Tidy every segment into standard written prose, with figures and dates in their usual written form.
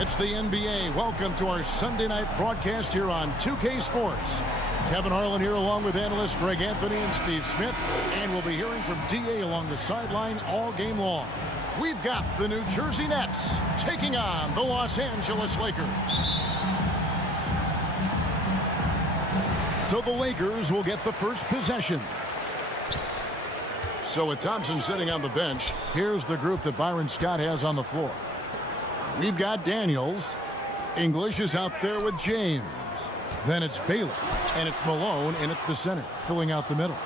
It's the NBA. Welcome to our Sunday night broadcast here on 2K Sports. Kevin Harlan here along with analysts Greg Anthony and Steve Smith. And we'll be hearing from DA along the sideline all game long. We've got the New Jersey Nets taking on the Los Angeles Lakers. So the Lakers will get the first possession. So with Thompson sitting on the bench, here's the group that Byron Scott has on the floor. We've got Daniels. English is out there with James. Then it's Baylor, and it's Malone in at the center, filling out the middle.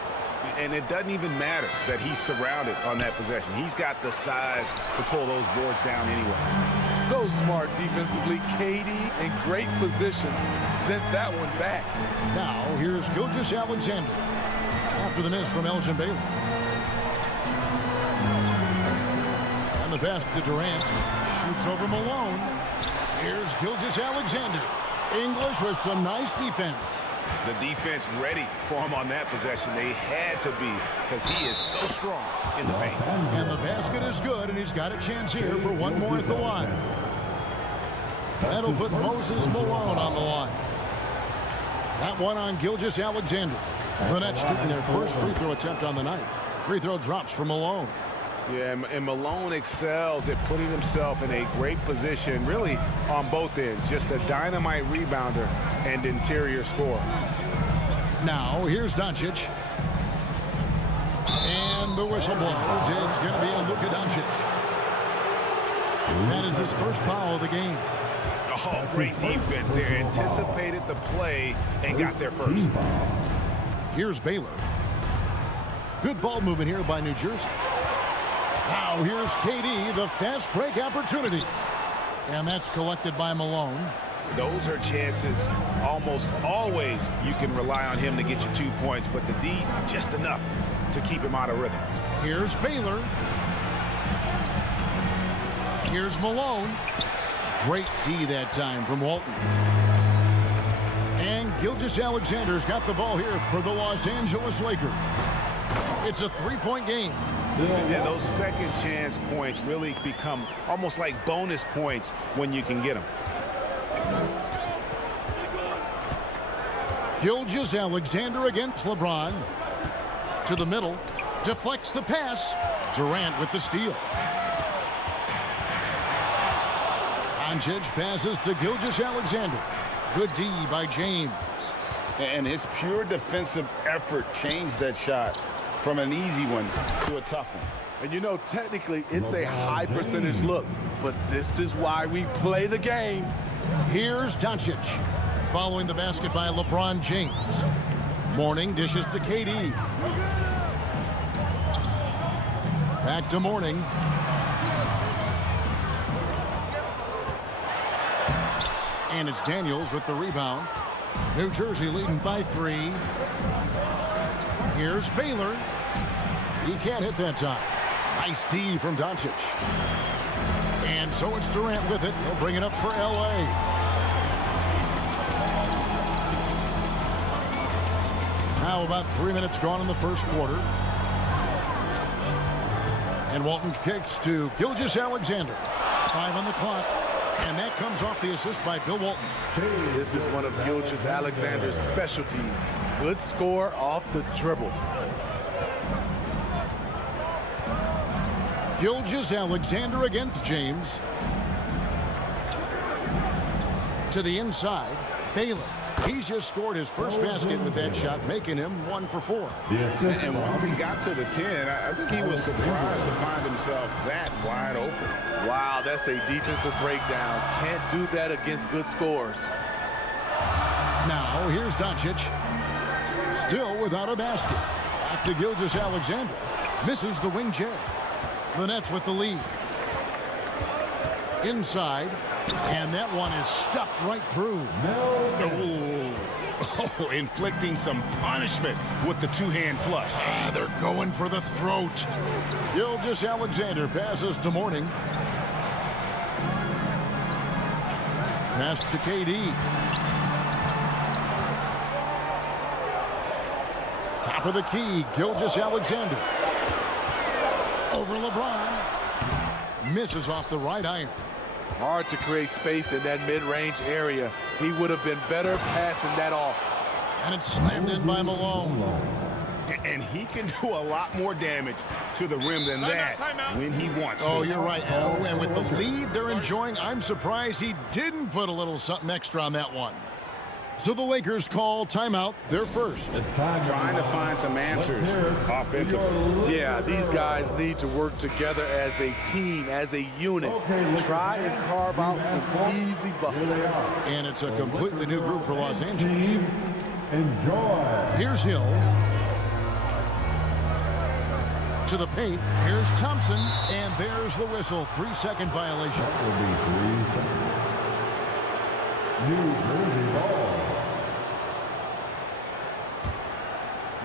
And it doesn't even matter that he's surrounded on that possession. He's got the size to pull those boards down anyway. So smart defensively. KD in great position. Sent that one back. Now, here's Gilgeous Alexander. After the miss from Elgin Baylor. And the pass to Durant. Shoots over Malone. Here's Gilgeous Alexander. English with some nice defense. The defense ready for him on that possession. They had to be because he is so strong in the paint. And the basket is good, and he's got a chance here for one more at the line. That'll put Moses Malone on the line. That one on Gilgeous Alexander. The Nets shooting their first free throw attempt on the night. Free throw drops for Malone. Yeah, and Malone excels at putting himself in a great position, really on both ends. Just a dynamite rebounder and interior scorer. Now, here's Doncic. And the whistle blows. It's going to be on Luka Doncic. That is his first foul of the game. Oh, great defense there. Anticipated the play and got there first. Here's Baylor. Good ball movement here by New Jersey. Now here's KD, the fast break opportunity. And that's collected by Malone. Those are chances almost always you can rely on him to get you 2 points, but the D just enough to keep him out of rhythm. Here's Baylor. Here's Malone. Great D that time from Walton. And Gilgeous Alexander's got the ball here for the Los Angeles Lakers. It's a three-point game. And those second chance points really become almost like bonus points when you can get them. Gilgeous Alexander against LeBron. To the middle. Deflects the pass. Durant with the steal. Doncic passes to Gilgeous Alexander. Good D by James. And his pure defensive effort changed that shot from an easy one to a tough one. And you know, technically, it's a high percentage look, but this is why we play the game. Here's Doncic. Following the basket by LeBron James. Morning dishes to KD. Back to Morning. And it's Daniels with the rebound. New Jersey leading by 3. Here's Baylor. He can't hit that time. Nice D from Doncic. And so it's Durant with it. He'll bring it up for LA. Now about 3 minutes gone in the first quarter. And Walton kicks to Gilgeous-Alexander. 5 on the clock. And that comes off the assist by Bill Walton. This is one of Gilgeous-Alexander's specialties. Good score off the dribble. Gilgeous-Alexander against James. To the inside, Baylor. He's just scored his first basket with that shot, making him 1 for 4. And once he got to the 10, I think he was surprised to find himself that wide open. Wow, that's a defensive breakdown. Can't do that against good scores. Now, here's Doncic. Still without a basket. Back to Gilgeous-Alexander. Misses the wing J. The Nets with the lead. Inside. And that one is stuffed right through. Oh, inflicting some punishment with the two-hand flush. They're going for the throat. Gilgeous-Alexander passes to Mourning. Pass to KD. Top of the key, Gilgeous-Alexander. Over LeBron. Misses off the right iron. Hard to create space in that mid-range area. He would have been better passing that off. And it's slammed in by Malone. And he can do a lot more damage to the rim than that when he wants to. Oh, you're right. Oh, and with the lead they're enjoying, I'm surprised he didn't put a little something extra on that one. So the Lakers call timeout, their first. Trying to find some answers offensively. Yeah, these guys need to work together as a team, as a unit. Try and carve out some easy buckets. And it's a completely new group for Los Angeles. Enjoy. Here's Hill. To the paint. Here's Thompson. And there's the whistle. 3-second violation. That will be 3 seconds. New Jersey ball.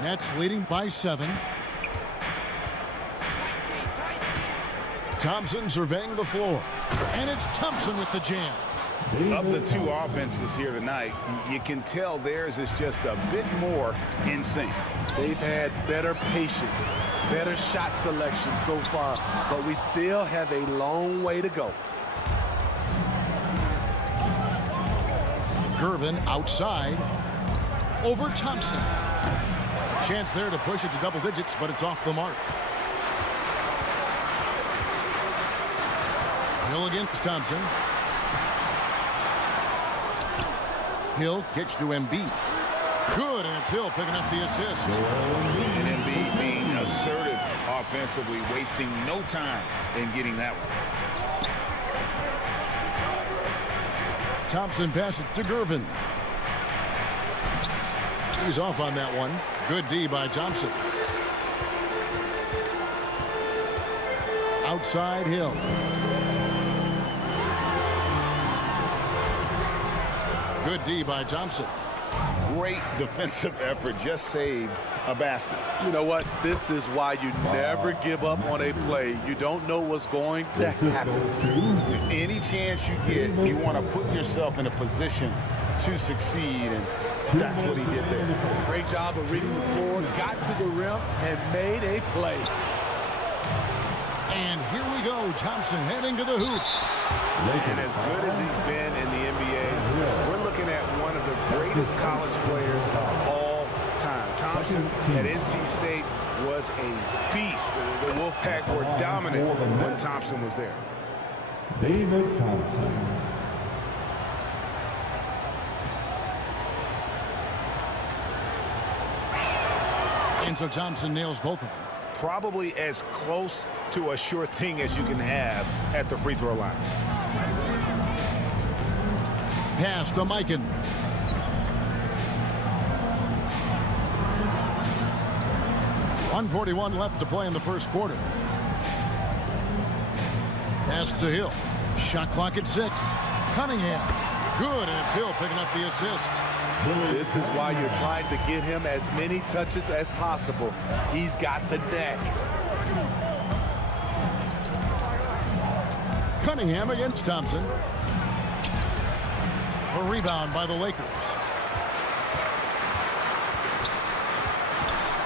Nets leading by 7. Thompson surveying the floor. And it's Thompson with the jam. Of the two offenses here tonight, you can tell theirs is just a bit more in sync. They've had better patience, better shot selection so far, but we still have a long way to go. Gervin outside. Over Thompson. Chance there to push it to double digits, but it's off the mark. Hill against Thompson. Hill kicks to Embiid. Good, and it's Hill picking up the assist. And Embiid being assertive offensively, wasting no time in getting that one. Thompson passes to Gervin. He's off on that one. Good D by Thompson. Outside Hill. Good D by Thompson. Great defensive effort, just saved a basket. You know what? This is why you never give up on a play. You don't know what's going to happen. Any chance you get, you want to put yourself in a position to succeed, and that's what he did there. Great job of reading the floor, got to the rim, and made a play. And here we go. Thompson heading to the hoop. And as good as he's been in the NBA, we're looking at one of the greatest college players of all time. Thompson at NC State was a beast. The Wolfpack were dominant when Thompson was there. David Thompson. And so Thompson nails both of them. Probably as close to a sure thing as you can have at the free throw line. Pass to Mikan. .141 left to play in the first quarter. Pass to Hill. Shot clock at 6. Cunningham. Good, and it's Hill picking up the assist. This is why you're trying to get him as many touches as possible. He's got the neck. Cunningham against Thompson. A rebound by the Lakers.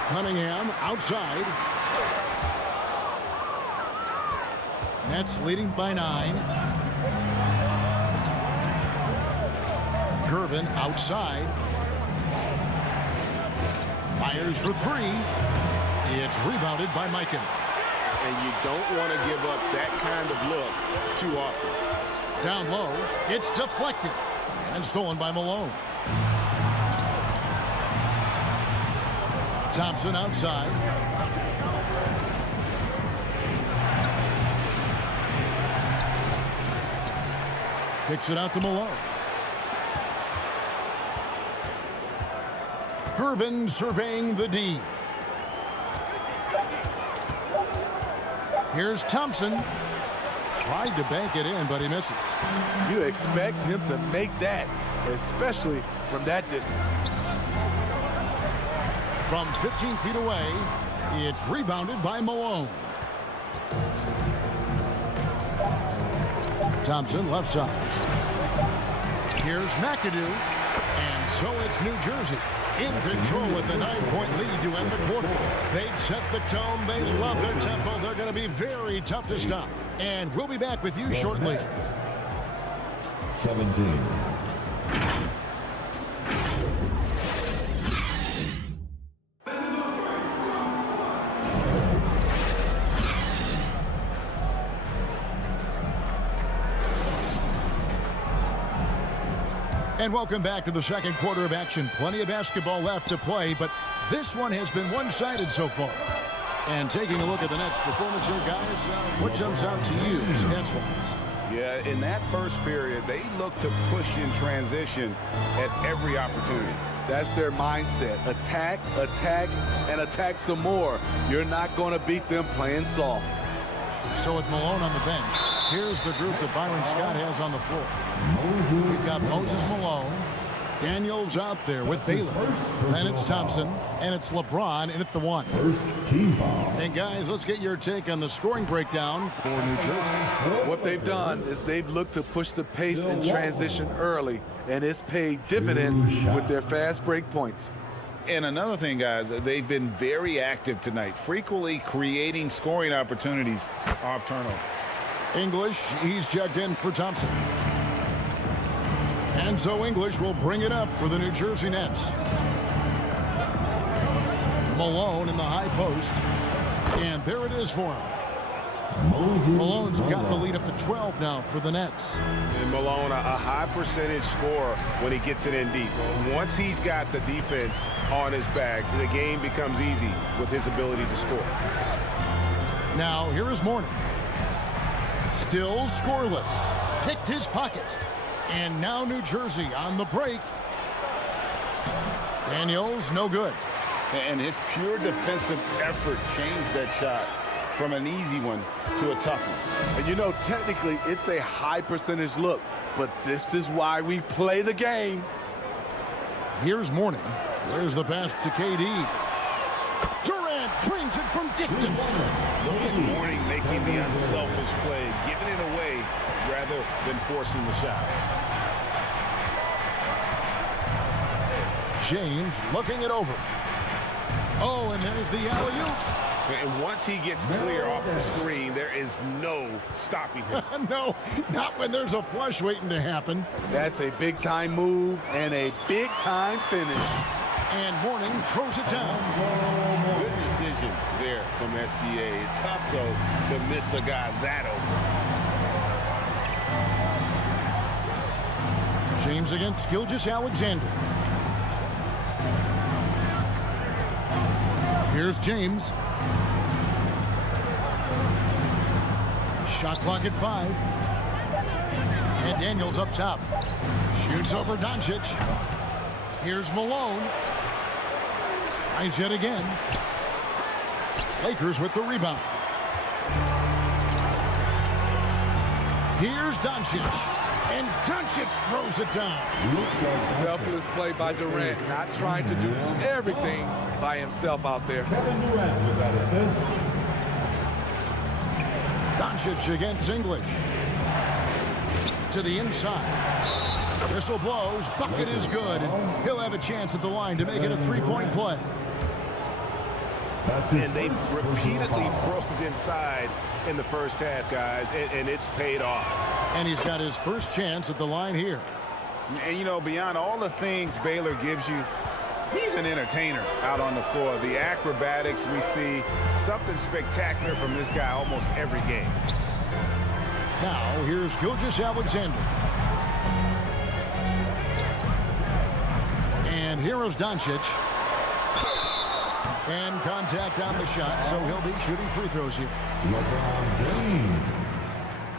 Cunningham outside. Nets leading by 9. Gervin outside. Fires for 3. It's rebounded by Mikan. And you don't want to give up that kind of look too often. Down low, it's deflected and stolen by Malone. Thompson outside. Kicks it out to Malone. Gervin surveying the D. Here's Thompson. Tried to bank it in, but he misses. You expect him to make that, especially from that distance. From 15 feet away, it's rebounded by Malone. Thompson left side. Here's McAdoo. And so it's New Jersey in control with the 9-point lead to end the quarter. They've set the tone. They love their tempo. They're going to be very tough to stop. And we'll be back with you shortly. 17. And welcome back to the second quarter of action. Plenty of basketball left to play, but this one has been one-sided so far. And taking a look at the Nets' performance here, guys, what jumps out to you stats-wise? Yeah, in that first period, they looked to push in transition at every opportunity. That's their mindset. Attack, attack, and attack some more. You're not going to beat them playing soft. So with Malone on the bench, here's the group that Byron Scott has on the floor. We've got Moses Malone, Daniels out there with Baylor. Then it's Thompson, and it's LeBron in at the 1. First team foul. And guys, let's get your take on the scoring breakdown for New Jersey. What they've done is they've looked to push the pace and transition early, and it's paid dividends with their fast break points. And another thing, guys, they've been very active tonight, frequently creating scoring opportunities off turnovers. English, he's checked in for Thompson. And so English will bring it up for the New Jersey Nets. Malone in the high post. And there it is for him. Malone's got the lead up to 12 now for the Nets. And Malone, a high percentage scorer when he gets it in deep. Once he's got the defense on his back, the game becomes easy with his ability to score. Now, here is Morning. Still scoreless. Picked his pocket. And now New Jersey on the break. Daniels, no good. And his pure defensive effort changed that shot from an easy one to a tough one. And you know, technically, it's a high percentage look, but this is why we play the game. Here's Morning. There's the pass to KD. Durant drains it from distance. Look at Morning making the unselfish play, giving it away rather than forcing the shot. James looking it over. Oh, and there's the alley-oop. And once he gets clear off the screen, there is no stopping him. No, not when there's a flush waiting to happen. That's a big-time move and a big-time finish. And Morning throws it down. Good decision there from SGA. Tough, though, to miss a guy that open. James against Gilgeous-Alexander. Here's James. Shot clock at 5. And Daniels up top. Shoots over Doncic. Here's Malone. Tries yet again. Lakers with the rebound. Here's Doncic. And Doncic throws it down. Selfless play by Durant, not trying to do everything by himself out there. Kevin Durant with that assist. Doncic against English. To the inside. Whistle blows. Bucket is good. And he'll have a chance at the line to make it a three-point play. And they've repeatedly probed inside in the first half, guys, and it's paid off. And he's got his first chance at the line here. And, you know, beyond all the things Baylor gives you, he's an entertainer out on the floor. The acrobatics we see, something spectacular from this guy almost every game. Now, here's Gilgeous-Alexander. And here is Doncic. And contact on the shot, so he'll be shooting free throws here. LeBron James.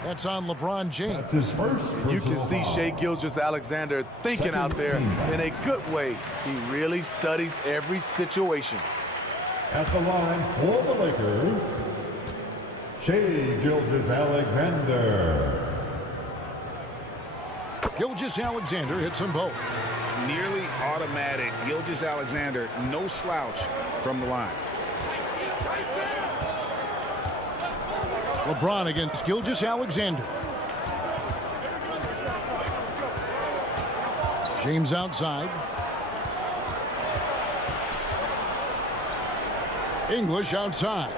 That's on LeBron James. That's his first. You can see Shai Gilgeous-Alexander thinking out there in a good way. He really studies every situation. At the line for the Lakers, Shai Gilgeous-Alexander. Gilgeous-Alexander hits them both. Nearly automatic. Gilgeous-Alexander, no slouch from the line. LeBron against Gilgeous-Alexander. James outside. English outside.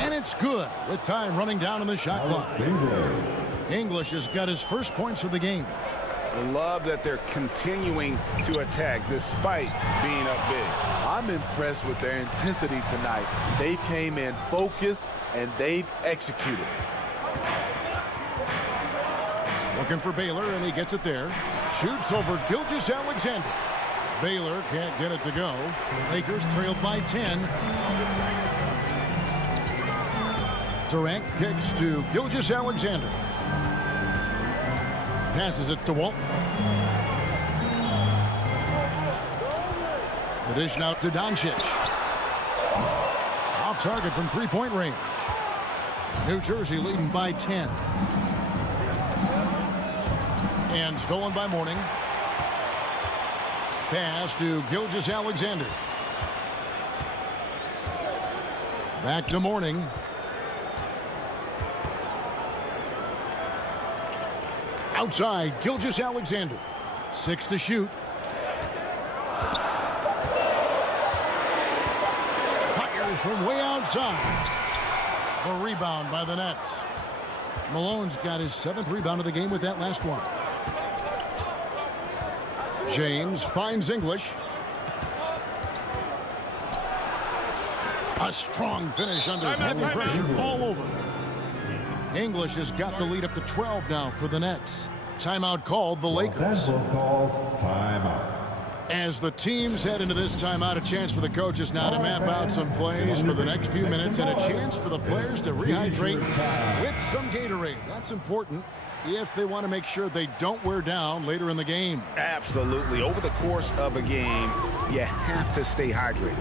And it's good with time running down on the shot clock. English has got his first points of the game. Love that they're continuing to attack despite being up big. I'm impressed with their intensity tonight. They came in focused and they've executed. Looking for Baylor, and he gets it there. Shoots over Gilgeous-Alexander. Baylor can't get it to go. Lakers trailed by 10. Durant kicks to Gilgeous-Alexander. Passes it to Walton. The dish now to Doncic. Off target from three-point range. New Jersey leading by 10. And stolen by Mourning. Pass to Gilgeous-Alexander. Back to Mourning. Outside, Gilgeous-Alexander. 6 to shoot. Fires from way outside. The rebound by the Nets. Malone's got his 7th rebound of the game with that last one. James finds English. A strong finish under heavy pressure all over. English has got the lead up to 12 now for the Nets. Timeout called the Lakers. Los Angeles calls timeout. As the teams head into this timeout, a chance for the coaches now to map out some plays for the next few minutes and a chance for the players to rehydrate with some Gatorade. That's important if they want to make sure they don't wear down later in the game. Absolutely. Over the course of a game, you have to stay hydrated.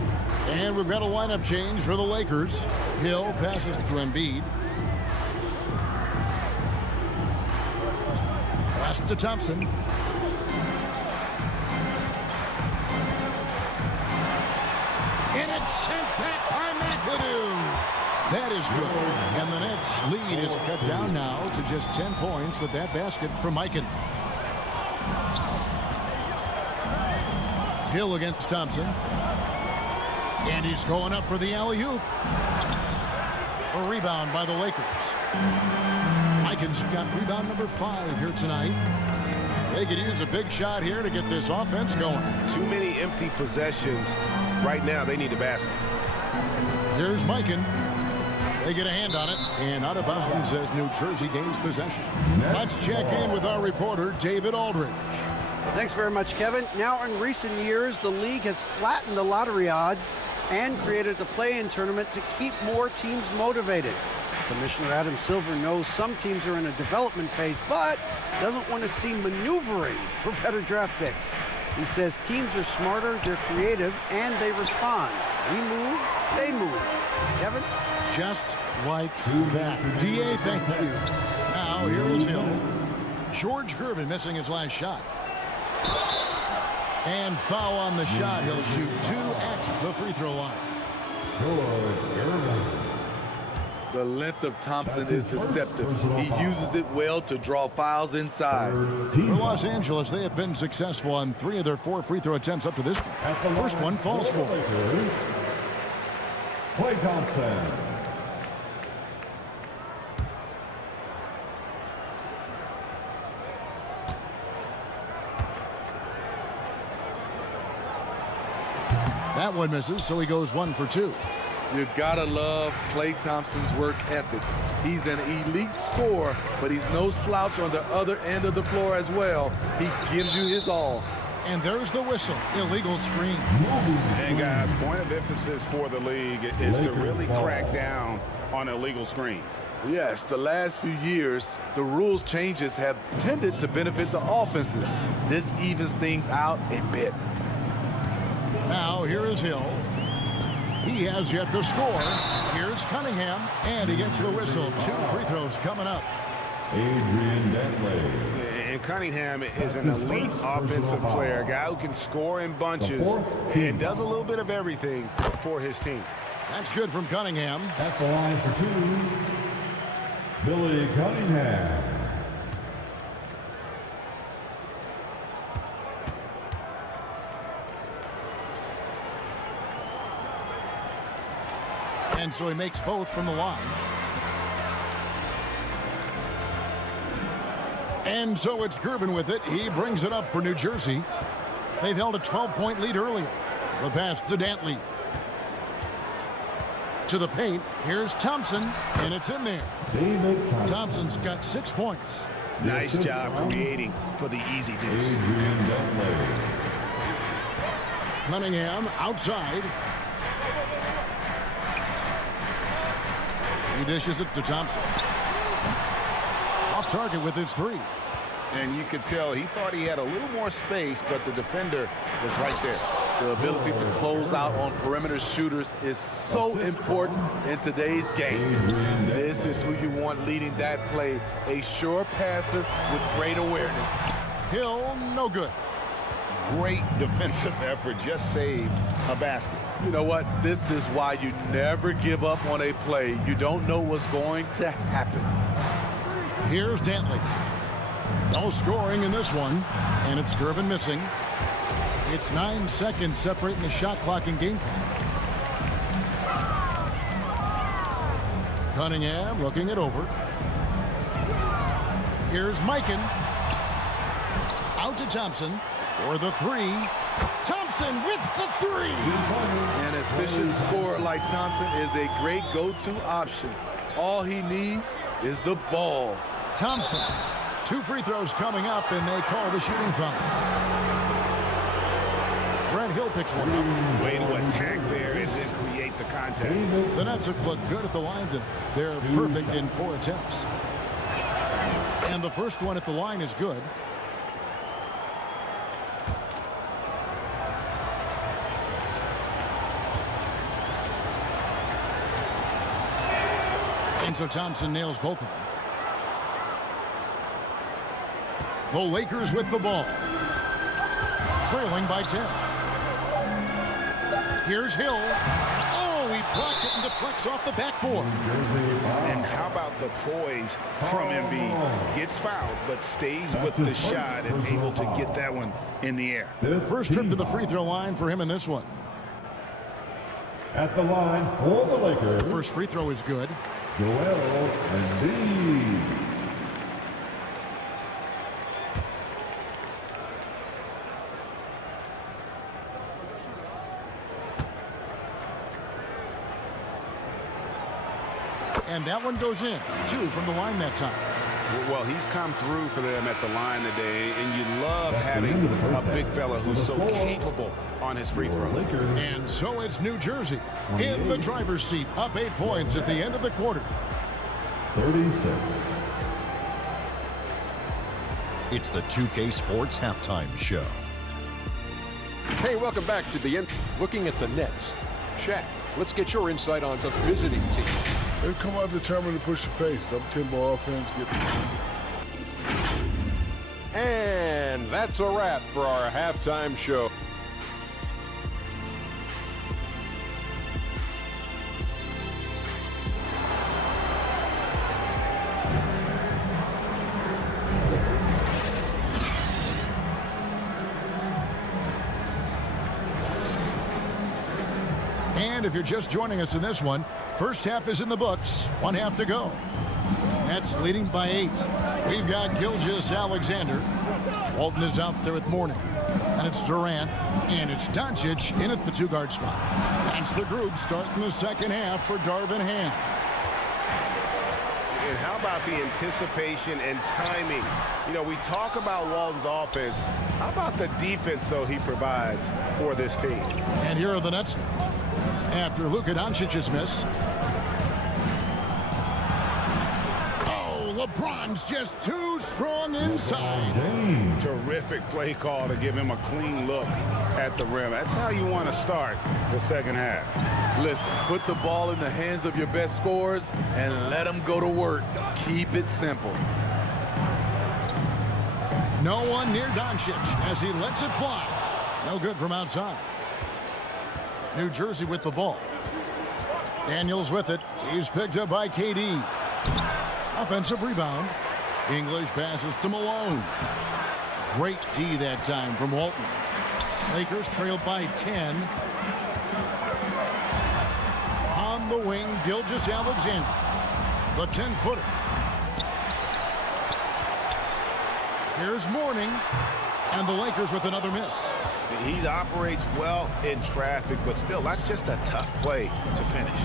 And we've got a lineup change for the Lakers. Hill passes to Embiid. Pass to Thompson. And it's sent back by McAdoo. That is good. And the Nets lead is cut down now to just 10 points with that basket from Mikan. Hill against Thompson. And he's going up for the alley-oop. A rebound by the Lakers. Mikan's got rebound number 5 here tonight. They could use a big shot here to get this offense going. Too many empty possessions. Right now, they need a basket. Here's Mikan. They get a hand on it, and out of bounds as New Jersey gains possession. Let's check in with our reporter, David Aldridge. Thanks very much, Kevin. Now, in recent years, the league has flattened the lottery odds and created the play-in tournament to keep more teams motivated. Commissioner Adam Silver knows some teams are in a development phase, but doesn't want to see maneuvering for better draft picks. He says teams are smarter, they're creative, and they respond. We move, they move. Kevin? Just like that. DA, thank you. Now here is Hill. George Gervin missing his last shot. And foul on the shot. He'll shoot 2 at the free throw line. The length of Thompson is deceptive. He uses it well to draw fouls inside. For Los Angeles, they have been successful on 3 of their 4 free throw attempts up to this point. The first one falls for. Klay Thompson. That one misses, so he goes 1 for 2. You gotta love Klay Thompson's work ethic. He's an elite scorer, but he's no slouch on the other end of the floor as well. He gives you his all. And there's the whistle. Illegal screen. And guys, point of emphasis for the league is to really crack down on illegal screens. Yes, the last few years, the rules changes have tended to benefit the offenses. This evens things out a bit. Now here is Hill. He has yet to score. Here's Cunningham, and he gets the whistle. 2 free throws coming up. Adrian Dantley. And Cunningham is an elite offensive player, a guy who can score in bunches and does a little bit of everything for his team. That's good from Cunningham. At the line for 2, Billy Cunningham. And so he makes both from the line. And so it's Gervin with it. He brings it up for New Jersey. They've held a 12-point lead earlier. The pass to Dantley. To the paint. Here's Thompson, and it's in there. David Thompson. Thompson's got 6 points. Nice job creating for the easy deuce. Adrian Dantley. Cunningham outside. He dishes it to Thompson. Off target with his 3. And you could tell he thought he had a little more space, but the defender was right there. The ability to close out on perimeter shooters is so important in today's game. This is who you want leading that play, a sure passer with great awareness. Hill, no good. Great defensive effort, just saved a basket. You know what? This is why you never give up on a play. You don't know what's going to happen. Here's Dantley. No scoring in this one, and it's Gervin missing. It's 9 seconds separating the shot clock and game clock. Cunningham looking it over. Here's Mikan. Out to Thompson for the 3. Thompson with the 3. An efficient scorer like Thompson is a great go-to option. All he needs is the ball. Thompson, 2 free throws coming up, and they call the shooting foul. Brent Hill picks one up. Way to attack there and then create the contact. The Nets have looked good at the line. They're perfect in 4 attempts. And the first one at the line is good. And so Thompson nails both of them. The Lakers with the ball. Trailing by 10. Here's Hill. Oh, he blocked it and deflects off the backboard. And how about the poise from Embiid? Gets fouled, but stays with the shot and able to get that one in the air. First trip to the free throw line for him in this one. At the line for the Lakers. First free throw is good. Joel Embiid. And that one goes in. 2 from the line that time. Well, he's come through for them at the line today, and you love having a big fella who's so capable on his free throw. And so it's New Jersey in the driver's seat, up 8 points at the end of the quarter. 36. It's the 2K Sports Halftime Show. Hey, welcome back to the end. Looking at the Nets. Shaq, let's get your insight on the visiting team. They've come out determined to push the pace. Up-tempo offense. And that's a wrap for our halftime show. And if you're just joining us in this one, first half is in the books. 1 half to go. Nets leading by 8. We've got Gilgeous-Alexander. Walton is out there with Mourning. And it's Durant. And it's Doncic in at the 2-guard spot. That's the group starting the second half for Darvin Ham. And how about the anticipation and timing? You know, we talk about Walton's offense. How about the defense, though, he provides for this team? And here are the Nets after Luka Doncic's miss. Oh, LeBron's just too strong inside. Terrific play call to give him a clean look at the rim. That's how you want to start the second half. Listen, put the ball in the hands of your best scorers and let them go to work. Keep it simple. No one near Doncic as he lets it fly. No good from outside. New Jersey with the ball. Daniels with it. He's picked up by KD. Offensive rebound. English passes to Malone. Great D that time from Walton. Lakers trailed by 10. On the wing, Gilgeous-Alexander. The 10-footer. Here's Mourning. And the Lakers with another miss. He operates well in traffic, but still, that's just a tough play to finish.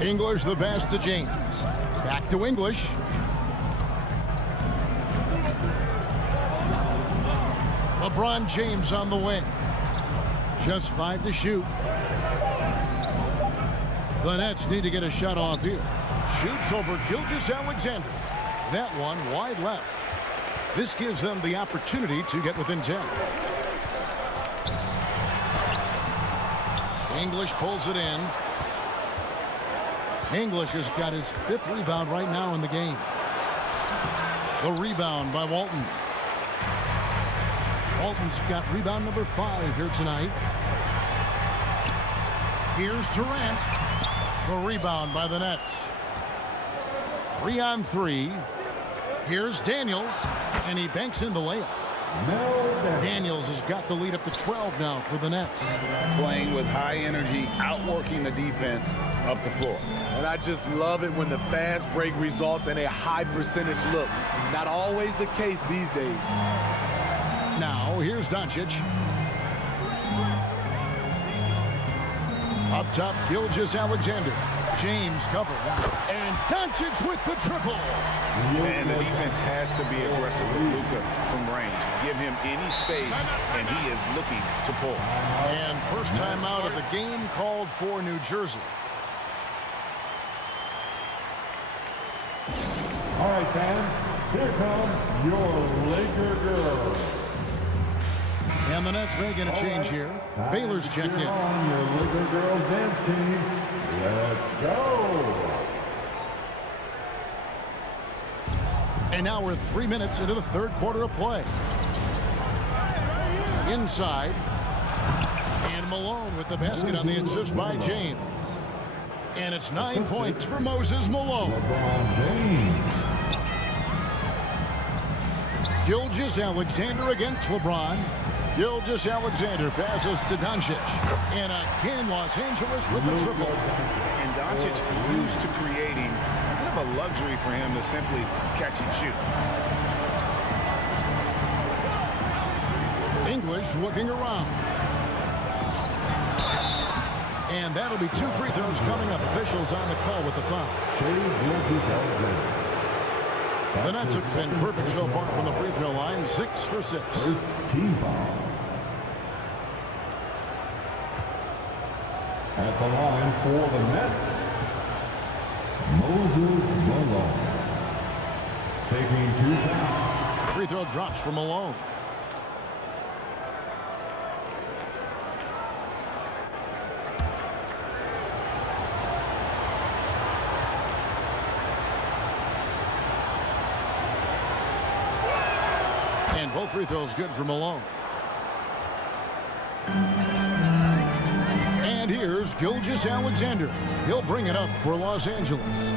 English the pass to James. Back to English. LeBron James on the wing. Just 5 to shoot. The Nets need to get a shot off here. Shoots over Gilgeous-Alexander. That one wide left. This gives them the opportunity to get within 10. English pulls it in. English has got his 5th rebound right now in the game. The rebound by Walton. Walton's got rebound number 5 here tonight. Here's Durant. The rebound by the Nets. 3-on-3. Here's Daniels, and he banks in the layup. Daniels has got the lead up to 12 now for the Nets. Playing with high energy, outworking the defense up the floor. And I just love it when the fast break results in a high percentage look. Not always the case these days. Now, here's Doncic. Up top, Gilgeous-Alexander. James covering. And Doncic with the triple. And the defense has to be aggressive with Luka from range. Give him any space, and he is looking to pull. And first time out of the game called for New Jersey. All right, fans, here comes your Laker girl. And the Nets making a change here. Baylor's checked in. On your Laker girls dance team. Let's go. And now we're 3 minutes into the 3rd quarter of play. Inside. And Malone with the basket on the assist by James. And it's 9 points for Moses Malone. LeBron James. Gilgeous-Alexander against LeBron. Gilgeous-Alexander passes to Doncic. And again, Los Angeles with the triple. And Doncic used to creating kind of a luxury for him to simply catch and shoot. English looking around. And that'll be 2 free throws coming up. Officials on the call with the foul. The Nets have been perfect so far from the free throw line. 6 for 6. First team foul. At the line for the Nets, Moses Malone. Taking 2 fouls. Free throw drops for Malone. And both free throws good for Malone. And here's Gilgeous Alexander. He'll bring it up for Los Angeles.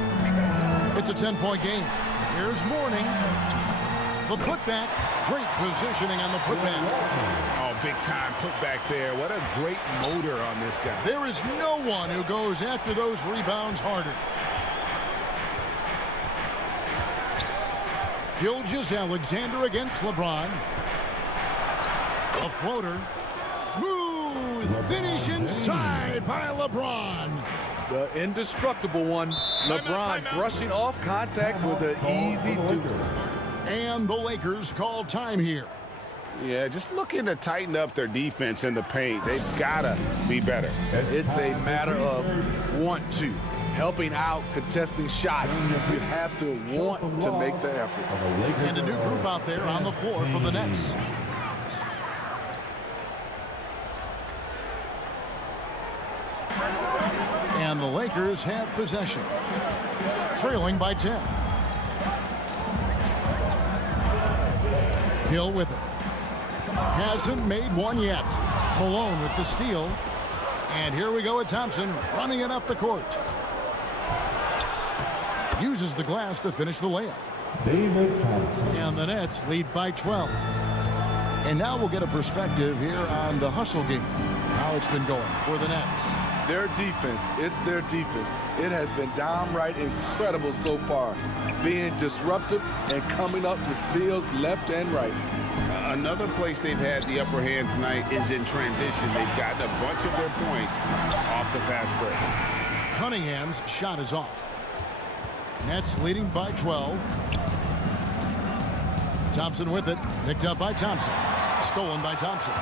It's a 10-point game. Here's Mourning. The putback. Great positioning on the putback. Oh, big time putback there. What a great motor on this guy. There is no one who goes after those rebounds harder. Gilgeous Alexander against LeBron. A floater. Smooth finish inside by LeBron. The indestructible one. LeBron brushing off contact with an easy deuce. And the Lakers call time here. Yeah, just looking to tighten up their defense in the paint. They've got to be better. It's a matter of want to. Helping out, contesting shots. You have to want to make the effort. And a new group out there on the floor for the Nets. And the Lakers have possession. Trailing by 10. Hill with it. Hasn't made one yet. Malone with the steal. And here we go with Thompson running it up the court. Uses the glass to finish the layup. David Thompson. And the Nets lead by 12. And now we'll get a perspective here on the hustle game. How it's been going for the Nets. Their defense, it's their defense. It has been downright incredible so far. Being disruptive and coming up with steals left and right. Another place they've had the upper hand tonight is in transition. They've gotten a bunch of their points off the fast break. Cunningham's shot is off. Nets leading by 12. Thompson with it. Picked up by Thompson. Stolen by Thompson.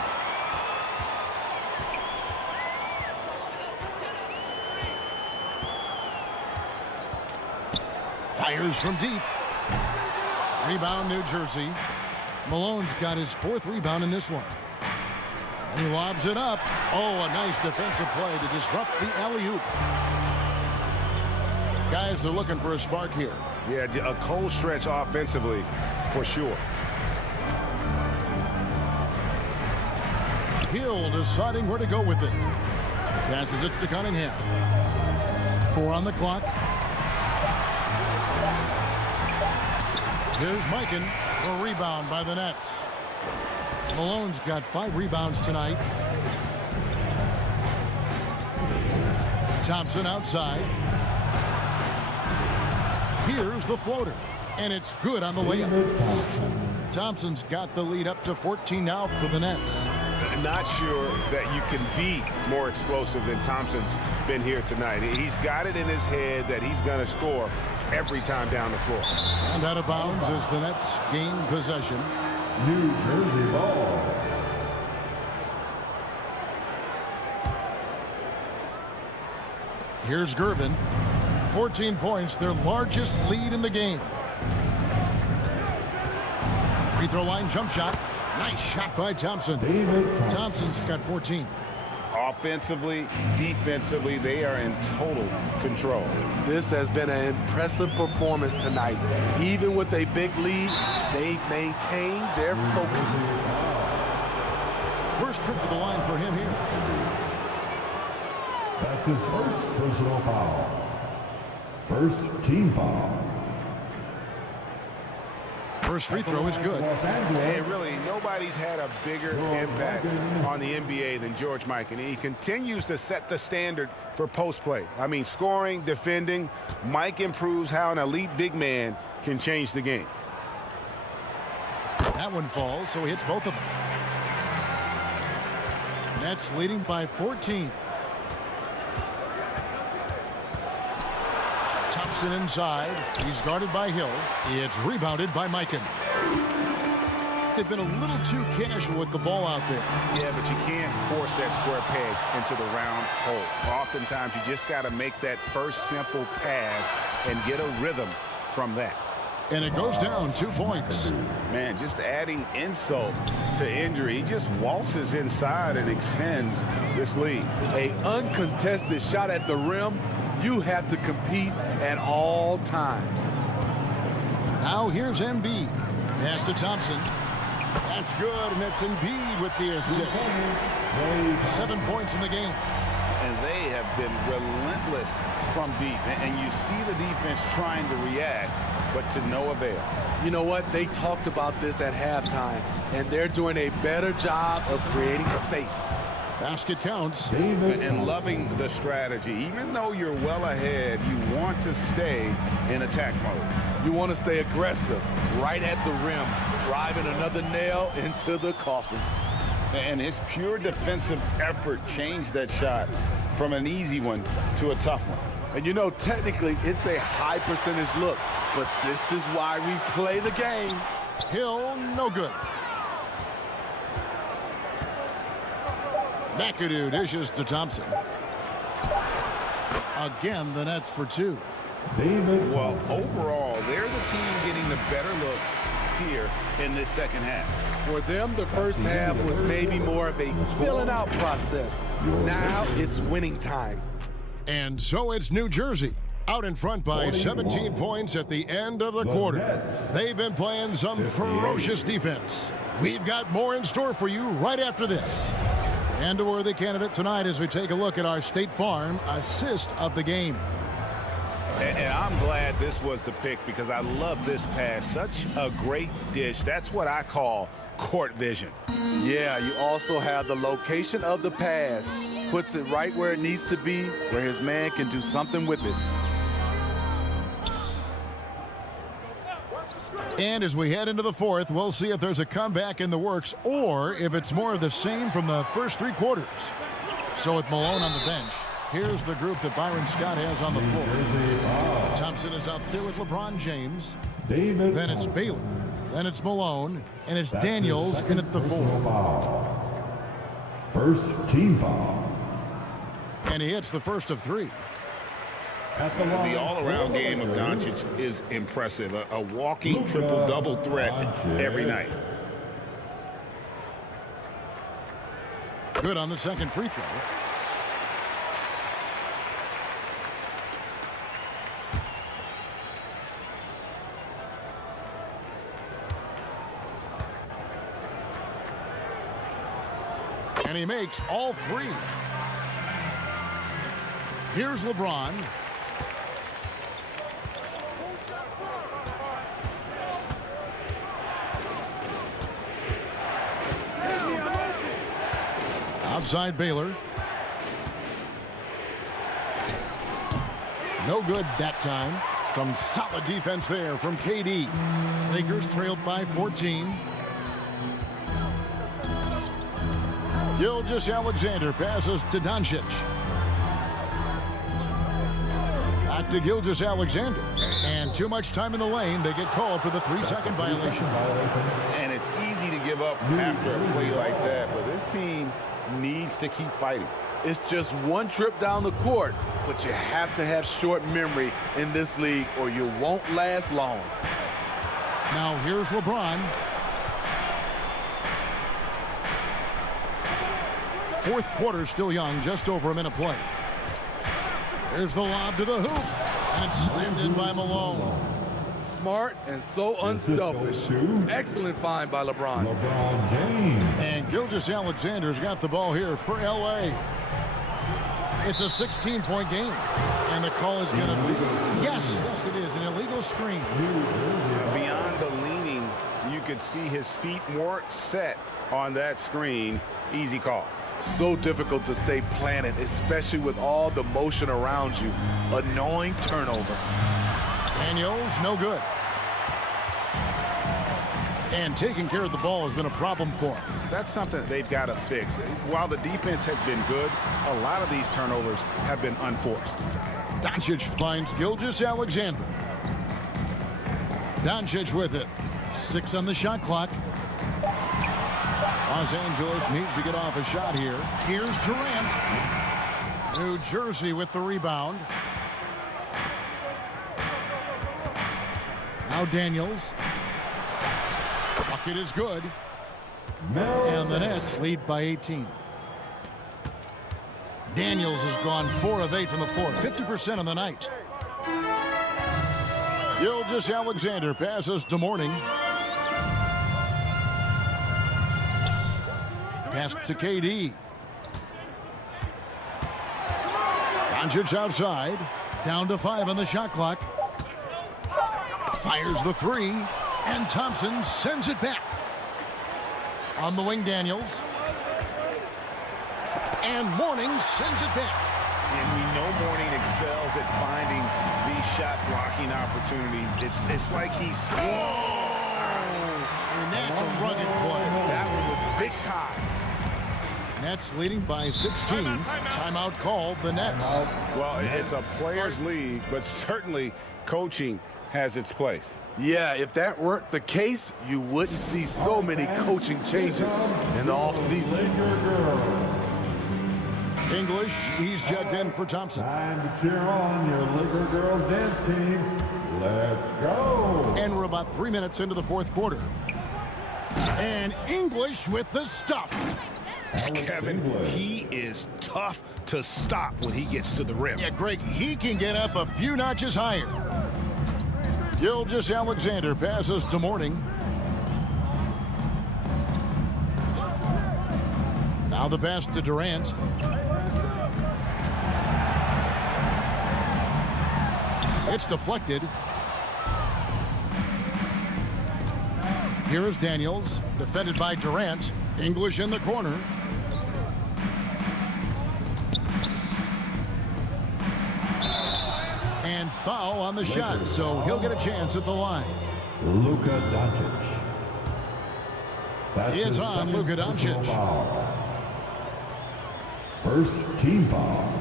Fires from deep. Rebound, New Jersey. Malone's got his 4th rebound in this one. He lobs it up. Oh, a nice defensive play to disrupt the alley-oop. Guys are looking for a spark here. Yeah, a cold stretch offensively for sure. Hill deciding where to go with it. Passes it to Cunningham. 4 on the clock. Here's Mikan. A rebound by the Nets. Malone's got 5 rebounds tonight. Thompson outside. Here's the floater. And it's good on the layup. Thompson's got the lead up to 14 now for the Nets. Not sure that you can be more explosive than Thompson's been here tonight. He's got it in his head that he's going to score every time down the floor. And out of bounds as the Nets gain possession. New Jersey ball. Here's Gervin. 14 points, their largest lead in the game. Free throw line jump shot. Nice shot by Thompson. Thompson's got 14. Offensively, defensively, they are in total control. This has been an impressive performance tonight. Even with a big lead, they've maintained their focus. First trip to the line for him here. That's his first personal foul. First team foul. First free throw is good. And really, nobody's had a bigger impact on the NBA than George Mikan. He continues to set the standard for post play. I mean, scoring, defending. Mike improves how an elite big man can change the game. That one falls, so he hits both of them. Nets leading by 14. Thompson inside. He's guarded by Hill. It's rebounded by Mikan. They've been a little too casual with the ball out there. Yeah, but you can't force that square peg into the round hole. Oftentimes, you just got to make that first simple pass and get a rhythm from that. And it goes down 2 points. Man, just adding insult to injury. He just waltzes inside and extends this lead. An uncontested shot at the rim. You have to compete at all times. Now here's Embiid. Pass to Thompson. That's good, and it's Embiid with the assist. 7 points in the game. And they have been relentless from deep. And you see the defense trying to react, but to no avail. You know what? They talked about this at halftime, and they're doing a better job of creating space. Basket counts. And loving the strategy. Even though you're well ahead, you want to stay in attack mode. You want to stay aggressive, right at the rim, driving another nail into the coffin. And his pure defensive effort changed that shot from an easy one to a tough one. And you know, technically, it's a high percentage look, but this is why we play the game. Hill, no good. McAdoo dishes to Thompson. Again, the Nets for two. Well, overall, they're the team getting the better looks here in this second half. For them, the first half was maybe more of a filling out process. Now it's winning time. And so it's New Jersey, out in front by 17 points at the end of the quarter. They've been playing some ferocious defense. We've got more in store for you right after this. And a worthy candidate tonight as we take a look at our State Farm assist of the game. And I'm glad this was the pick because I love this pass. Such a great dish. That's what I call court vision. Yeah, you also have the location of the pass. Puts it right where it needs to be, where his man can do something with it. And as we head into the fourth, we'll see if there's a comeback in the works or if it's more of the same from the first three quarters. So with Malone on the bench, here's the group that Byron Scott has on the floor. Thompson is out there with LeBron James. Then it's Baylor. Then it's Malone. And it's Daniels in at the four. First team foul. And he hits the first of three. The all-around game of Doncic is impressive. A walking triple-double threat every night. Good on the second free throw. And he makes all three. Here's LeBron. Outside Baylor. No good that time. Some solid defense there from KD. Lakers trailed by 14. Gilgeous-Alexander passes to Doncic. Back to Gilgeous-Alexander. And too much time in the lane. They get called for the 3-second violation. And it's easy to give up after a play like that, but this team needs to keep fighting. It's just one trip down the court, but you have to have short memory in this league or you won't last long. Now here's LeBron. Fourth quarter still young, just over a minute play. Here's the lob to the hoop, and it's slammed in by Malone. Smart and so unselfish. Excellent find by LeBron. LeBron James. And Gilgeous-Alexander's got the ball here for LA. It's a 16-point game. And the call is going to be, yes, it is, an illegal screen. Beyond the leaning, you could see his feet weren't set on that screen. Easy call. So difficult to stay planted, especially with all the motion around you. Annoying turnover. Daniels, no good. And taking care of the ball has been a problem for him. That's something they've got to fix. While the defense has been good, a lot of these turnovers have been unforced. Doncic finds Gilgeous-Alexander. Doncic with it. 6 on the shot clock. Los Angeles needs to get off a shot here. Here's Durant. New Jersey with the rebound. Now Daniels. Bucket is good. And the Nets lead by 18. Daniels has gone 4 of 8 from the floor, 50% on the night. Gilgeous-Alexander passes to Mourning. Pass to KD. Doncic outside. Down to 5 on the shot clock. Fires the 3. And Thompson sends it back. On the wing, Daniels. And Mourning sends it back. And we know Mourning excels at finding these shot blocking opportunities. It's like he's... And that's a rugged play. That one was big time. Nets leading by 16. Timeout called the Nets. Well, it's a players' league, but certainly coaching has its place. Yeah, if that weren't the case, you wouldn't see so many coaching changes in the offseason. English, he's checked in for Thompson. Time to cheer on your Laker girls dance team. Let's go. And we're about 3 minutes into the fourth quarter. And English with the stuff. Kevin, he is tough to stop when he gets to the rim. Yeah, Greg, he can get up a few notches higher. Gilgeous-Alexander passes to Mourning. Now the pass to Durant. It's deflected. Here is Daniels, defended by Durant. English in the corner. And foul on the shot, so he'll get a chance at the line. Luka Doncic. That's It's his on second Luka personal Doncic. foul. First team foul.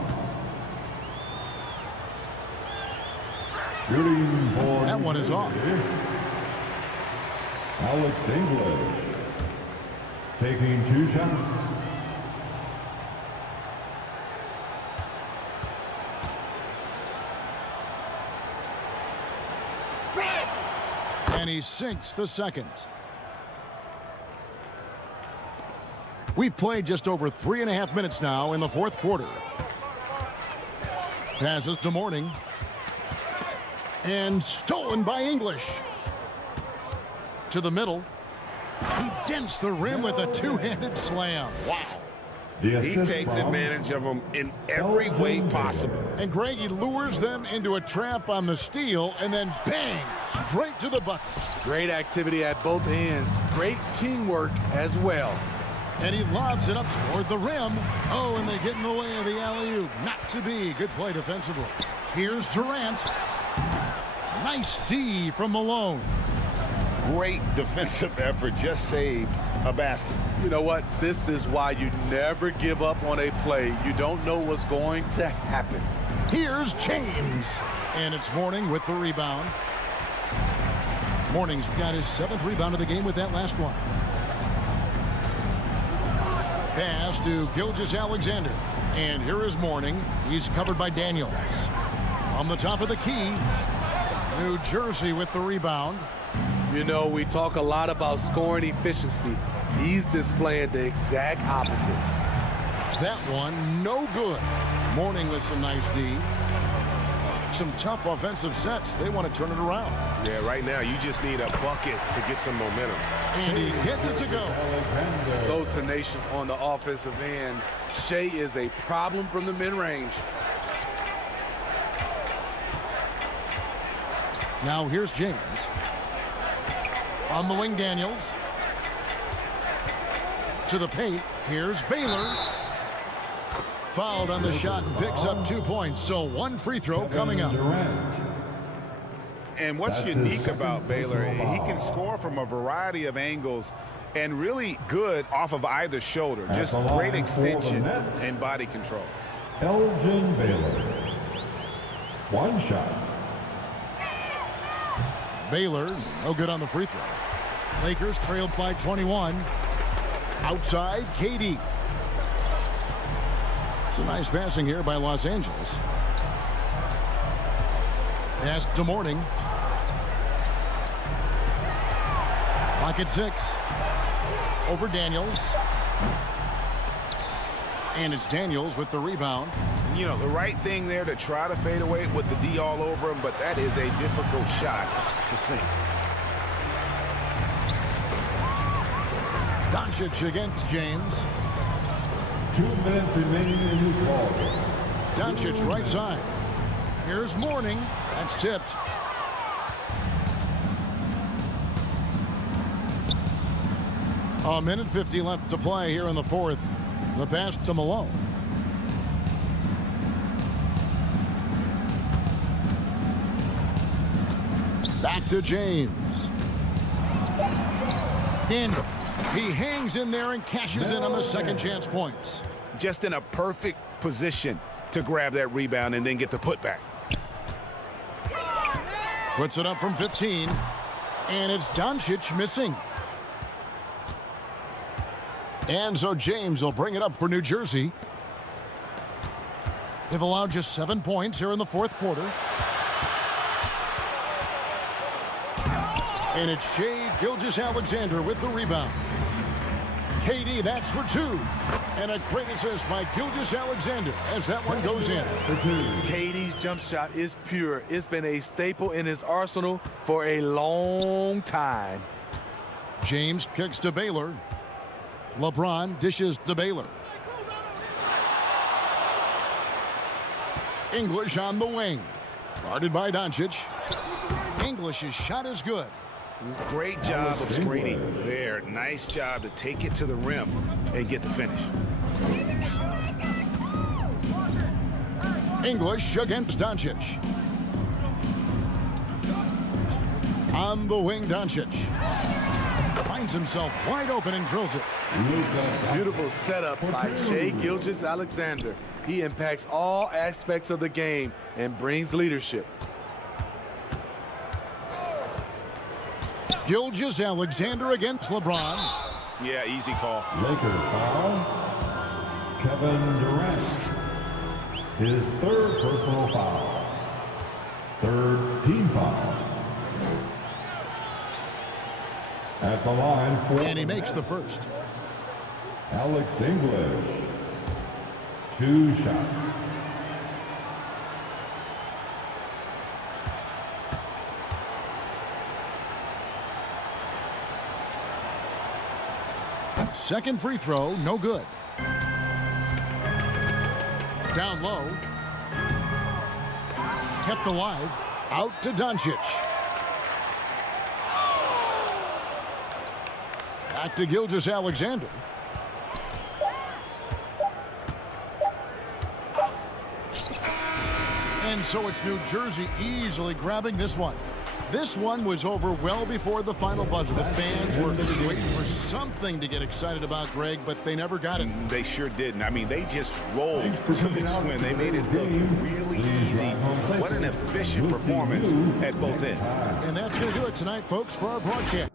Shooting for That one is off. Alex English taking 2 shots. And he sinks the second. We've played just over 3.5 minutes now in the fourth quarter. Passes to Mourning. And stolen by English. To the middle. He dents the rim with a 2-handed slam. Wow. He takes advantage of them in every way possible. And Greg, he lures them into a trap on the steal and then bang, straight to the bucket. Great activity at both ends. Great teamwork as well. And he lobs it up toward the rim. Oh, and they get in the way of the alley-oop. Not to be. Good play defensively. Here's Durant. Nice D from Malone. Great defensive effort, just saved a basket. You know what? This is why you never give up on a play. You don't know what's going to happen. Here's James. And it's Mourning with the rebound. Mourning's got his 7th rebound of the game with that last one. Pass to Gilgeous-Alexander. And here is Mourning. He's covered by Daniels. From the top of the key, New Jersey with the rebound. You know, we talk a lot about scoring efficiency. He's displaying the exact opposite. That one, no good. Mourning with some nice D. Some tough offensive sets. They want to turn it around. Yeah, right now you just need a bucket to get some momentum. And he gets it to go. So tenacious on the offensive end. Shea is a problem from the mid-range. Now here's James. On the wing, Daniels. To the paint. Here's Baylor. Fouled on the shot and picks up 2 points. So 1 free throw coming up. And what's unique about Baylor, he can score from a variety of angles and really good off of either shoulder. Just great extension and body control. Elgin Baylor. 1 shot. Baylor, no good on the free throw. Lakers trailed by 21. Outside, KD. Some nice passing here by Los Angeles. Pass to Mourning. Pocket 6. Over Daniels. And it's Daniels with the rebound. You know, the right thing there to try to fade away with the D all over him, but that is a difficult shot to sink. Doncic Doncic against James. 2 minutes remaining in this ball game. Doncic right side. Here's Mourning. That's tipped. A minute 50 left to play here in the fourth. The pass to Malone. Back to James. Daniel. He hangs in there and cashes in on the second chance points. Just in a perfect position to grab that rebound and then get the putback. Puts it up from 15. And it's Doncic missing. And so James will bring it up for New Jersey. They've allowed just 7 points here in the fourth quarter. And it's Shai Gilgeous-Alexander with the rebound. KD, that's for 2. And a great assist by Gilgeous-Alexander as that one goes in. KD's jump shot is pure. It's been a staple in his arsenal for a long time. James kicks to Baylor. LeBron dishes to Baylor. English on the wing. Guarded by Doncic. English's shot is good. Great job of screening there. Nice job to take it to the rim and get the finish. English against Doncic. On the wing, Doncic. Finds himself wide open and drills it. Beautiful setup by Shai Gilgeous-Alexander. He impacts all aspects of the game and brings leadership. Gilgeous-Alexander against LeBron. Yeah, easy call. Lakers foul. Kevin Durant. His third personal foul. Third team foul. At the line for And he makes the first. Alex English. 2 shots. Second free throw, no good. Down low. Kept alive. Out to Doncic. Back to Gilgeous-Alexander. And so it's New Jersey easily grabbing this one. This one was over well before the final buzzer. The fans were waiting for something to get excited about, Greg, but they never got it. They sure didn't. I mean, they just rolled to this win. They made it look really easy. What an efficient performance at both ends. And that's going to do it tonight, folks, for our broadcast.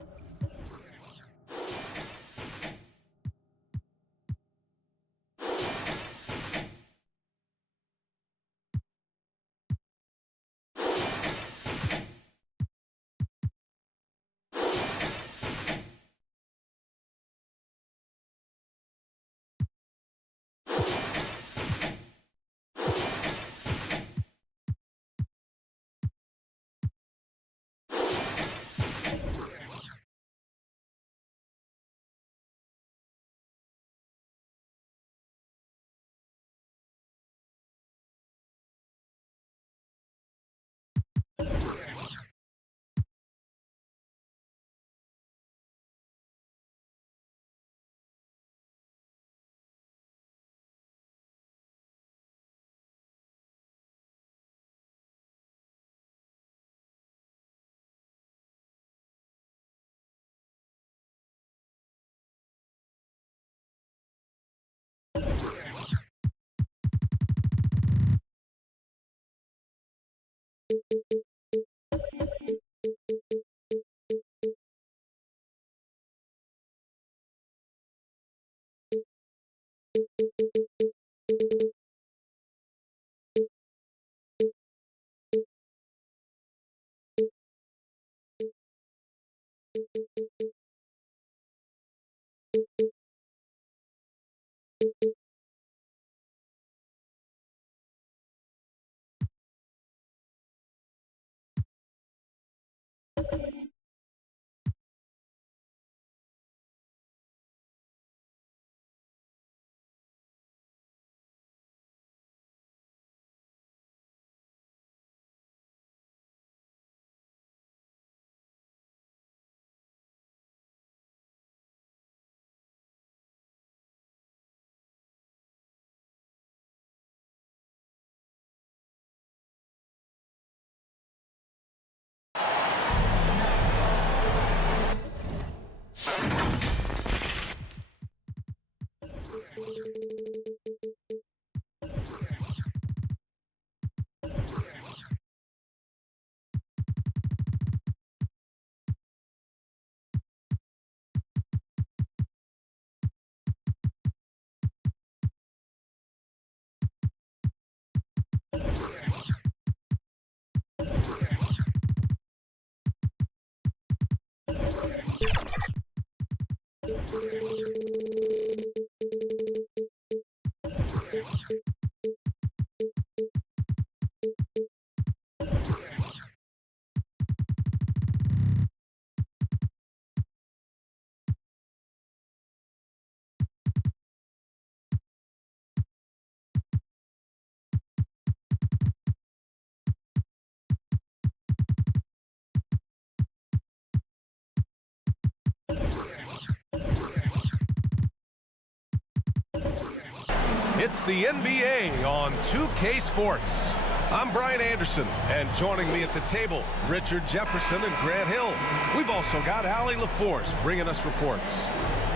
It's the NBA on 2K Sports. I'm Brian Anderson, and joining me at the table, Richard Jefferson and Grant Hill. We've also got Allie LaForce bringing us reports.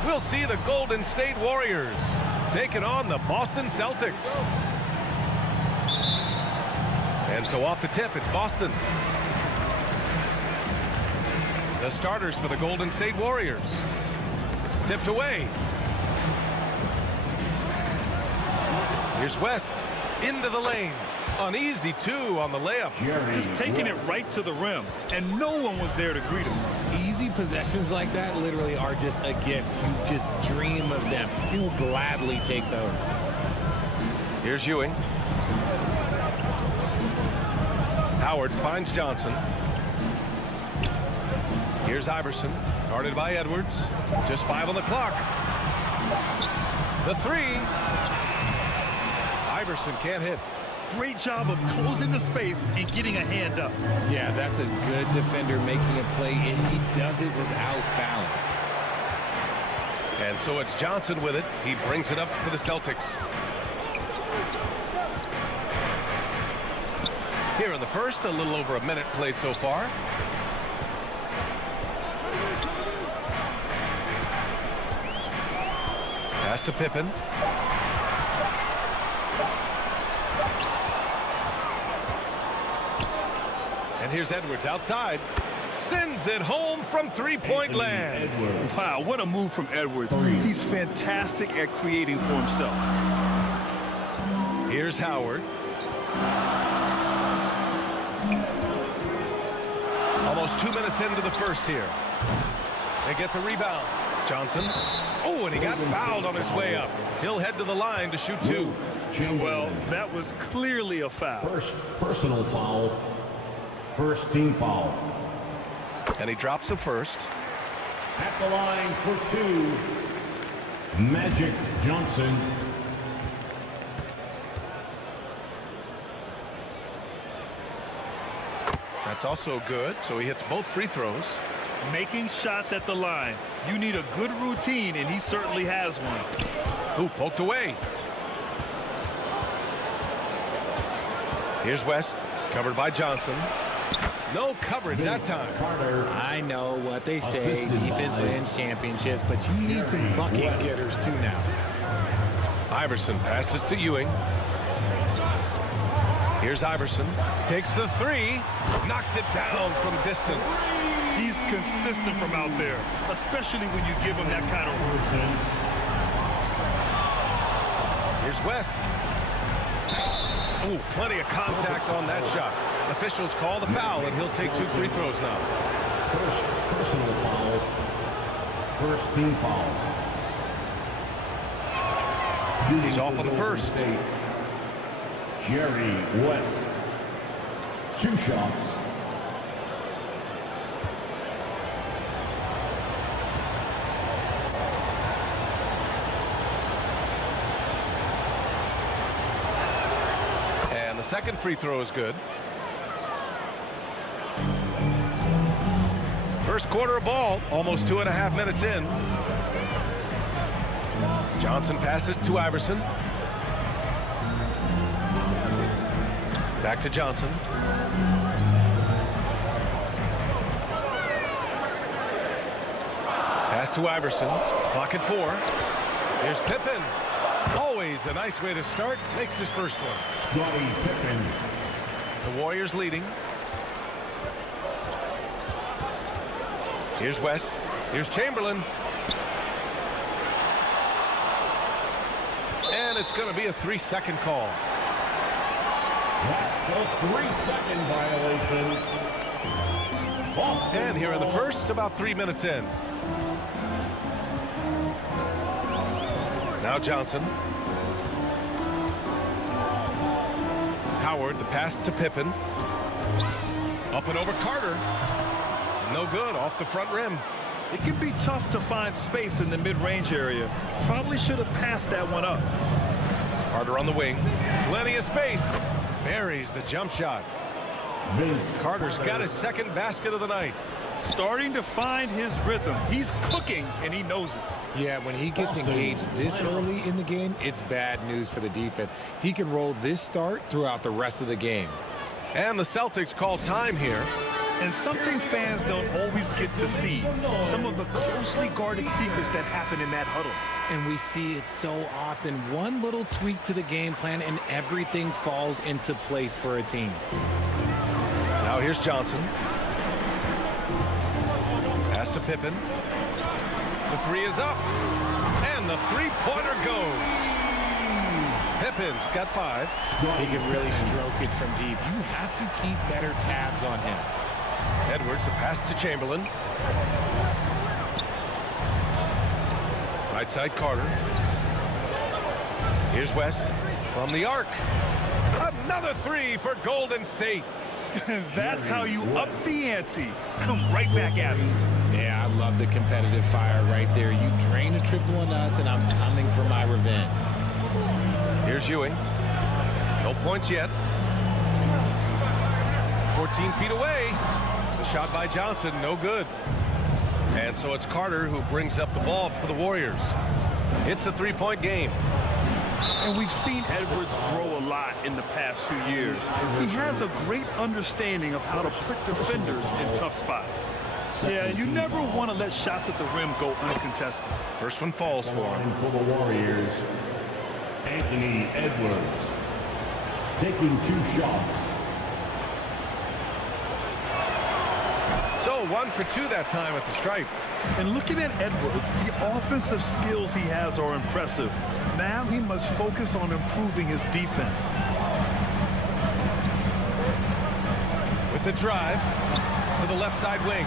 We'll see the Golden State Warriors taking on the Boston Celtics. And so off the tip, it's Boston. The starters for the Golden State Warriors. Tipped away. Here's West into the lane. An easy two on the layup. Just taking it right to the rim, and no one was there to greet him. Easy possessions like that literally are just a gift. You just dream of them. He'll gladly take those. Here's Ewing. Howard finds Johnson. Here's Iverson, guarded by Edwards. Just 5 on the clock. The three. Iverson can't hit. Great job of closing the space and getting a hand up. Yeah, that's a good defender making a play, and he does it without fouling. And so it's Johnson with it. He brings it up for the Celtics. Here in the first, a little over a minute played so far. Pass to Pippen. And here's Edwards outside. Sends it home from three-point land. Wow, what a move from Edwards. He's fantastic at creating for himself. Here's Howard. Almost 2 minutes into the first here. They get the rebound. Johnson. Oh, and he got fouled on his way up. He'll head to the line to shoot two. Well, that was clearly a foul. First personal foul. First team foul. And he drops the first. At the line for two, Magic Johnson. That's also good, so he hits both free throws. Making shots at the line. You need a good routine, and he certainly has one. Ooh, poked away. Here's West, covered by Johnson. No coverage that time. I know what they say, defense wins championships, but you need some bucket getters too now. Iverson passes to Ewing. Here's Iverson. Takes the three. Knocks it down from distance. He's consistent from out there, especially when you give him that kind of routine. Here's West. Ooh, plenty of contact on that shot. Officials call the foul, and he'll take 2 free throws now. First personal foul. First team foul. He's off on the first. Jerry West. 2 shots. And the second free throw is good. First quarter of ball, almost 2.5 minutes in. Johnson passes to Iverson. Back to Johnson. Pass to Iverson. Clock at 4. Here's Pippen. Always a nice way to start. Makes his first one. Scottie Pippen. The Warriors leading. Here's West. Here's Chamberlain. And it's going to be a 3-second call. That's a 3-second violation. And here in the first, about 3 minutes in. Now Johnson. Howard, the pass to Pippen. Up and over Carter. No good, off the front rim. It can be tough to find space in the mid-range area. Probably should have passed that one up. Carter on the wing. Plenty of space. Buries the jump shot. Carter's got his second basket of the night. Starting to find his rhythm. He's cooking, and he knows it. Yeah, when he gets engaged this early in the game, it's bad news for the defense. He can roll this start throughout the rest of the game. And the Celtics call time here. And something fans don't always get to see. Some of the closely guarded secrets that happen in that huddle. And we see it so often. One little tweak to the game plan and everything falls into place for a team. Now here's Johnson. Pass to Pippen. The three is up. And the three-pointer goes. Pippen's got 5. He can really stroke it from deep. You have to keep better tabs on him. Edwards, the pass to Chamberlain. Right side, Carter. Here's West from the arc. Another 3 for Golden State. That's how you up the ante. Come right back at him. Yeah, I love the competitive fire right there. You drain a triple on us, and I'm coming for my revenge. Here's Ewing. No points yet. 14 feet away. The shot by Johnson, no good. And so it's Carter who brings up the ball for the Warriors. It's a 3-point game. And we've seen Edwards grow a lot in the past few years. He has a great understanding of how to put defenders in tough spots. Yeah, you never want to let shots at the rim go uncontested. First one falls for him. For the Warriors, Anthony Edwards taking 2 shots. So 1 for 2 that time at the stripe. And looking at Edwards, the offensive skills he has are impressive. Now he must focus on improving his defense. With the drive to the left side wing.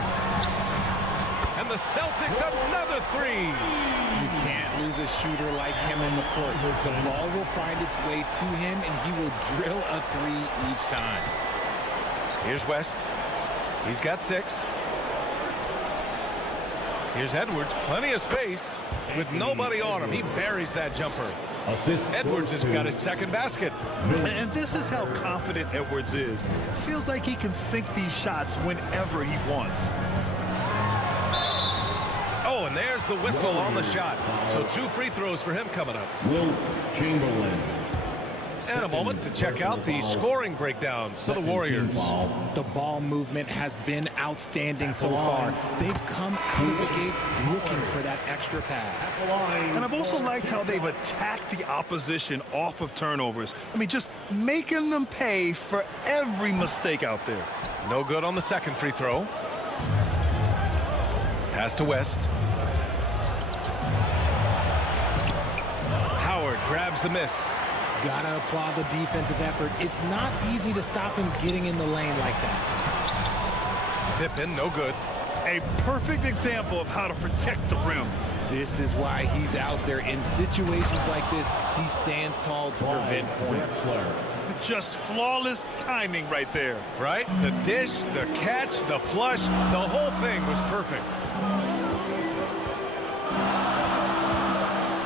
And the Celtics another 3. You can't lose a shooter like him in the court. The ball will find its way to him, and he will drill a 3 each time. Here's West. He's got 6. Here's Edwards, plenty of space with nobody on him. He buries that jumper. Edwards has got his second basket. And this is how confident Edwards is. Feels like he can sink these shots whenever he wants. Oh, and there's the whistle on the shot. So 2 free throws for him coming up. Wilt Chamberlain. And a moment to check out the scoring breakdown for the Warriors. The ball movement has been outstanding so far. They've come out of the gate looking for that extra pass. And I've also liked how they've attacked the opposition off of turnovers. I mean, just making them pay for every mistake out there. No good on the second free throw. Pass to West. Howard grabs the miss. Gotta applaud the defensive effort. It's not easy to stop him getting in the lane like that. Pippen, no good. A perfect example of how to protect the rim. This is why he's out there. In situations like this, he stands tall to prevent points. Just flawless timing right there. Right? The dish, the catch, the flush, the whole thing was perfect.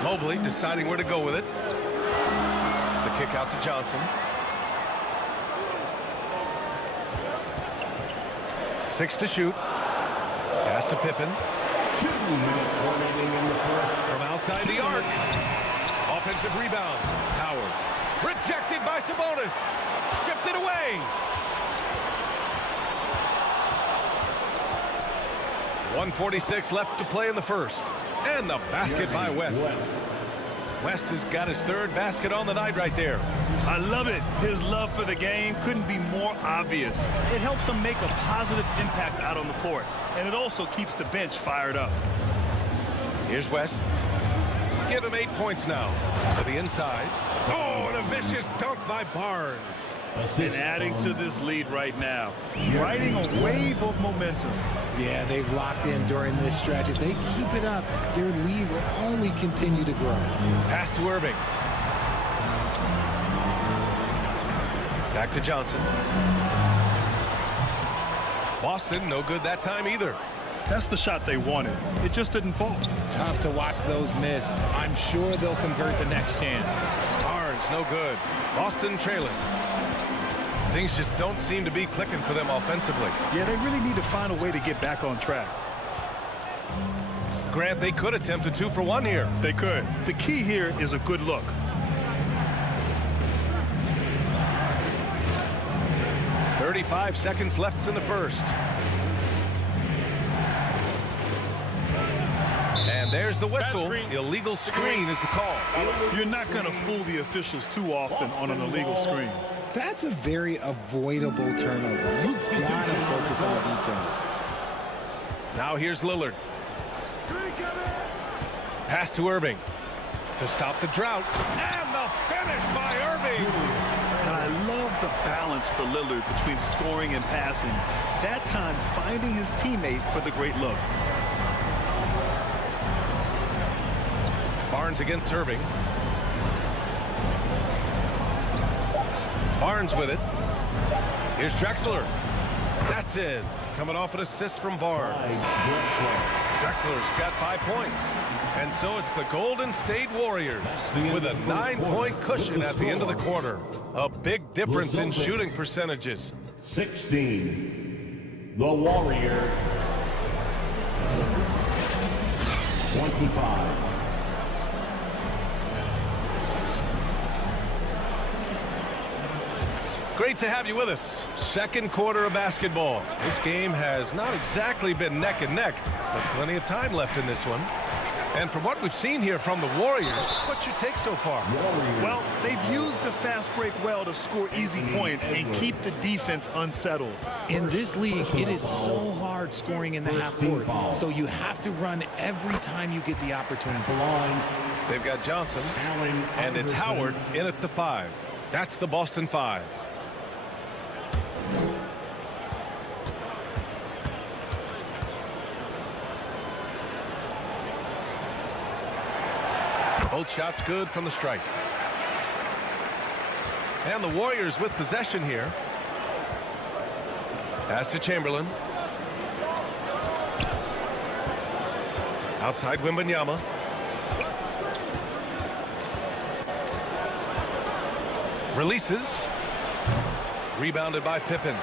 Mobley deciding where to go with it. The kick out to Johnson. 6 to shoot. Pass to Pippen. 2 minutes remaining in the first. From outside the arc. Offensive rebound. Howard. Rejected by Sabonis. Stripped it away. 1:46 left to play in the first. And the basket by West. West has got his 3rd basket on the night right there. I love it. His love for the game couldn't be more obvious. It helps him make a positive impact out on the court. And it also keeps the bench fired up. Here's West. Give him 8 points now. To the inside. Oh, and a vicious dunk by Barnes. And adding to this lead right now. Riding a wave of momentum. Yeah, they've locked in during this stretch. If they keep it up, their lead will only continue to grow. Pass to Irving. Back to Johnson. Boston, no good that time either. That's the shot they wanted. It just didn't fall. Tough to watch those miss. I'm sure they'll convert the next chance. Barnes, no good. Boston trailing. Things just don't seem to be clicking for them offensively. Yeah, they really need to find a way to get back on track. Grant, they could attempt a 2-for-1 here. They could. The key here is a good look. .35 seconds left in the first. And there's the whistle. Illegal screen is the call. You're not going to fool the officials too often on an illegal screen. That's a very avoidable turnover. You've got to focus on the details. Now here's Lillard. Pass to Irving to stop the drought. And the finish by Irving. And I love the balance for Lillard between scoring and passing. That time finding his teammate for the great look. Barnes against Irving. Barnes with it. Here's Drexler. That's it. Coming off an assist from Barnes. Drexler's got 5 points. And so it's the Golden State Warriors with a 9-point cushion at the end of the quarter. A big difference in shooting percentages. 16. The Warriors. 25. Great to have you with us. Second quarter of basketball. This game has not exactly been neck and neck, but plenty of time left in this one. And from what we've seen here from the Warriors, what's your take so far? Well, they've used the fast break well to score easy points and keep the defense unsettled. In this league, it is so hard scoring in the half court, so you have to run every time you get the opportunity. They've got Johnson, and it's Howard in at the 5. That's the Boston 5. Both shots good from the strike. And the Warriors with possession here. Pass to Chamberlain. Outside Wembanyama. Releases. Rebounded by Pippen.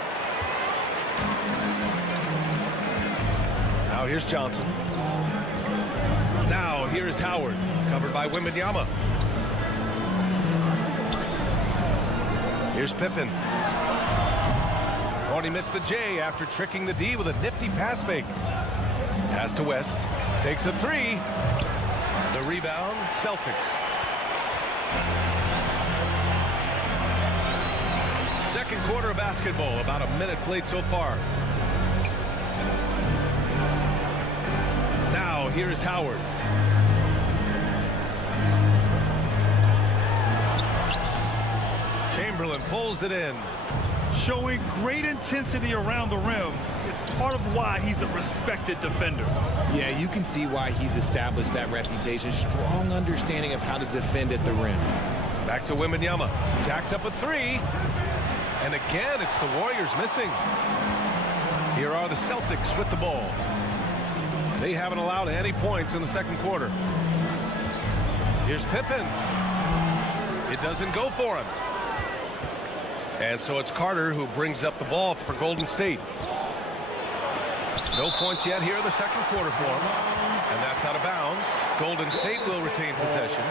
Now here's Johnson. Now here's Howard. Covered by Wembanyama. Here's Pippen. Oh, and he missed the J after tricking the D with a nifty pass fake. Pass to West. Takes a 3. The rebound, Celtics. Second quarter of basketball. About a minute played so far. Now here's Howard. Chamberlain pulls it in. Showing great intensity around the rim is part of why he's a respected defender. Yeah, you can see why he's established that reputation. Strong understanding of how to defend at the rim. Back to Wembanyama. Jacks up a 3. And again, it's the Warriors missing. Here are the Celtics with the ball. They haven't allowed any points in the second quarter. Here's Pippen. It doesn't go for him. And so it's Carter who brings up the ball for Golden State. No points yet here in the second quarter for him. And that's out of bounds. Golden State will retain possession.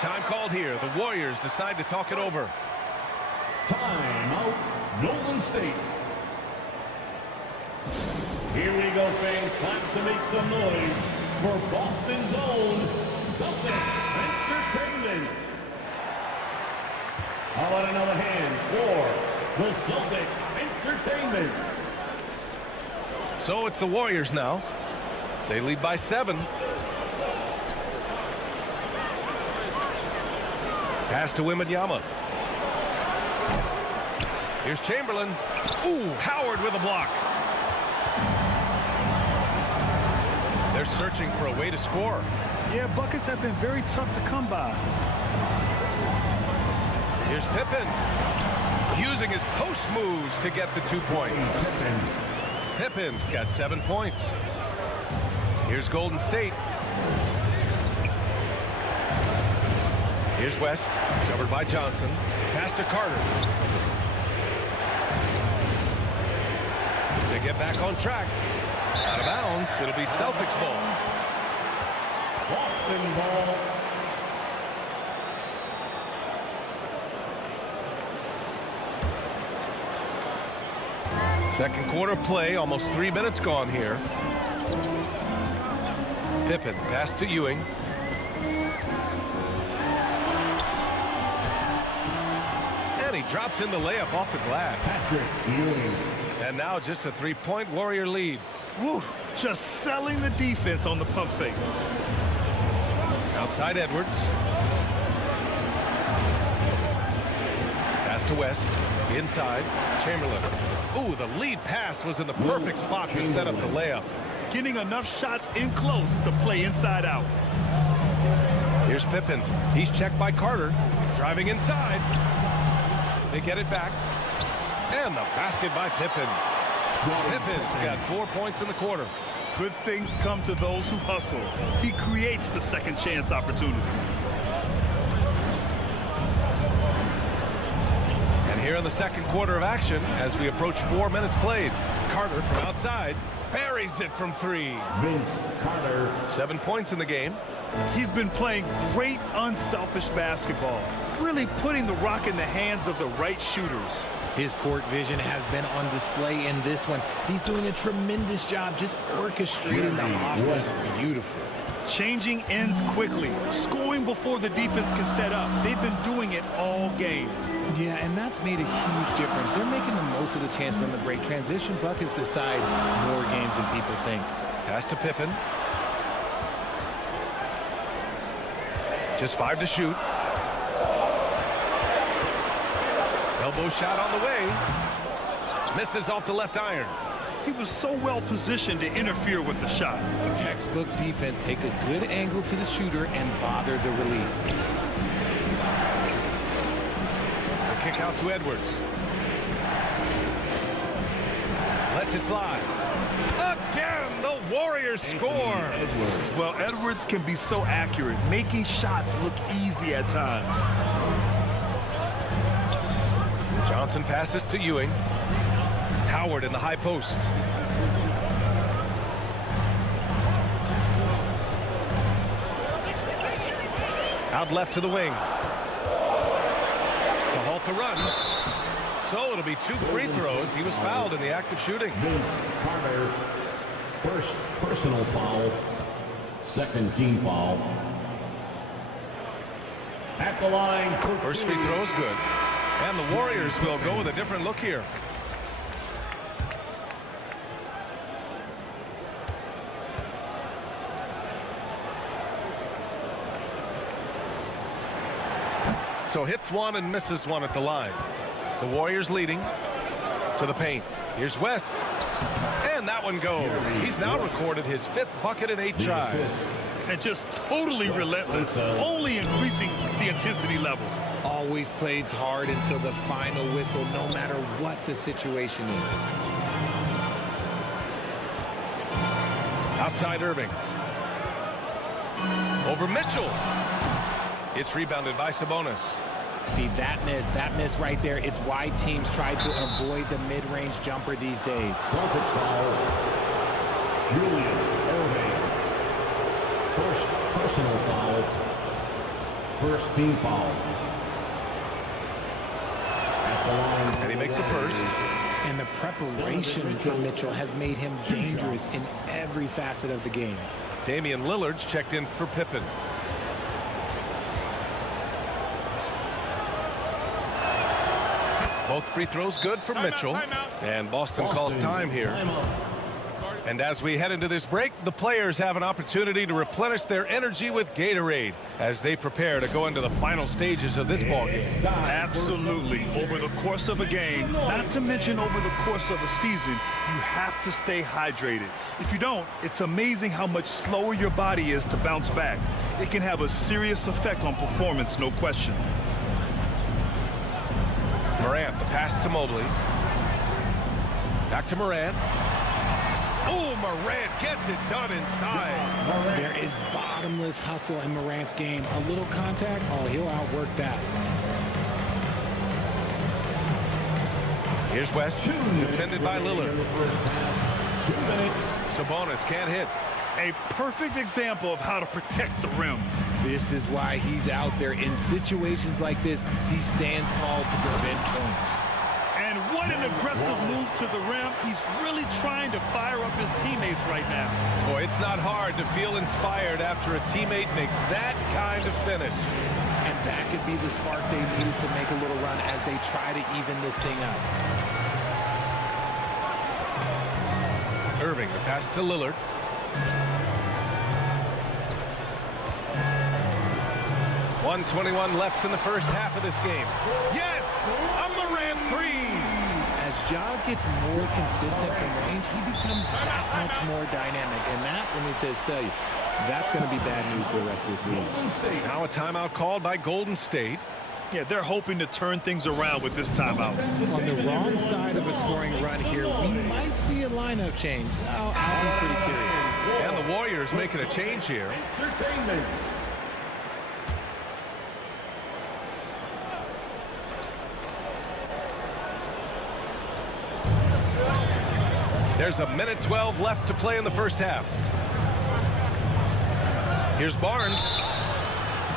Time called here. The Warriors decide to talk it over. Timeout, Golden State. Here we go, fans. Time to make some noise for Boston's own Celtics Entertainment. How about another hand for the Celtics Entertainment? So it's the Warriors now. They lead by 7. Pass to Wembanyama. Here's Chamberlain. Ooh, Howard with a block. They're searching for a way to score. Yeah, buckets have been very tough to come by. Here's Pippen, using his post moves to get the 2 points. Pippen's got 7 points. Here's Golden State. Here's West, covered by Johnson. Pass to Carter. To get back on track. Out of bounds, it'll be Celtics ball. Boston ball. Second quarter play, almost 3 minutes gone here. Pippen, pass to Ewing. And he drops in the layup off the glass. Patrick Ewing. And now just a 3-point Warrior lead. Woo, just selling the defense on the pump fake. Outside Edwards. Pass to West. Inside. Chamberlain. Ooh, the lead pass was in the perfect spot to set up the layup. Getting enough shots in close to play inside out. Here's Pippen. He's checked by Carter. Driving inside. They get it back. And the basket by Pippen. Pippen's got 4 points in the quarter. Good things come to those who hustle. He creates the second chance opportunity. And here in the second quarter of action, as we approach 4 minutes played, Carter from outside buries it from 3. Vince Carter. 7 points in the game. He's been playing great unselfish basketball, really putting the rock in the hands of the right shooters. His court vision has been on display in this one. He's doing a tremendous job just orchestrating the offense beautiful. Changing ends quickly, scoring before the defense can set up. They've been doing it all game. Yeah, and that's made a huge difference. They're making the most of the chances on the break. Transition buckets decide more games than people think. Pass to Pippen. Just 5 to shoot. Elbow shot on the way. Misses off the left iron. He was so well positioned to interfere with the shot. Textbook defense, take a good angle to the shooter and bother the release. The kick out to Edwards. Lets it fly. Again, the Warriors score. Well, Edwards can be so accurate, making shots look easy at times. Johnson passes to Ewing. Howard in the high post. Out left to the wing. To halt the run. So it'll be 2 free throws. He was fouled in the act of shooting. Vince Carter. First personal foul. Second team foul. At the line. First free throw is good. And the Warriors will go with a different look here. So hits one and misses one at the line. The Warriors leading to the paint. Here's West. And that one goes. He's now recorded his 5th bucket in 8 tries. And just totally relentless, only increasing the intensity level. Always plays hard until the final whistle, no matter what the situation is. Outside Irving. Over Mitchell. It's rebounded by Sabonis. See, that miss right there. It's why teams try to avoid the mid-range jumper these days. Celtics foul. Julius Erving. First personal foul. First team foul. At the line. And he makes the first. And the preparation for Mitchell has made him dangerous in every facet of the game. Damian Lillard's checked in for Pippen. Both free throws good for Mitchell. And Boston calls time here. And as we head into this break, the players have an opportunity to replenish their energy with Gatorade as they prepare to go into the final stages of this ballgame. Absolutely. Over the course of a game, not to mention over the course of a season, you have to stay hydrated. If you don't, it's amazing how much slower your body is to bounce back. It can have a serious effect on performance, no question. Morant, the pass to Mobley. Back to Morant. Oh, Morant gets it done inside. There is bottomless hustle in Morant's game. A little contact, oh, he'll outwork that. Here's West, defended by Lillard. 2 minutes. Sabonis can't hit. A perfect example of how to protect the rim. This is why he's out there. In situations like this, he stands tall to prevent points. And what an aggressive move to the rim. He's really trying to fire up his teammates right now. Boy, it's not hard to feel inspired after a teammate makes that kind of finish. And that could be the spark they needed to make a little run as they try to even this thing up. Irving, the pass to Lillard. .121 left in the first half of this game. Yes! A Morant three! As Ja gets more consistent from range, he becomes that much more dynamic. And that, let me just tell you, that's going to be bad news for the rest of this league. Now a timeout called by Golden State. Yeah, they're hoping to turn things around with this timeout. On the wrong side of a scoring run here, we might see a lineup change. I'll be pretty curious. And the Warriors making a change here. Entertainment. There's a minute 12 left to play in the first half. Here's Barnes.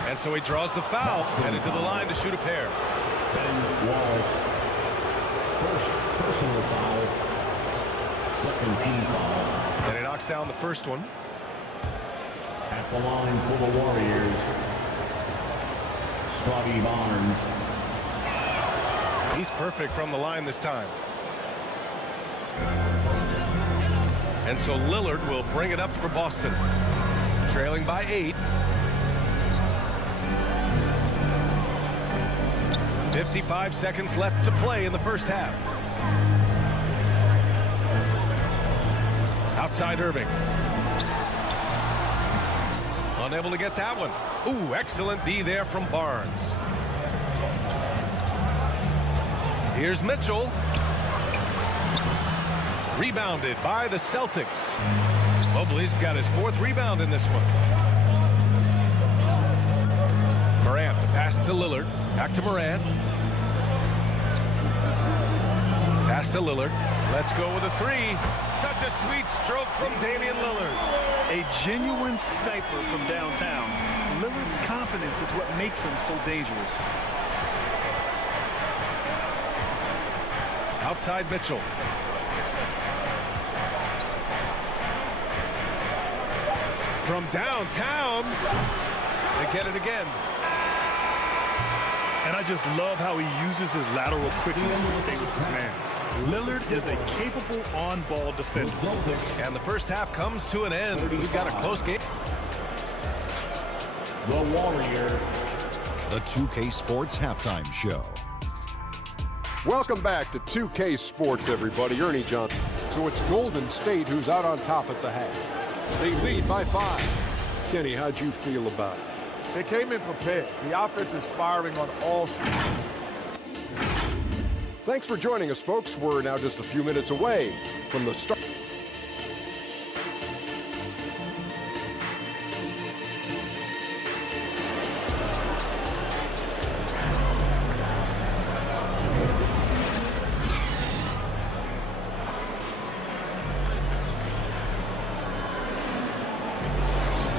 And so he draws the foul, headed to the line to shoot a pair. And Wallace. First personal foul. Second team foul. Then he knocks down the first one. At the line for the Warriors, Scottie Barnes. He's perfect from the line this time. And so Lillard will bring it up for Boston. Trailing by 8. 55 seconds left to play in the first half. Outside Irving. Unable to get that one. Ooh, excellent D there from Barnes. Here's Mitchell. Rebounded by the Celtics. Mobley's got his 4th rebound in this one. Morant, the pass to Lillard. Back to Morant. Pass to Lillard. Let's go with a 3. Such a sweet stroke from Damian Lillard. A genuine sniper from downtown. Lillard's confidence is what makes him so dangerous. Outside Mitchell. From downtown, they get it again. And I just love how he uses his lateral quickness to stay with his man. Lillard is a capable on-ball defender. And the first half comes to an end. We've got a close game. The Warriors. The 2K Sports Halftime Show. Welcome back to 2K Sports, everybody. Ernie Johnson. So it's Golden State who's out on top at the half. They lead by 5. Kenny, how'd you feel about it? They came in prepared. The offense is firing on all. Thanks for joining us, folks. We're now just a few minutes away from the start.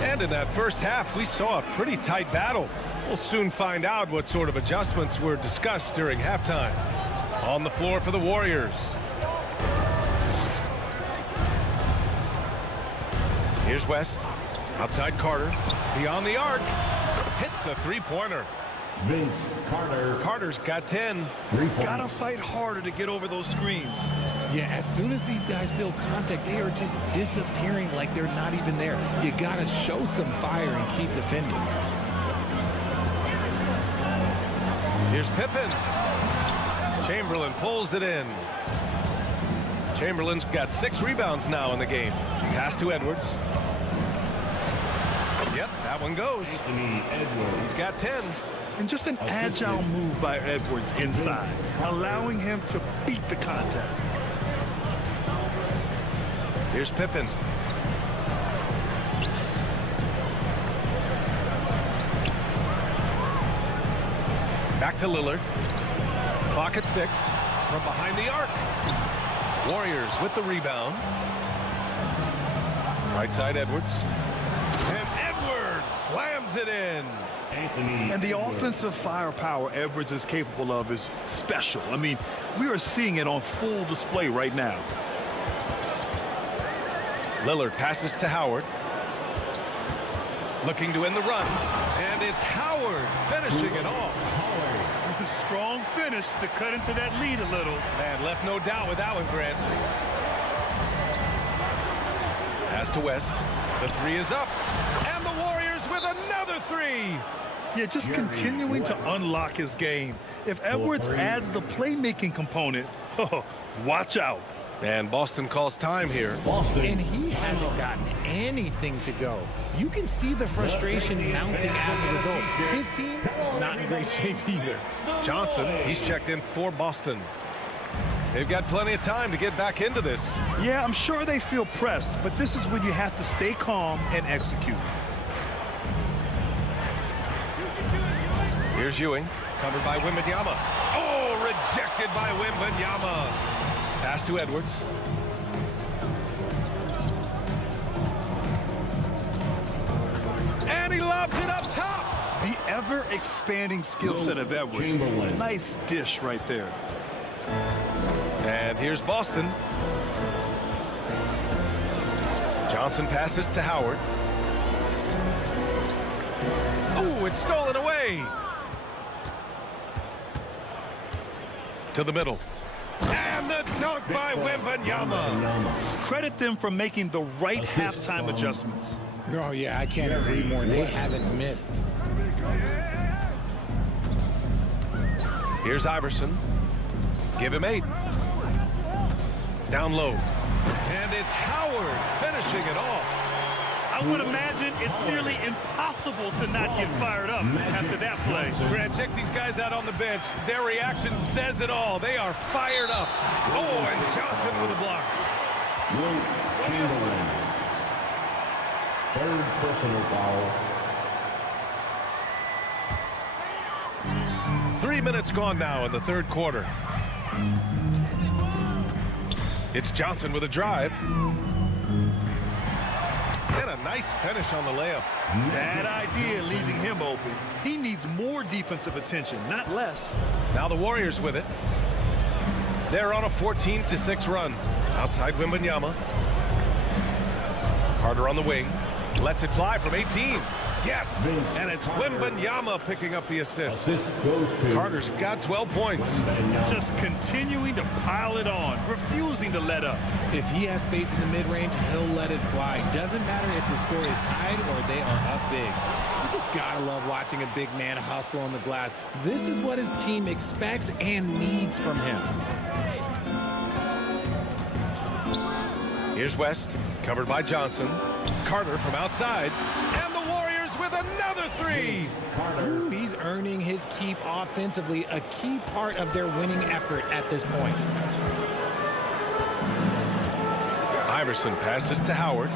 And in that first half, we saw a pretty tight battle. We'll soon find out what sort of adjustments were discussed during halftime. On the floor for the Warriors. Here's West. Outside Carter. Beyond the arc. Hits the three-pointer. Carter's got 10. Gotta fight harder to get over those screens. Yeah, as soon as these guys feel contact, they are just disappearing like they're not even there. You gotta show some fire and keep defending. Here's Pippen. Chamberlain pulls it in. Chamberlain's got 6 rebounds now in the game. Pass to Edwards. Yep, that one goes. He's got 10. And just an agile move by Edwards inside, allowing him to beat the contact. Here's Pippen. Back to Lillard. Clock at 6. From behind the arc. Warriors with the rebound. Right side Edwards. And Edwards slams it in. And the offensive firepower Edwards is capable of is special. I mean, we are seeing it on full display right now. Lillard passes to Howard. Looking to end the run. And it's Howard finishing it off. Strong finish to cut into that lead a little. Man, left no doubt with that one, Grant. Pass to West. The 3 is up. And the Warriors with another 3. Yeah, just continuing to unlock his game. If Edwards adds the playmaking component, watch out. And Boston calls time here. And he hasn't gotten anything to go. You can see the frustration mounting as a result. His team, not in great shape either. Johnson, he's checked in for Boston. They've got plenty of time to get back into this. Yeah, I'm sure they feel pressed, but this is when you have to stay calm and execute. Here's Ewing, covered by Wembanyama. Oh, rejected by Wembanyama. Pass to Edwards. And he lobs it up top. The ever-expanding skill set of Edwards. Nice dish right there. And here's Boston. Johnson passes to Howard. Oh, it's stolen away. To the middle. And the dunk by Wembanyama. Credit them for making the right halftime adjustments. Oh, yeah, I can't agree more. They haven't missed. Here's Iverson. Give him 8. Down low. And it's Howard finishing it off. I would imagine it's nearly impossible to not get fired up after that play. Grant, check these guys out on the bench. Their reaction says it all. They are fired up. Oh, and Johnson with a block. Chamberlain. 3rd personal foul. 3 minutes gone now in the 3rd quarter. It's Johnson with a drive. And a nice finish on the layup. Bad idea leaving him open. He needs more defensive attention, not less. Now the Warriors with it. They're on a 14-6 run. Outside Wembanyama. Carter on the wing. Lets it fly from 18. Yes! And it's Wembanyama picking up the assist. Carter's got 12 points. Just continuing to pile it on, refusing to let up. If he has space in the mid-range, he'll let it fly. Doesn't matter if the score is tied or they are up big. You just gotta love watching a big man hustle on the glass. This is what his team expects and needs from him. Here's West, covered by Johnson. Carter from outside. And the Warriors with another 3. Ooh, he's earning his keep offensively, a key part of their winning effort at this point. Iverson passes to Howard.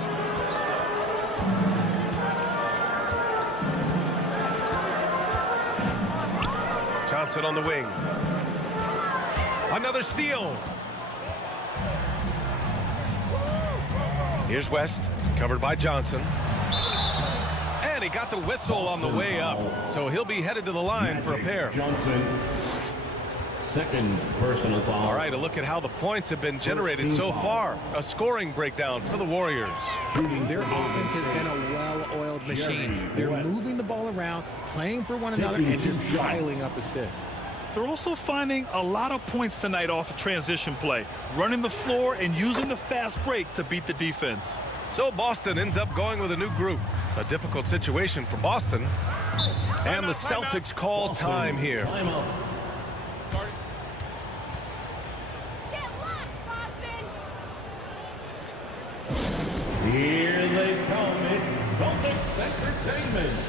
Johnson on the wing. Another steal. Here's West, covered by Johnson. And he got the whistle on the way up, so he'll be headed to the line for a pair. Johnson. 2nd personal foul. All right, a look at how the points have been generated so far. A scoring breakdown for the Warriors. Their offense has been a well-oiled machine. They're moving the ball around, playing for one another, and just piling up assists. They're also finding a lot of points tonight off of transition play, running the floor and using the fast break to beat the defense. So Boston ends up going with a new group. A difficult situation for Boston. And the Celtics call time here. Get lost, Boston! Here they come. It's Celtics Entertainment.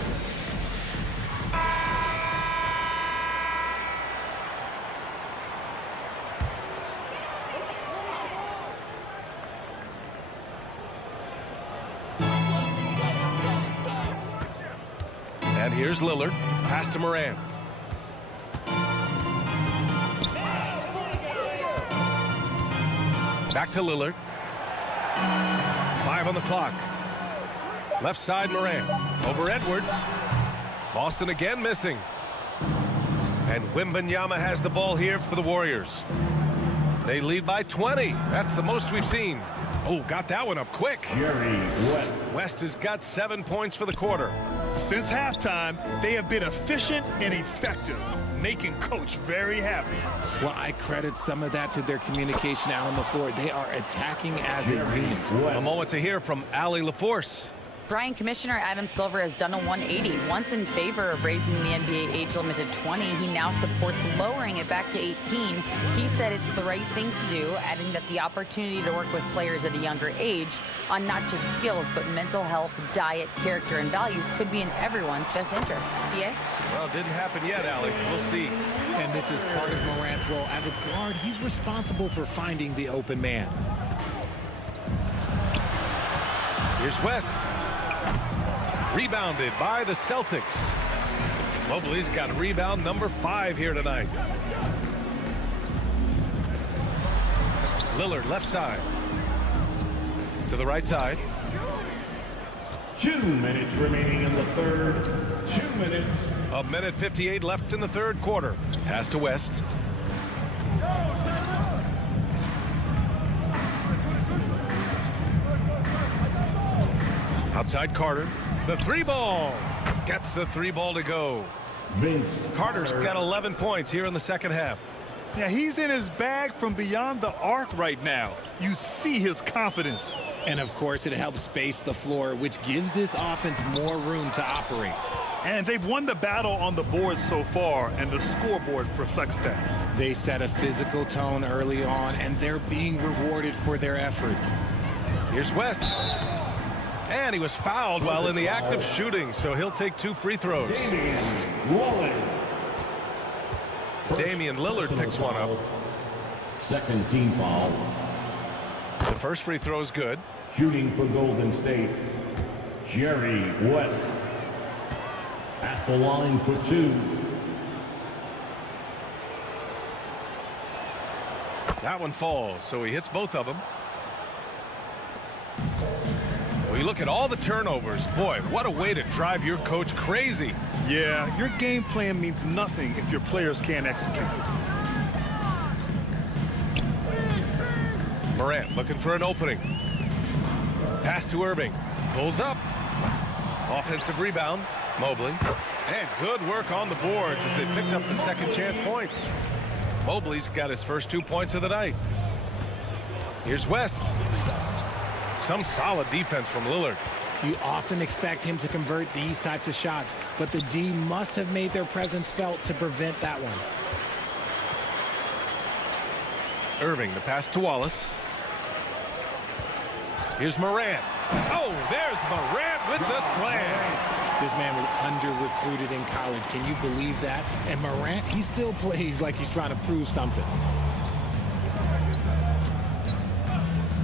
And here's Lillard. Pass to Morant. Back to Lillard. 5 on the clock. Left side Morant. Over Edwards. Boston again missing. And Wembanyama has the ball here for the Warriors. They lead by 20. That's the most we've seen. Oh, got that one up quick. West has got 7 points for the quarter. Since halftime, they have been efficient and effective, making Coach very happy. Well, I credit some of that to their communication out on the floor. They are attacking as a unit. A moment to hear from Allie LaForce. Brian, Commissioner Adam Silver has done a 180. Once in favor of raising the NBA age limit to 20, he now supports lowering it back to 18. He said it's the right thing to do, adding that the opportunity to work with players at a younger age on not just skills, but mental health, diet, character, and values could be in everyone's best interest. Yeah? Well, it didn't happen yet, Allie. We'll see. And this is part of Morant's role. As a guard, he's responsible for finding the open man. Here's West. Rebounded by the Celtics. Mobley's got rebound number 5 here tonight. Lillard left side. To the right side. 2 minutes remaining in the third. 2 minutes. A minute 58 left in the third quarter. Pass to West. Outside Carter. The 3-ball. Gets the 3-ball to go. Carter's got 11 points here in the second half. Yeah, he's in his bag from beyond the arc right now. You see his confidence. And of course, it helps space the floor, which gives this offense more room to operate. And they've won the battle on the board so far, and the scoreboard reflects that. They set a physical tone early on, and they're being rewarded for their efforts. Here's West. And he was fouled while in the act of shooting, so he'll take 2 free throws. Damian Lillard picks one up. Second team foul. The first free throw is good. Shooting for Golden State, Jerry West. At the line for 2. That one falls, so he hits both of them. Well, you look at all the turnovers. Boy, what a way to drive your coach crazy. Yeah, your game plan means nothing if your players can't execute. Morant looking for an opening. Pass to Irving. Pulls up. Offensive rebound. Mobley. And good work on the boards as they picked up the second chance points. Mobley's got his first 2 points of the night. Here's West. Some solid defense from Lillard. You often expect him to convert these types of shots, but the D must have made their presence felt to prevent that one. Irving, the pass to Wallace. Here's Morant. Oh, there's Morant with the slam. This man was under-recruited in college. Can you believe that? And Morant, he still plays like he's trying to prove something.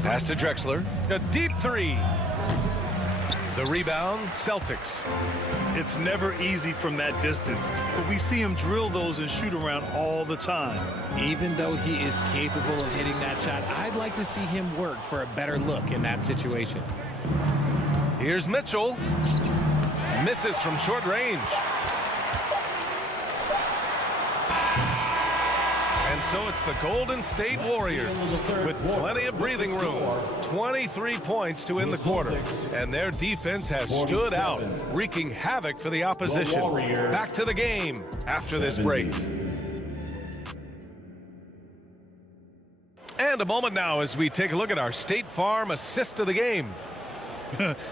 Pass to Drexler. A deep 3. The rebound, Celtics. It's never easy from that distance, but we see him drill those and shoot around all the time. Even though he is capable of hitting that shot, I'd like to see him work for a better look in that situation. Here's Mitchell. Misses from short range. And so it's the Golden State Warriors with plenty of breathing room. 23 points to end the quarter, and their defense has stood out, wreaking havoc for the opposition. Back to the game after this break. And a moment now as we take a look at our State Farm assist of the game.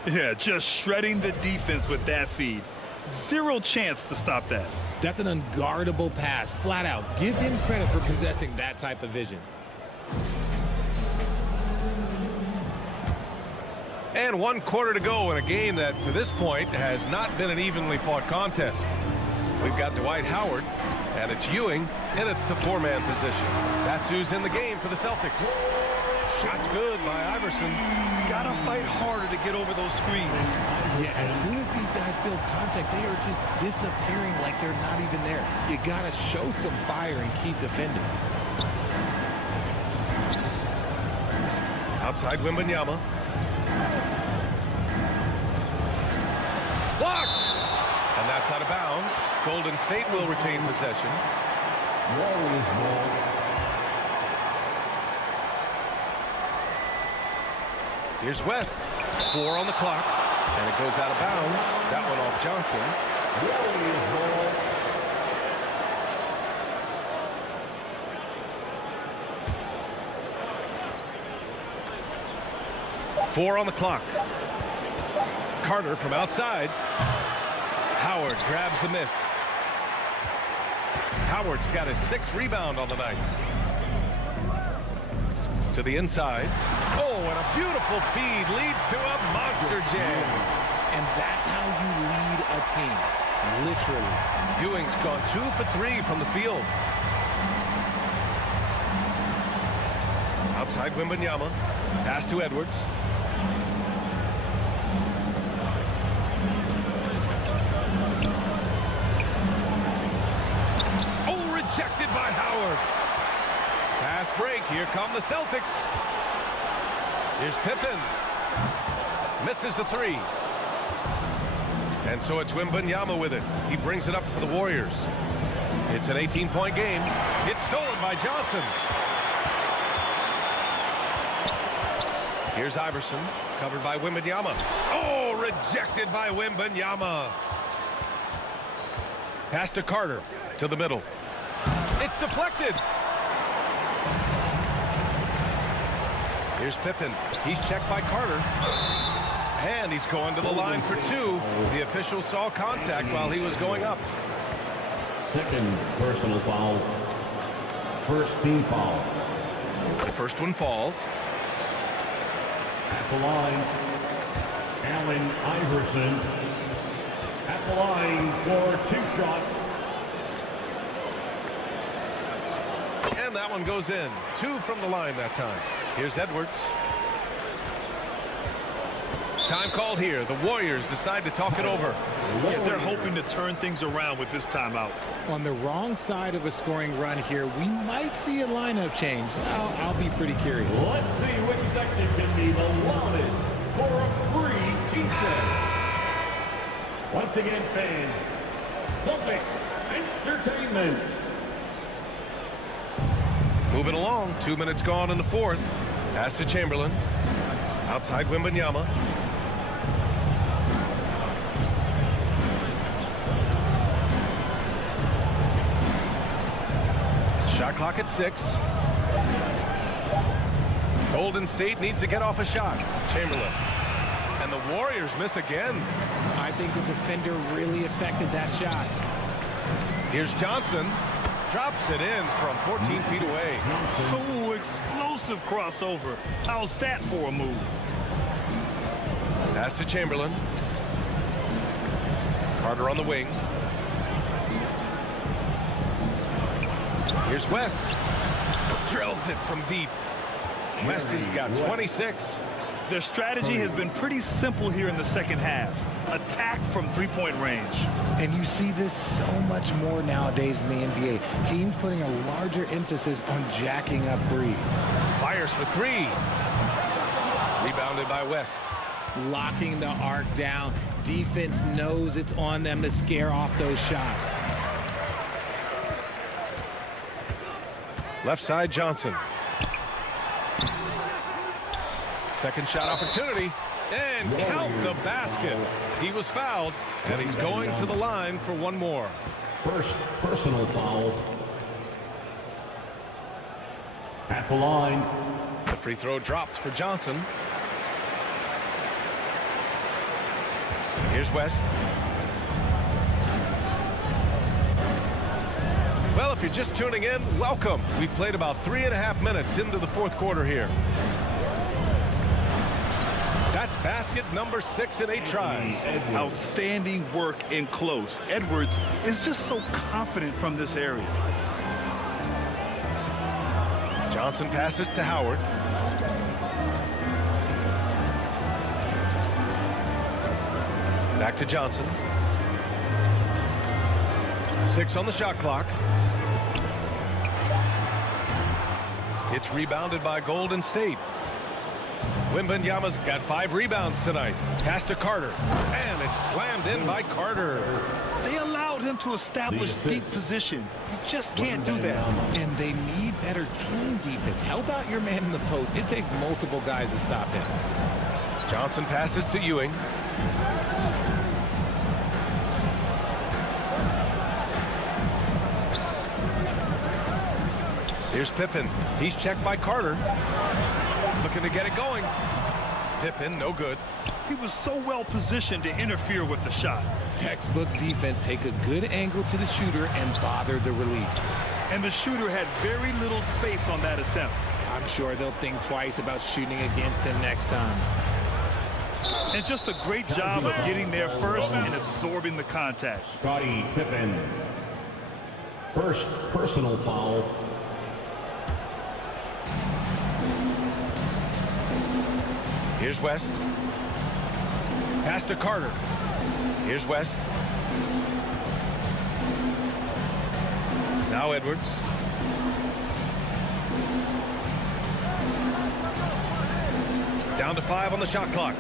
Yeah, just shredding the defense with that feed. Zero chance to stop that. That's an unguardable pass, flat out. Give him credit for possessing that type of vision. And 1 quarter to go in a game that, to this point, has not been an evenly fought contest. We've got Dwight Howard, and it's Ewing in at the 4-man position. That's who's in the game for the Celtics. Shot's good by Iverson. Gotta fight harder to get over those screens. Yeah, as soon as these guys feel contact, they are just disappearing like they're not even there. You gotta show some fire and keep defending. Outside Wembanyama. Blocked! And that's out of bounds. Golden State will retain possession. Warriors ball. Here's West. 4 on the clock. And it goes out of bounds. That one off Johnson. Warriors ball. Four on the clock. Carter from outside. Howard grabs the miss. Howard's got his 6th rebound on the night. To the inside. Oh, and a beautiful feed leads to a monster jam. And that's how you lead a team, literally. Ewing's gone 2 for 3 from the field. Outside Wembanyama. Pass to Edwards. Oh, rejected by Howard. Fast break. Here come the Celtics. Here's Pippen. Misses the 3. And so it's Wembanyama with it. He brings it up for the Warriors. It's an 18-point game. It's stolen by Johnson. Here's Iverson, covered by Wembanyama. Oh, rejected by Wembanyama. Pass to Carter, to the middle. It's deflected. Here's Pippen. He's checked by Carter. And he's going to the line for 2. The official saw contact while he was going up. 2nd personal foul. 1st team foul. The first one falls. At the line, Allen Iverson. At the line for 2 shots. And that one goes in. 2 from the line that time. Here's Edwards. Time called here. The Warriors decide to talk it over. Yeah, they're hoping to turn things around with this timeout. On the wrong side of a scoring run here, we might see a lineup change. I'll be pretty curious. Let's see which section can be the loudest for a free t-shirt. Once again, fans, Celtics Entertainment. Moving along. 2 minutes gone in the 4th. Pass to Chamberlain. Outside Wembanyama. Shot clock at 6. Golden State needs to get off a shot. Chamberlain. And the Warriors miss again. I think the defender really affected that shot. Here's Johnson. Drops it in from 14 feet away. Oh, explosive crossover. How's that for a move? Pass to Chamberlain. Carter on the wing. Here's West. Drills it from deep. West has got 26. Their strategy has been pretty simple here in the 2nd half. Attack from 3-point range. And you see this so much more nowadays in the NBA. Teams putting a larger emphasis on jacking up threes. Fires for 3. Rebounded by West. Locking the arc down. Defense knows it's on them to scare off those shots. Left side, Johnson. Second shot opportunity. And count the basket. He was fouled, and he's going to the line for one more. First personal foul. At the line. The free throw dropped for Johnson. Here's West. Well, if you're just tuning in, welcome. We've played about 3.5 minutes into the fourth quarter here. That's basket number 6 in 8 tries. Outstanding work in close. Edwards is just so confident from this area. Johnson passes to Howard. Back to Johnson. 6 on the shot clock. It's rebounded by Golden State. Wembanyama's got 5 rebounds tonight. Pass to Carter. And it's slammed in by Carter. They allowed him to establish deep position. You just can't do that. And they need better team defense. Help out your man in the post. It takes multiple guys to stop him. Johnson passes to Ewing. Here's Pippen. He's checked by Carter. Looking to get it going. Pippen, no good. He was so well positioned to interfere with the shot. Textbook defense. Take a good angle to the shooter and bother the release. And the shooter had very little space on that attempt. I'm sure they'll think twice about shooting against him next time. And just a great job of getting there first and absorbing the contact. Scottie Pippen. First personal foul. Here's West. Pass to Carter. Here's West. Now Edwards. Down to 5 on the shot clock.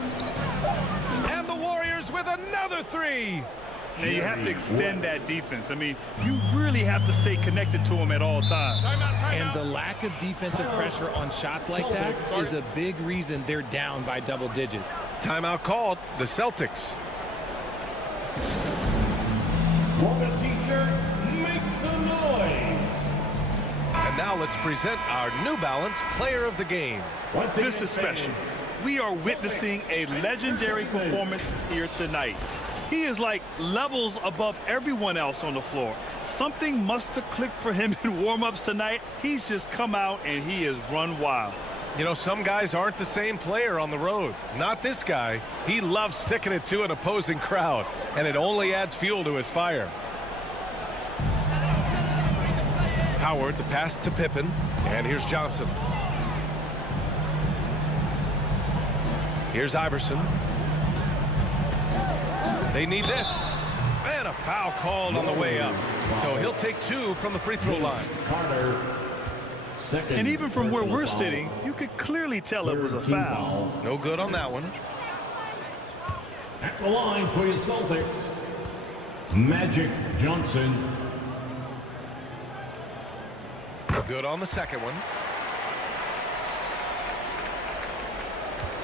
And the Warriors with another 3. Now you have to extend that defense. I mean, you really have to stay connected to them at all times. And the lack of defensive pressure on shots like that is a big reason they're down by double digits. Timeout called. The Celtics. For the t-shirt, make some noise. And now let's present our New Balance Player of the Game. This is special. We are witnessing a legendary performance here tonight. He is like levels above everyone else on the floor. Something must have clicked for him in warm-ups tonight. He's just come out and he has run wild. You know, some guys aren't the same player on the road. Not this guy. He loves sticking it to an opposing crowd, and it only adds fuel to his fire. Howard, the pass to Pippen, and here's Johnson. Here's Iverson. They need this. And a foul called on the way up. So he'll take 2 from the free throw line. Carter. And even from where we're sitting, you could clearly tell it was a foul. No good on that one. At the line for your Celtics, Magic Johnson. Good on the second one.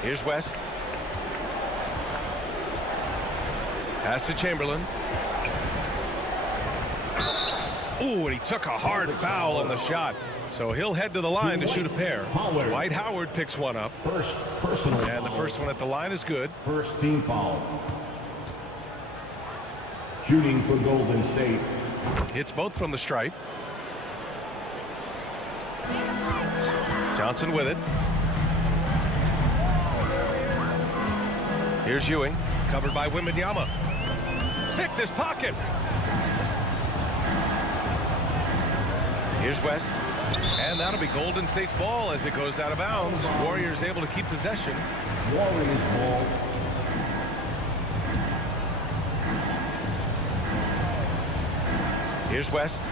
Here's West. Pass to Chamberlain. Ooh, and he took a hard foul on the shot. So he'll head to the line to shoot a pair. Dwight Howard picks one up. First personal and the first one at the line is good. First team foul. Shooting for Golden State. Hits both from the stripe. Johnson with it. Here's Ewing, covered by Wembanyama. Picked his pocket. Here's West. And that'll be Golden State's ball as it goes out of bounds. Warriors able to keep possession. Warriors ball. Here's West.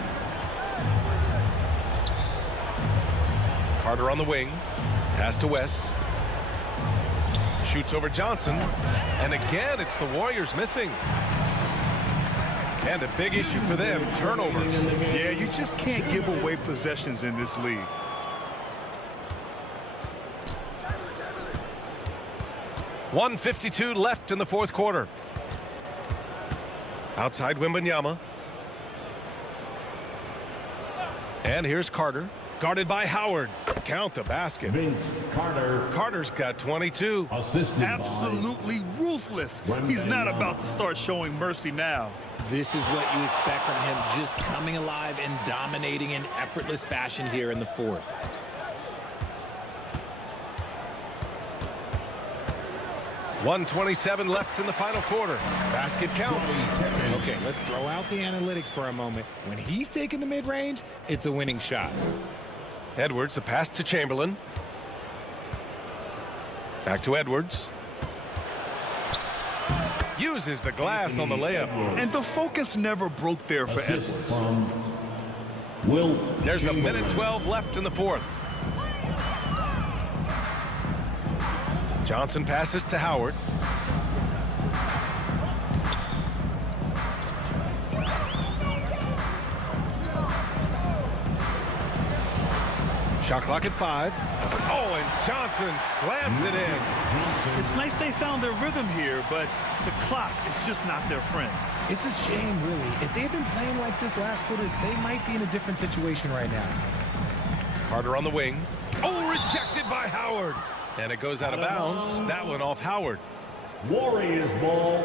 Carter on the wing. Pass to West. Shoots over Johnson. And again, it's the Warriors missing. And a big issue for them, turnovers. Yeah, you just can't give away possessions in this league. .152 left in the fourth quarter. Outside Wembanyama. And here's Carter. Guarded by Howard. Count the basket. Vince Carter. Carter's got 22. Absolutely ruthless. He's not about to start showing mercy now. This is what you expect from him, just coming alive and dominating in effortless fashion here in the fourth. .127 left in the final quarter. Basket counts. Okay, let's throw out the analytics for a moment. When he's taking the mid-range, it's a winning shot. Edwards, a pass to Chamberlain. Back to Edwards. Uses the glass on the layup. And the focus never broke there for Edwards. There's a minute 12 left in the fourth. Johnson passes to Howard. Shot clock at 5. Oh, and Johnson slams it in. It's nice they found their rhythm here, but the clock is just not their friend. It's a shame, really. If they'd been playing like this last quarter, they might be in a different situation right now. Carter on the wing. Oh, rejected by Howard. And it goes out of bounds. That one off Howard. Warriors ball.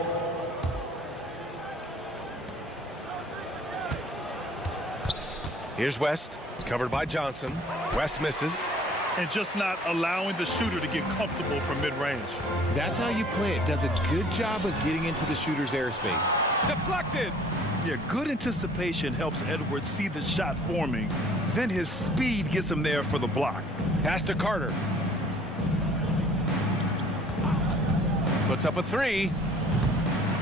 Here's West. Covered by Johnson. West misses. And just not allowing the shooter to get comfortable from mid-range. That's how you play it. Does a good job of getting into the shooter's airspace. Deflected. Yeah, good anticipation helps Edwards see the shot forming. Then his speed gets him there for the block. Pass to Carter. Puts up a 3.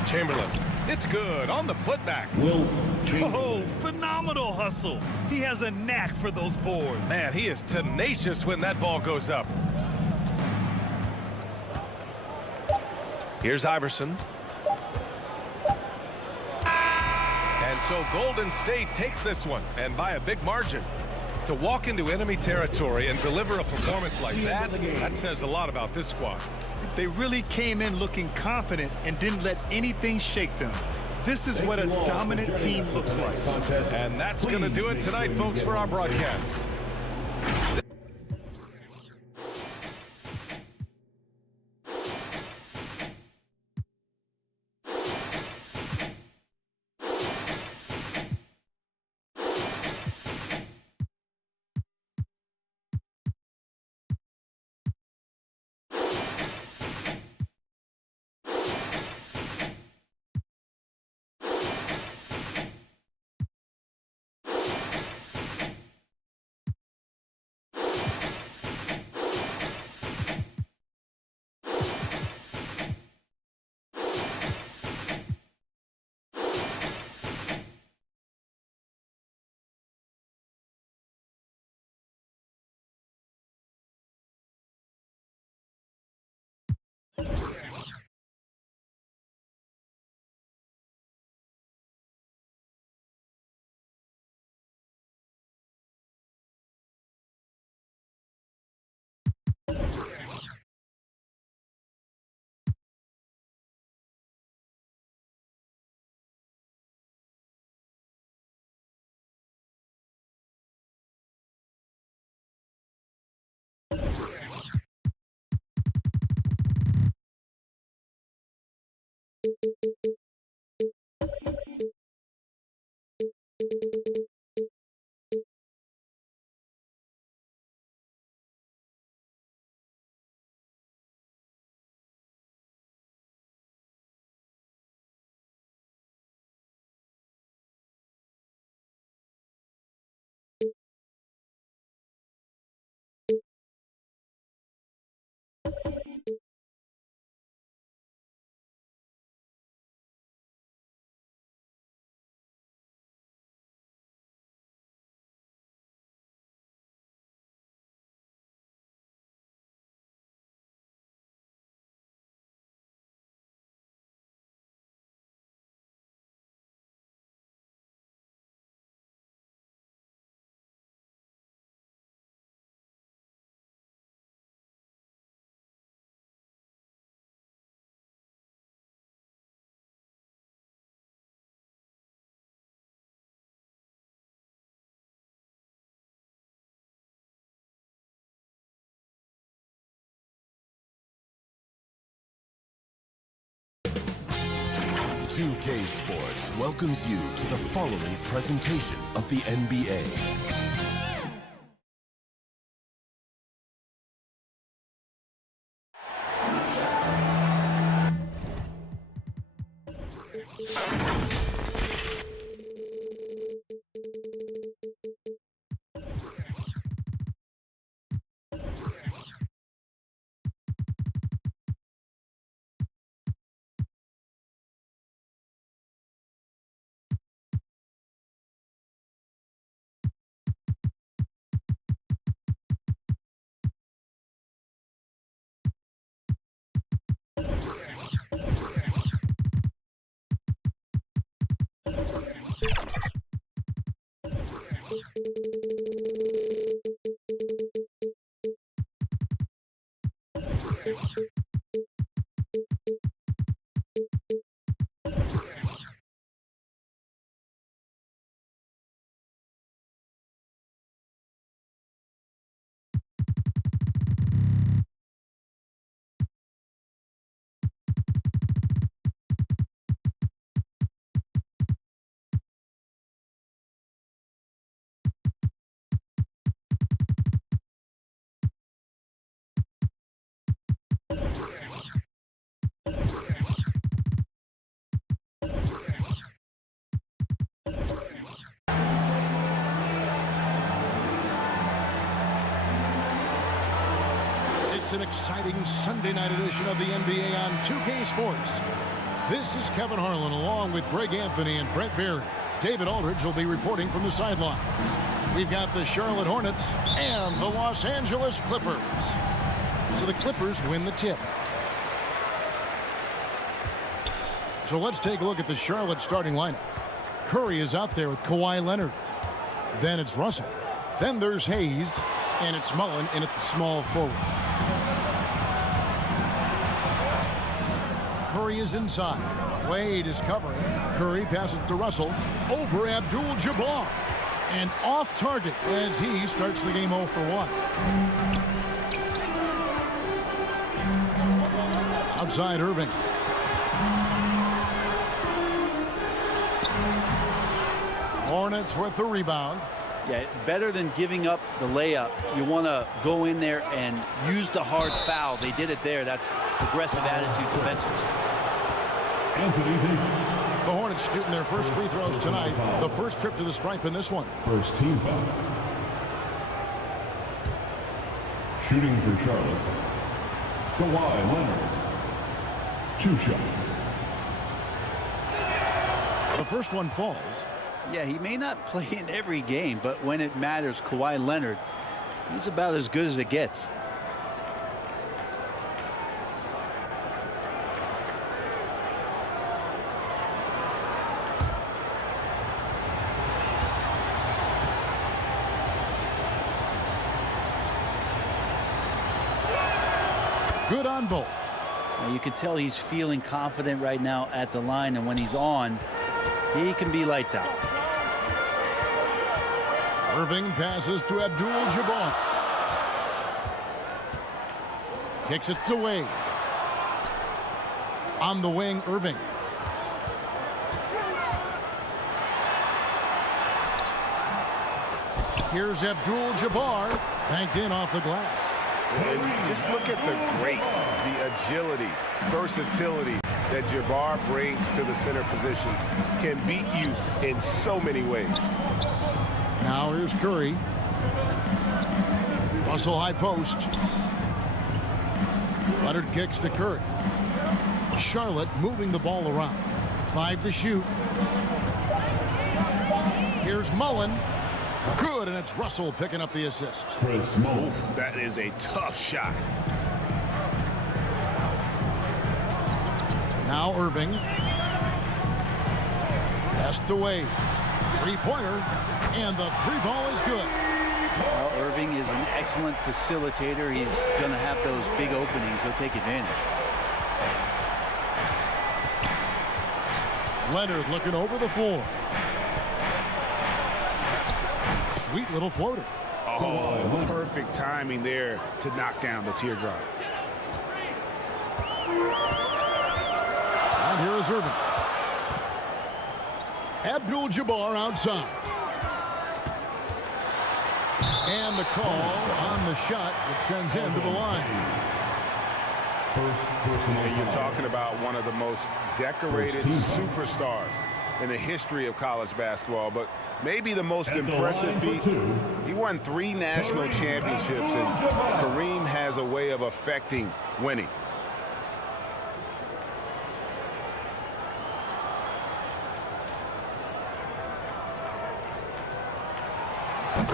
Chamberlain. It's good on the putback. Oh, phenomenal hustle. He has a knack for those boards. Man, he is tenacious when that ball goes up. Here's Iverson. And so Golden State takes this one, and by a big margin. To walk into enemy territory and deliver a performance like that says a lot about this squad. They really came in looking confident and didn't let anything shake them. This is what a dominant team looks like. And that's going to do it tonight, folks, for our broadcast. 2K Sports welcomes you to the following presentation of the NBA. It's an exciting Sunday night edition of the NBA on 2K Sports. This is Kevin Harlan along with Greg Anthony and Brent Barry. David Aldridge will be reporting from the sidelines. We've got the Charlotte Hornets and the Los Angeles Clippers. So the Clippers win the tip. So let's take a look at the Charlotte starting lineup. Curry is out there with Kawhi Leonard. Then it's Russell. Then there's Hayes. And it's Mullen in at the small forward. Curry is inside. Wade is covering. Curry passes to Russell. Over ABDUL-JABBAR. And off target as he starts the game 0 for 1. Outside Irving. Hornets with the rebound. Yeah, better than giving up the layup. You want to go in there and use the hard foul. They did it there. That's aggressive attitude defensively. The Hornets shooting their first free throws tonight. The first trip to the stripe in this one. First team foul. Shooting for Charlotte, Kawhi Leonard. 2 shots. The first one falls. Yeah, he may not play in every game, but when it matters, Kawhi Leonard, he's about as good as it gets. Good on both. Now, you can tell he's feeling confident right now at the line, and when he's on, he can be lights out. Irving passes to ABDUL-JABBAR. Kicks it to Wade. On the wing, Irving. Here's ABDUL-JABBAR. Banked in off the glass. And just look at the grace, the agility, versatility that Jabbar brings to the center position. Can beat you in so many ways. Now here's Curry. Russell high post. Leonard kicks to Curry. Charlotte moving the ball around. 5 to shoot. Here's Mullen. Good, and it's Russell picking up the assist. Oof, that is a tough shot. Now Irving. Pass to Wade. Three-pointer, and the 3-ball is good. Well, Irving is an excellent facilitator. He's going to have those big openings. He'll take advantage. Leonard looking over the floor. Sweet little floater. Oh, perfect timing there to knock down the teardrop. And here is Irving. ABDUL-JABBAR outside. And the call on the shot that sends him to the line. And you're talking about one of the most decorated superstars in the history of college basketball, but maybe the most impressive feat. He won 3 national championships, and KAREEM has a way of affecting winning.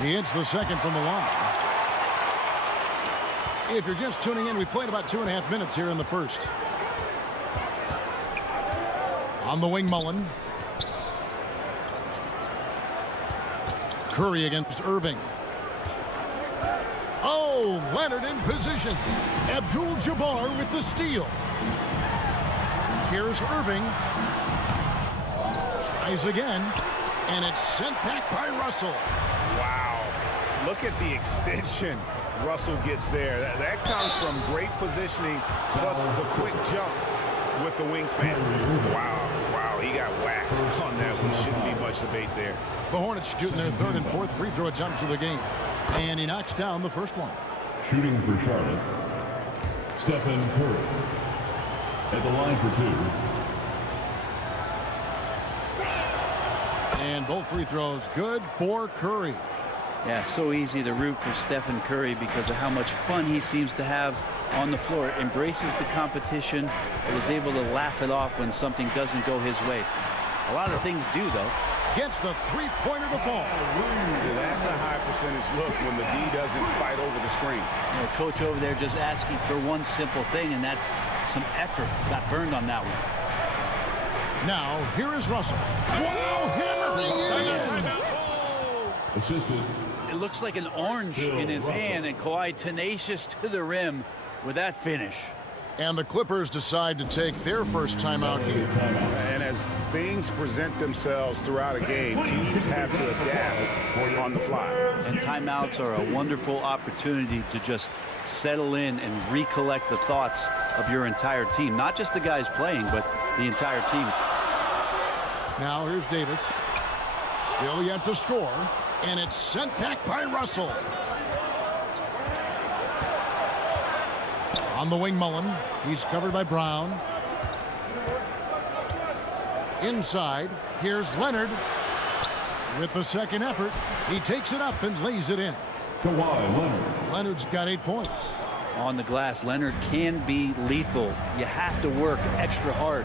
He hits the second from the line. If you're just tuning in, we played about 2.5 minutes here in the first. On the wing, Mullen. Curry against Irving. Oh, Leonard in position. ABDUL-JABBAR with the steal. Here's Irving. Tries again, and it's sent back by Russell. Wow. Look at the extension Russell gets there. That comes from great positioning plus the quick jump with the wingspan. Wow. Wow. He got whacked on that one. Shouldn't be much debate there. The Hornets shooting their 3rd and 4th free throw attempts of the game. And he knocks down the first one. Shooting for Charlotte, Stephen Curry. At the line for 2. And both free throws good for Curry. Yeah, so easy to root for Stephen Curry because of how much fun he seems to have on the floor. Embraces the competition and is able to laugh it off when something doesn't go his way. A lot of things do, though. Gets the three-pointer to fall. That's a high percentage look when the D doesn't fight over the screen. You know, coach over there just asking for one simple thing, and that's some effort. Got burned on that one. Now, here is Russell. Wow, hammering in. Assisted. It looks like an orange in his hand, and Kawhi tenacious to the rim with that finish. And the Clippers decide to take their first timeout here. And as things present themselves throughout a game, teams have to adapt on the fly. And timeouts are a wonderful opportunity to just settle in and recollect the thoughts of your entire team. Not just the guys playing, but the entire team. Now here's Davis. Still yet to score. And it's sent back by Russell. On the wing, Mullen. He's covered by Brown. Inside, here's Leonard. With the second effort, he takes it up and lays it in. Kawhi Leonard. Leonard's got 8 points. On the glass, Leonard can be lethal. You have to work extra hard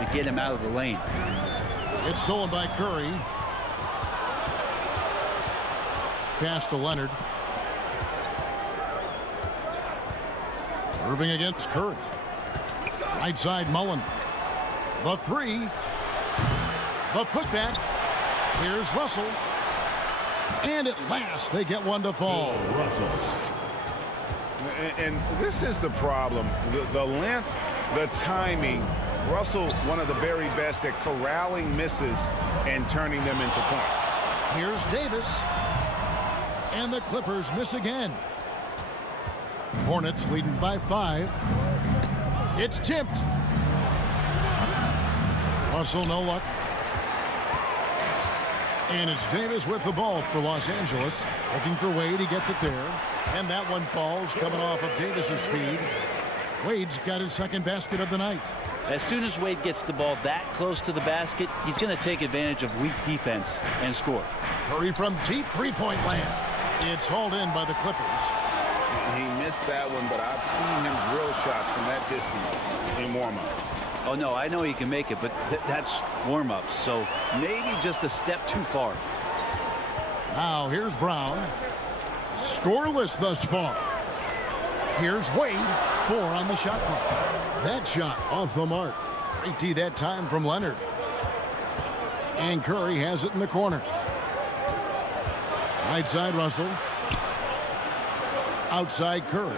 to get him out of the lane. It's stolen by Curry. Pass to Leonard. Irving against Curry. Right side, Mullen. The 3. The putback. Here's Russell. And at last, they get one to fall. And this is the problem. The length, the timing. Russell, one of the very best at corralling misses and turning them into points. Here's Davis. And the Clippers miss again. Hornets leading by 5. It's tipped. Russell, no luck. And it's Davis with the ball for Los Angeles. Looking for Wade, he gets it there. And that one falls, coming off of Davis's feed. Wade's got his second basket of the night. As soon as Wade gets the ball that close to the basket, he's going to take advantage of weak defense and score. Curry from deep three-point land. It's hauled in by the Clippers. He missed that one, but I've seen him drill shots from that distance in warm-up. Oh, no, I know he can make it, but that's warm-ups, so maybe just a step too far. Now, here's Brown. Scoreless thus far. Here's Wade. 4 on the shot clock. That shot off the mark. Great D that time from Leonard. And Curry has it in the corner. Right side, Russell. Outside, Curry.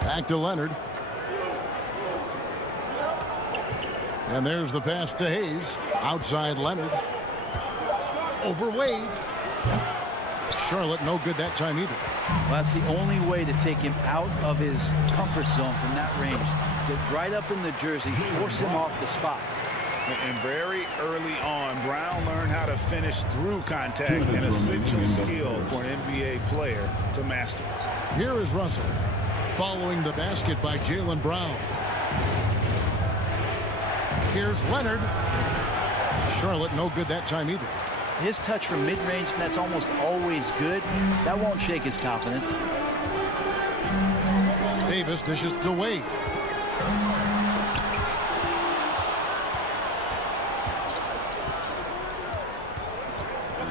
Back to Leonard. And there's the pass to Hayes. Outside, Leonard. Over Wade. Charlotte no good that time either. Well, that's the only way to take him out of his comfort zone from that range. Get right up in the jersey, force him off the spot. And very early on, Brown learned how to finish through contact, an essential skill for an NBA player to master. Here is Russell, following the basket by Jaylen Brown. Here's Leonard. Charlotte no good that time either. His touch from mid-range, that's almost always good. That won't shake his confidence. Davis dishes to Wade.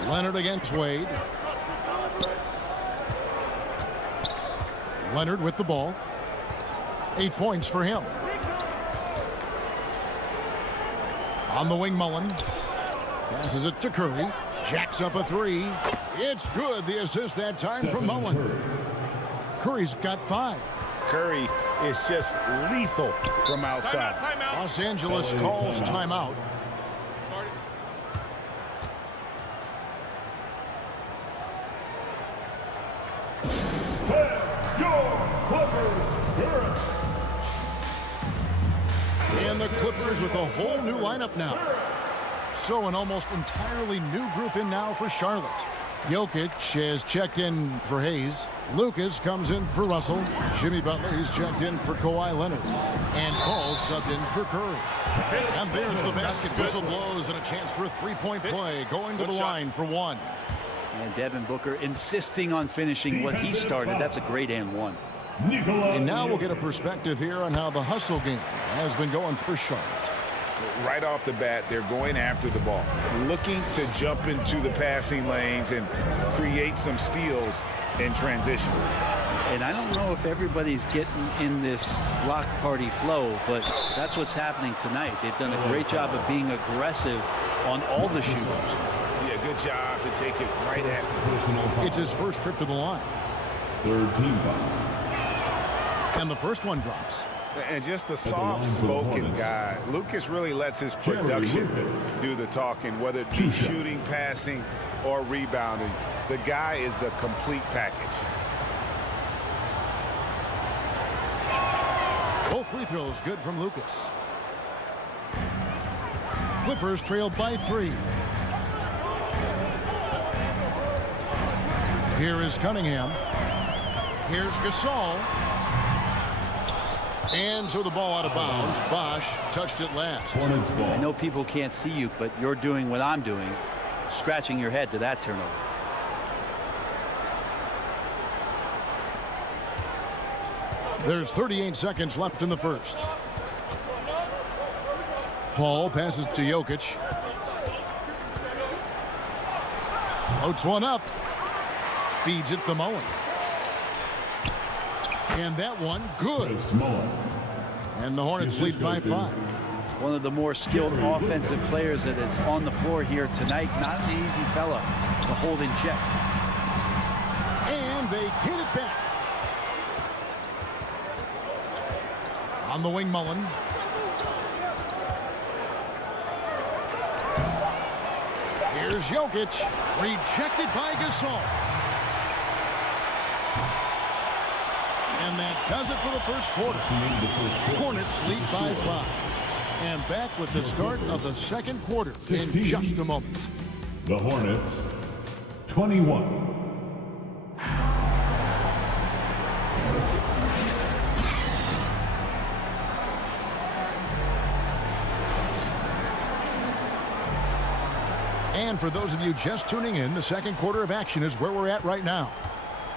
Leonard against Wade. Leonard with the ball. 8 points for him. On the wing, Mullen. Passes it to Curry. Jacks up a three. It's good. The assist that time from Mullen. Curry's got 5. Curry is just lethal from outside. Timeout. Los Angeles calls timeout. And the Clippers with a whole new lineup now. So an almost entirely new group in now for Charlotte. Jokic has checked in for Hayes. Lucas comes in for Russell. Jimmy Butler, he's checked in for Kawhi Leonard. And Paul subbed in for Curry. And there's the basket. Whistle blows and a chance for a three-point play. Going to the line for one. And Devin Booker insisting on finishing what he started. That's a great and one. And now we'll get a perspective here on how the hustle game has been going for Charlotte. Right off the bat, they're going after the ball, looking to jump into the passing lanes and create some steals in transition. And I don't know if everybody's getting in this block party flow, but that's what's happening tonight. They've done a great job of being aggressive on all the shooters. Yeah, good job to take it right at them. It's his first trip to the line. Third team foul. And the first one drops. And just a soft-spoken guy. Lucas really lets his production do the talking, whether it be shooting, passing, or rebounding. The guy is the complete package. Both free throws good from Lucas. Clippers trail by 3. Here is Cunningham. Here's Gasol. And so the ball out of bounds. Bosch touched it last. I know people can't see you, but you're doing what I'm doing, scratching your head to that turnover. There's 38 seconds left in the first. Paul passes to Jokic. Floats one up. Feeds it to Mullen. And that one, good. And the Hornets lead by 5. One of the more skilled offensive players that is on the floor here tonight. Not an easy fella to hold in check. And they get it back. On the wing, Mullen. Here's Jokic. Rejected by Gasol. And that does it for the first quarter. Hornets lead by 5. And back with the start of the second quarter in just a moment. The Hornets, 21. And for those of you just tuning in, the second quarter of action is where we're at right now.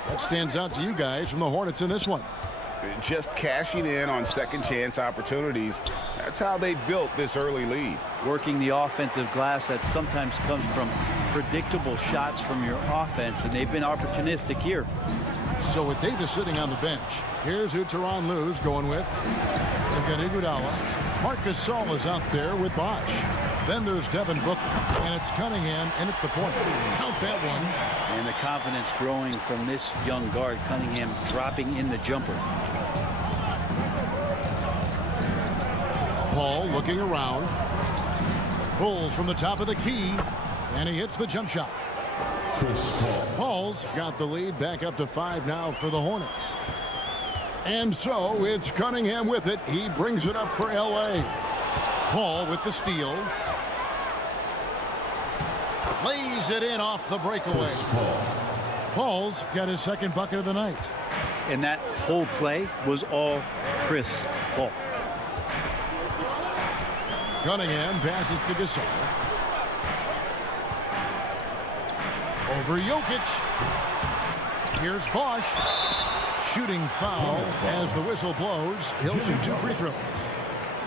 What stands out to you guys from the Hornets in this one? Just cashing in on second chance opportunities. That's how they built this early lead. Working the offensive glass that sometimes comes from predictable shots from your offense, and they've been opportunistic here. So with Davis sitting on the bench, here's who Tyronn Lue's going with. They've got Iguodala. Marc Gasol is out there with Bosch. Then there's Devin Booker, and it's Cunningham in at the point. Count that one. And the confidence growing from this young guard, Cunningham dropping in the jumper. Paul looking around. Pulls from the top of the key, and he hits the jump shot. Paul's got the lead back up to 5 now for the Hornets. And so it's Cunningham with it. He brings it up for L.A. Paul with the steal. Lays it in off the breakaway. Paul's got his second bucket of the night. And that whole play was all Chris Paul. Cunningham passes to Gasol. Over Jokic. Here's Bosch. Shooting foul as the whistle blows. He'll shoot 2 free throws.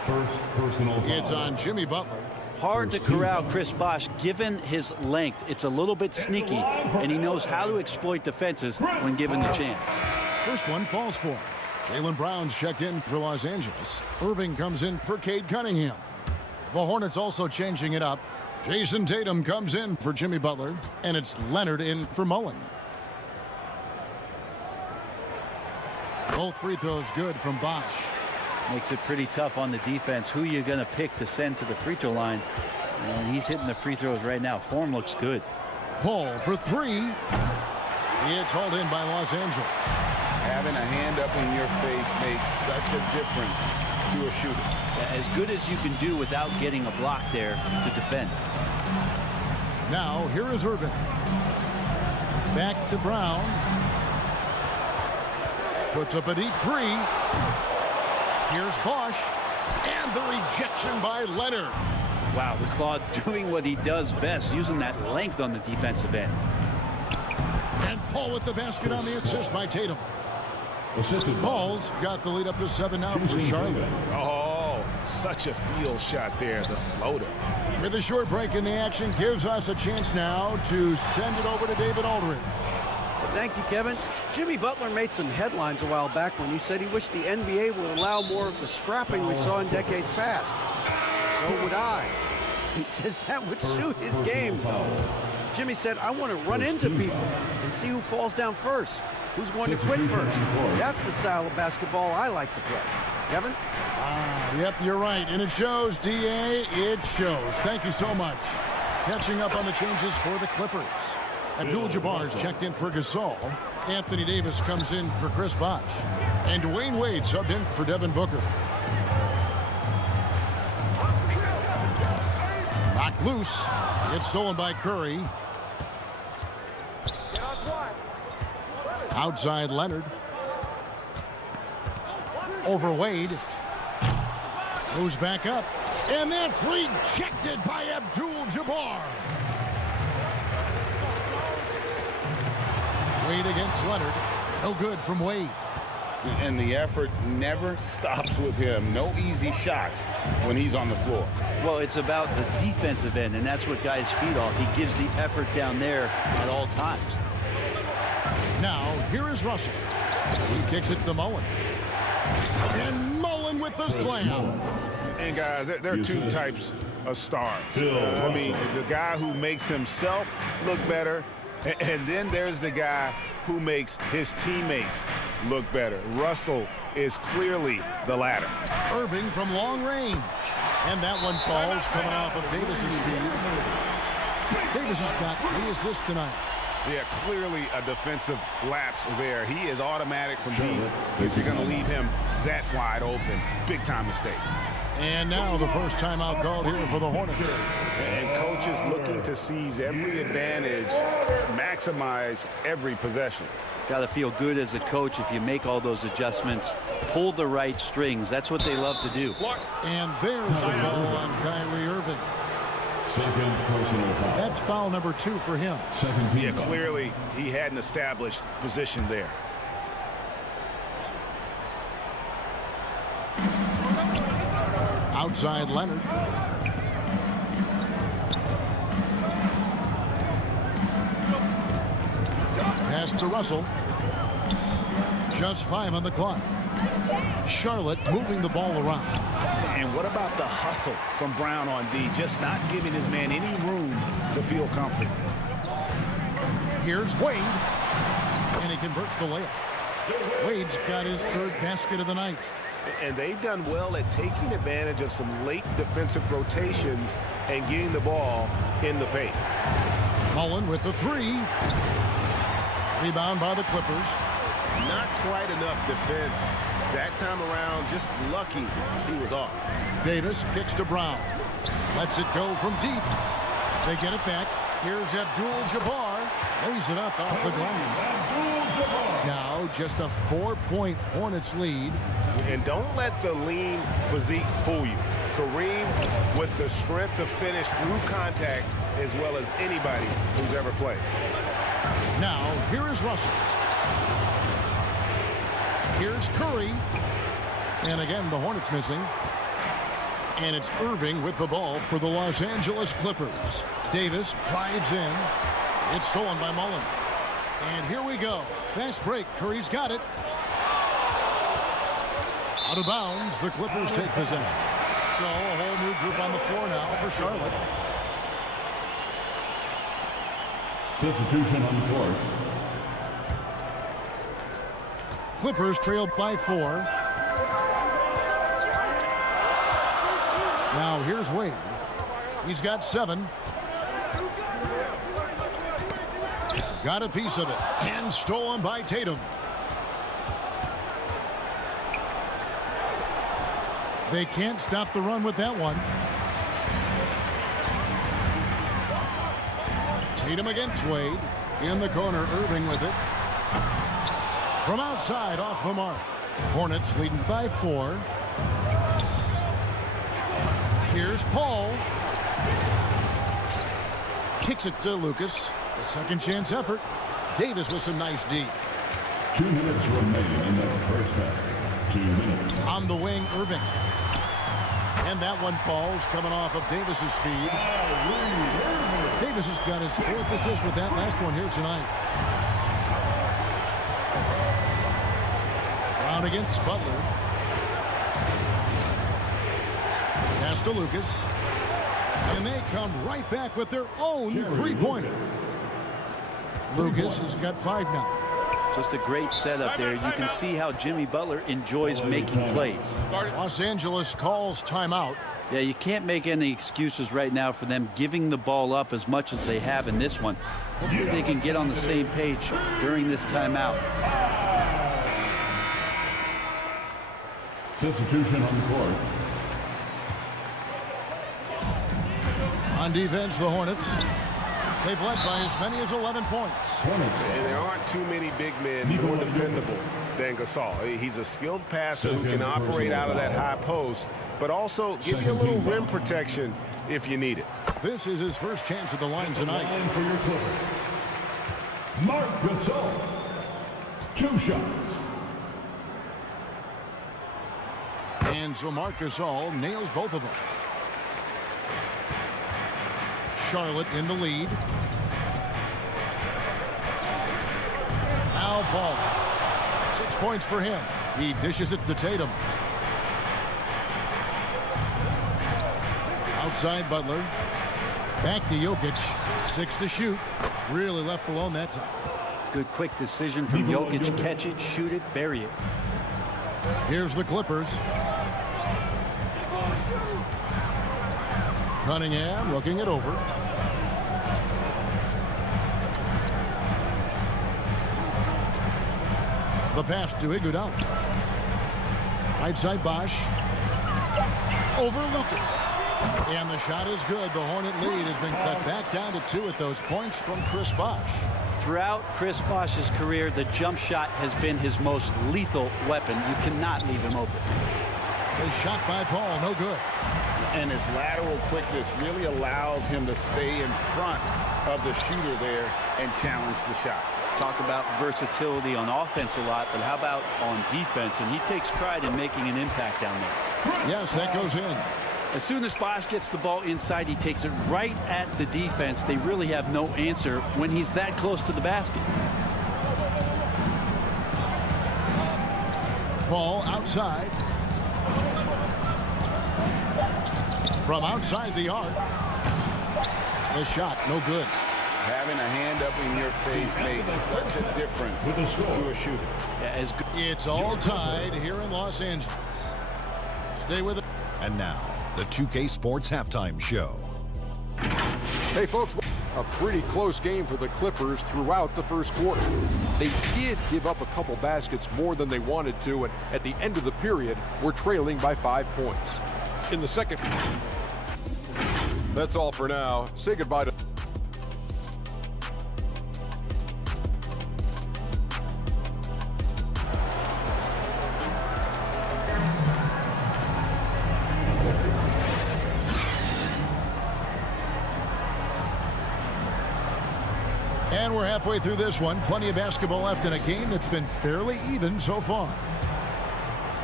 First personal foul. It's on Jimmy Butler. Hard to corral Chris Bosch given his length. It's a little bit sneaky, and he knows how to exploit defenses when given the chance. First one falls for him. Jaylen Brown's checked in for Los Angeles. Irving comes in for Cade Cunningham. The Hornets also changing it up. Jason Tatum comes in for Jimmy Butler, and it's Leonard in for Mullen. Both free throws good from Bosch. Makes it pretty tough on the defense. Who you're going to pick to send to the free throw line. And he's hitting the free throws right now. Form looks good. Paul for 3. It's hauled in by Los Angeles. Having a hand up in your face makes such a difference to a shooter. As good as you can do without getting a block there to defend. Now here is Irving. Back to Brown. Puts up a deep 3. Here's Bosch. And the rejection by Leonard. Wow, the Claw doing what he does best, using that length on the defensive end. And Paul with the basket on the assist by Tatum. Paul's got the lead up to 7 now for Charlotte. Oh, such a field shot there, the floater. With a short break in the action, gives us a chance now to send it over to David Aldridge. Thank you, Kevin. Jimmy Butler made some headlines a while back when he said he wished the NBA would allow more of the scrapping we saw in decades past. So would I. He says that would suit his game. Jimmy said, I want to run into people and see who falls down first. Who's going to quit first? That's the style of basketball I like to play. Kevin? Yep, you're right. And it shows, D.A. It shows. Thank you so much. Catching up on the changes for the Clippers. ABDUL-JABBAR's checked in for Gasol. Anthony Davis comes in for Chris Bosh. And Dwayne Wade subbed in for Devin Booker. Knocked loose. It's stolen by Curry. Outside Leonard. Over Wade. Moves back up. And that's rejected by ABDUL-JABBAR. Wade against Leonard. No good from Wade. And the effort never stops with him. No easy shots when he's on the floor. Well, it's about the defensive end, and that's what guys feed off. He gives the effort down there at all times. Now, here is Russell. He kicks it to Mullen. And Mullen with the slam. And guys, there are two types of stars. I mean, the guy who makes himself look better, and then there's the guy who makes his teammates look better. Russell is clearly the latter. Irving from long range. And that one falls coming off of Davis's feed. Davis has got 3 assists tonight. Yeah, clearly a defensive lapse there. He is automatic from deep if you're going to leave him that wide open. Big time mistake. And now the first timeout called here for the Hornets. And coaches looking to seize every advantage, maximize every possession. Got to feel good as a coach if you make all those adjustments, pull the right strings. That's what they love to do. And there's the call on Kyrie Irving. Second personal foul. That's foul number 2 for him. Yeah, clearly he had an established position there. Outside Leonard. Pass to Russell. Just 5 on the clock. Charlotte moving the ball around. And what about the hustle from Brown on D? Just not giving his man any room to feel comfortable. Here's Wade. And he converts the layup. Wade's got his 3rd basket of the night. And they've done well at taking advantage of some late defensive rotations and getting the ball in the paint. Mullen with the 3. Rebound by the Clippers. Not quite enough defense that time around. Just lucky he was off. Davis kicks to Brown. Lets it go from deep. They get it back. Here's ABDUL-JABBAR. Lays it up off the glass. Now just a 4-point Hornets lead. And don't let the lean physique fool you. KAREEM with the strength to finish through contact as well as anybody who's ever played. Now, here is Russell. Here's Curry. And again, the Hornets missing. And it's Irving with the ball for the Los Angeles Clippers. Davis drives in. It's stolen by Mullen. And here we go. Fast break. Curry's got it. Out of bounds. The Clippers take possession. So a whole new group on the floor now for Charlotte. Substitution on the court. Clippers trailed by 4. Now here's Wade. He's got 7. Got a piece of it. And stolen by Tatum. They can't stop the run with that one. Tatum against Wade. In the corner, Irving with it. From outside, off the mark. Hornets leading by 4. Here's Paul. Kicks it to Lucas. A second chance effort. Davis with some nice D. 2 minutes remaining in the first half. 2 minutes. On the wing, Irving. And that one falls, coming off of Davis's feed. Davis has got his 4th assist with that last one here tonight. Brown against Butler. Pass to Lucas. And they come right back with their own 3-pointer. Lucas has got 5 now. Just a great setup there. You can see how Jimmy Butler enjoys making plays. Los Angeles calls timeout. Yeah, you can't make any excuses right now for them giving the ball up as much as they have in this one. Hopefully they can get on the same page during this timeout. Substitution on the court. On defense, the Hornets. They've led by as many as 11 points. And there aren't too many big men more dependable than Gasol. He's a skilled passer who can operate out of that high post, but also give you a little rim protection if you need it. This is his first chance at the line tonight. For your Clippers, Marc Gasol. 2 shots. And so Marc Gasol nails both of them. Charlotte in the lead. Now Paul. 6 points for him. He dishes it to Tatum. Outside Butler. Back to Jokic. 6 to shoot. Really left alone that time. Good quick decision from Jokic. Catch it, shoot it, bury it. Here's the Clippers. Cunningham looking it over. The pass to Iguodala. Right side Bosch. Over Lucas. And the shot is good. The Hornet lead has been cut back down to 2 at those points from Chris Bosch. Throughout Chris Bosch's career, the jump shot has been his most lethal weapon. You cannot leave him open. A shot by Paul, no good. And his lateral quickness really allows him to stay in front of the shooter there and challenge the shot. Talk about versatility on offense a lot, but how about on defense? And he takes pride in making an impact down there. Yes, that goes in. As soon as Bosch gets the ball inside, he takes it right at the defense. They really have no answer when he's that close to the basket. Paul outside. From outside the arc. The shot, no good. Having a hand up in your face makes such a difference to a shooter. Yeah, it's all tied here in Los Angeles. Stay with it. And now, the 2K Sports Halftime Show. Hey, folks, a pretty close game for the Clippers throughout the first quarter. They did give up a couple baskets more than they wanted to, and at the end of the period, were trailing by 5 points. in the second. That's all for now. Say goodbye to... And we're halfway through this one. Plenty of basketball left in a game that's been fairly even so far.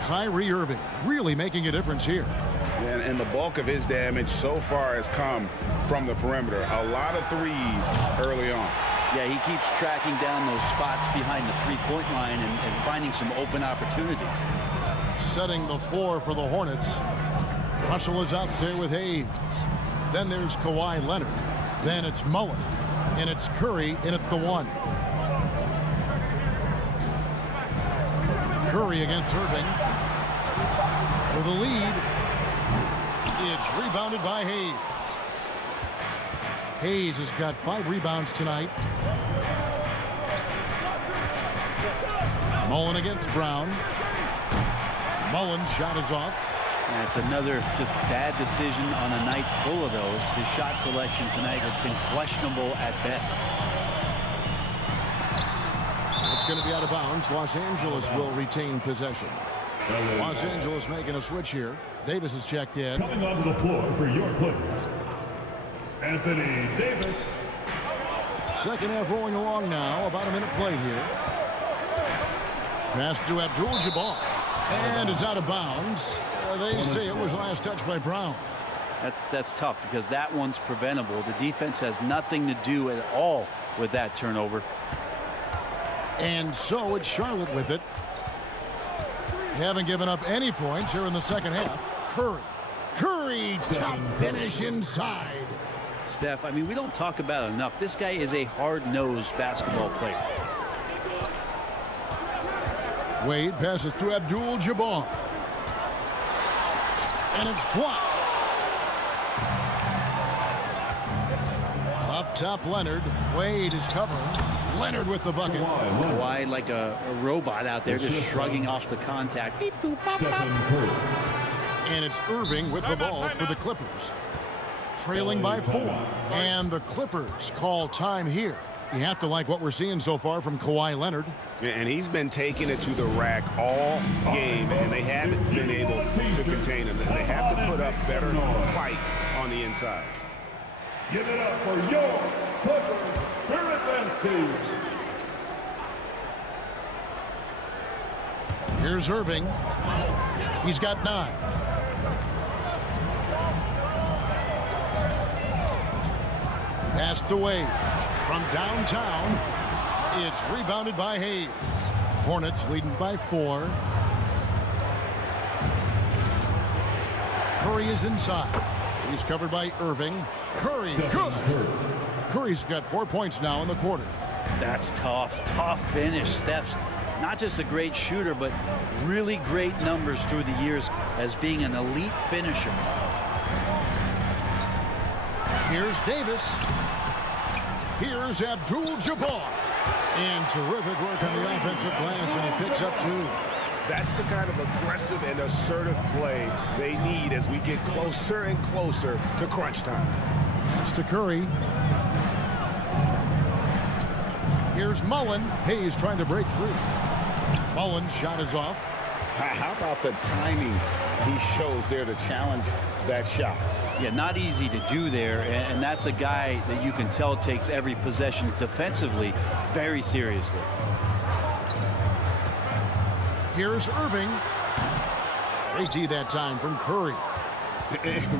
KYRIE Irving really making a difference here. And the bulk of his damage so far has come from the perimeter. A lot of threes early on. Yeah, he keeps tracking down those spots behind the three-point line and finding some open opportunities. Setting the floor for the Hornets. Russell is out there with Hayes. Then there's Kawhi Leonard. Then it's Mullen. And it's Curry in at the one. Curry against Irving. For the lead. It's rebounded by Hayes. Hayes has got 5 rebounds tonight. Mullen against Brown. Mullen's shot is off. And it's another just bad decision on a night full of those. His shot selection tonight has been questionable at best. It's going to be out of bounds. Los Angeles will retain possession. Los Angeles making a switch here. Davis is checked in. Coming onto the floor for your Clippers, Anthony Davis. Second half rolling along now. About a minute play here. Pass to ABDUL-JABBAR. And it's out of bounds. They say it was last touched by Brown. That's tough because that one's preventable. The defense has nothing to do at all with that turnover. And so it's Charlotte with it. They haven't given up any points here in the second half. Curry, top finish inside. Steph, I mean, we don't talk about it enough. This guy is a hard-nosed basketball player. Wade passes to ABDUL-JABBAR. And it's blocked. Up top, Leonard. Wade is covering. Leonard with the bucket. Kawhi like a robot out there just shrugging off the contact. Beep, boop, bop, bop. And it's Irving with the ball for the Clippers. Trailing by 4. And the Clippers call time here. You have to like what we're seeing so far from Kawhi Leonard. And he's been taking it to the rack all game, and they haven't been able to contain him. They have to put up better fight on the inside. Give it up for your Clippers Spirit team. Here's Irving. He's got 9. Passed away from downtown. It's rebounded by Hayes. Hornets leading by 4. Curry is inside. He's covered by Irving. Curry, good. Curry's got 4 points now in the quarter. That's tough finish. Steph's not just a great shooter, but really great numbers through the years as being an elite finisher. Here's Davis. Here's ABDUL-JABBAR. And terrific work on the offensive glass, and he picks up 2. That's the kind of aggressive and assertive play they need as we get closer and closer to crunch time. That's to Curry. Here's Mullen. Hayes trying to break free. Mullen's shot is off. How about the timing he shows there to challenge that shot? Yeah, not easy to do there, and that's a guy that you can tell takes every possession defensively very seriously. Here's Irving. AT that time from Curry.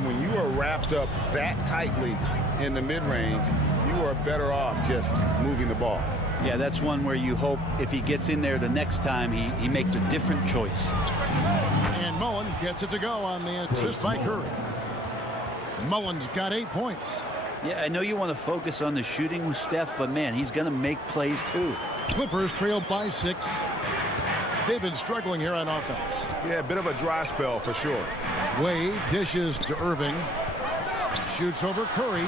When you are wrapped up that tightly in the mid-range, you are better off just moving the ball. Yeah, that's one where you hope if he gets in there the next time, he makes a different choice. And Mullen gets it to go on the assist by Curry. Mullen's got 8 points. Yeah, I know you want to focus on the shooting with Steph, but man, he's going to make plays too. Clippers trailed by 6. They've been struggling here on offense. Yeah, a bit of a dry spell for sure. Wade dishes to Irving. Shoots over Curry.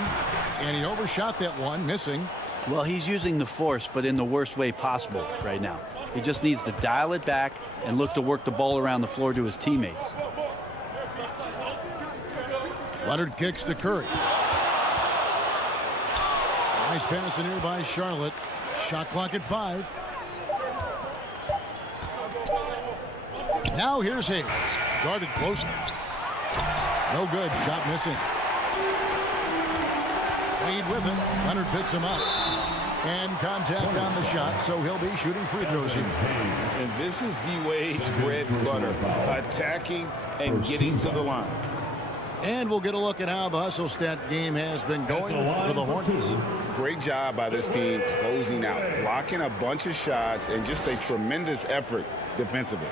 And he overshot that one, missing. Well, he's using the force, but in the worst way possible right now. He just needs to dial it back and look to work the ball around the floor to his teammates. Leonard kicks to Curry. Nice pass in here by Charlotte. Shot clock at 5. Now here's Hayes. Guarded closely. No good. Shot missing. Wade with it. Leonard picks him up. And contact on the shot, so he'll be shooting free throws here. And this is D-Wade's bread and butter. Attacking and getting to the line. And we'll get a look at how the hustle stat game has been going for the Hornets. Great job by this team closing out, blocking a bunch of shots, and just a tremendous effort defensively.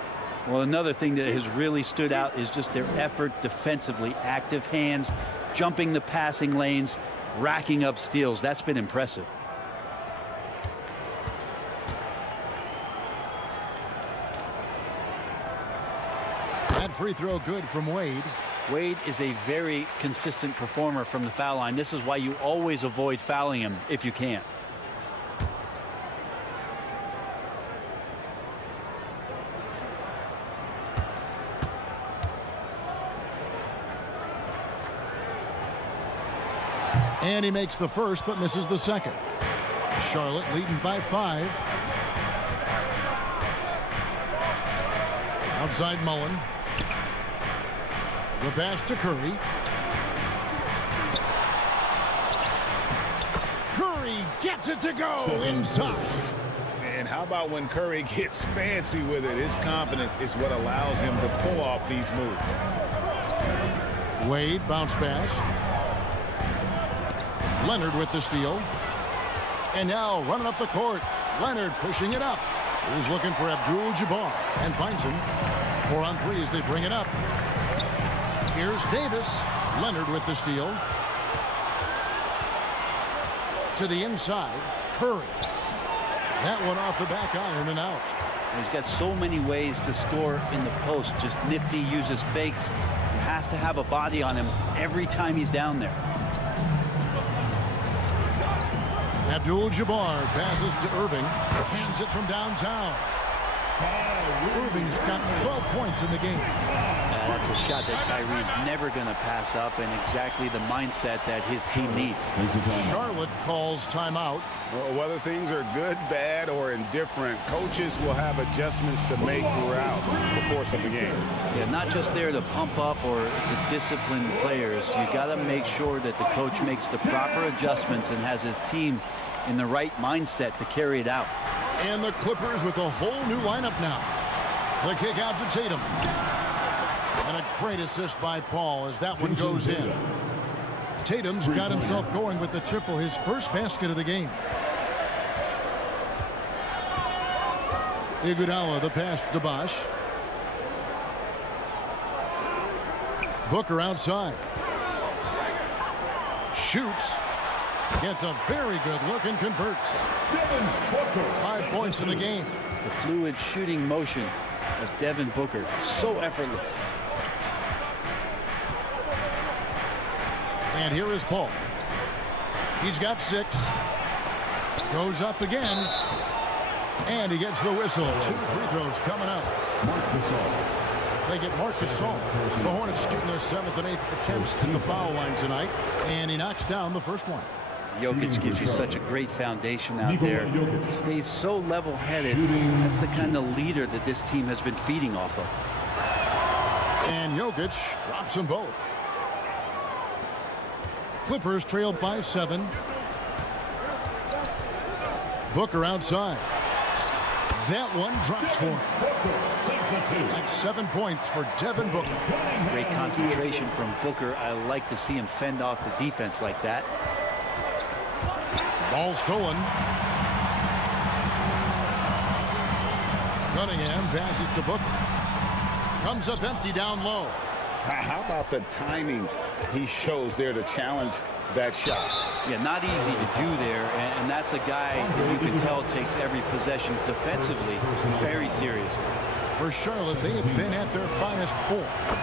Well, another thing that has really stood out is just their effort defensively. Active hands, jumping the passing lanes, racking up steals. That's been impressive. That free throw good from Wade. Wade is a very consistent performer from the foul line. This is why you always avoid fouling him if you can. And he makes the first but misses the second. Charlotte leading by 5. Outside Mullen. The pass to Curry. Curry gets it to go inside. And how about when Curry gets fancy with it? His confidence is what allows him to pull off these moves. Wade bounce pass. Leonard with the steal. And now running up the court. Leonard pushing it up. He's looking for ABDUL-JABBAR and finds him. 4 on 3 as they bring it up. Here's Davis. Leonard with the steal. To the inside. Curry. That one off the back iron and out. He's got so many ways to score in the post. Just nifty, uses fakes. You have to have a body on him every time he's down there. ABDUL-JABBAR passes to Irving. Cans it from downtown. Irving's got 12 points in the game. That's a shot that Kyrie's never going to pass up, and exactly the mindset that his team needs. Charlotte calls timeout. Well, whether things are good, bad, or indifferent, coaches will have adjustments to make throughout the course of the game. Yeah, not just there to pump up or to discipline players. You got to make sure that the coach makes the proper adjustments and has his team in the right mindset to carry it out. And the Clippers with a whole new lineup now. The kick out to Tatum. And a great assist by Paul as that one goes in. Tatum's got himself going with the triple, his first basket of the game. Iguodala the pass to Bosh. Booker outside. Shoots. Gets a very good look and converts. 5 points in the game. The fluid shooting motion of Devin Booker. So effortless. And here is Paul. He's got 6. Goes up again. And he gets the whistle. 2 free throws coming up. They get Marc Gasol. The Hornets shooting their 7th and 8th attempts at the foul line tonight. And he knocks down the first one. Jokic gives you such a great foundation out there. He stays so level-headed. That's the kind of leader that this team has been feeding off of. And Jokic drops them both. Clippers trailed by 7. Booker outside. That one drops for him. That's 7 points for Devin Booker. Great concentration from Booker. I like to see him fend off the defense like that. Ball stolen. Cunningham passes to Booker. Comes up empty down low. How about the timing he shows there to challenge that shot? Yeah, not easy to do there, and that's a guy that you can tell takes every possession defensively very seriously. For Charlotte, they have been at their finest 4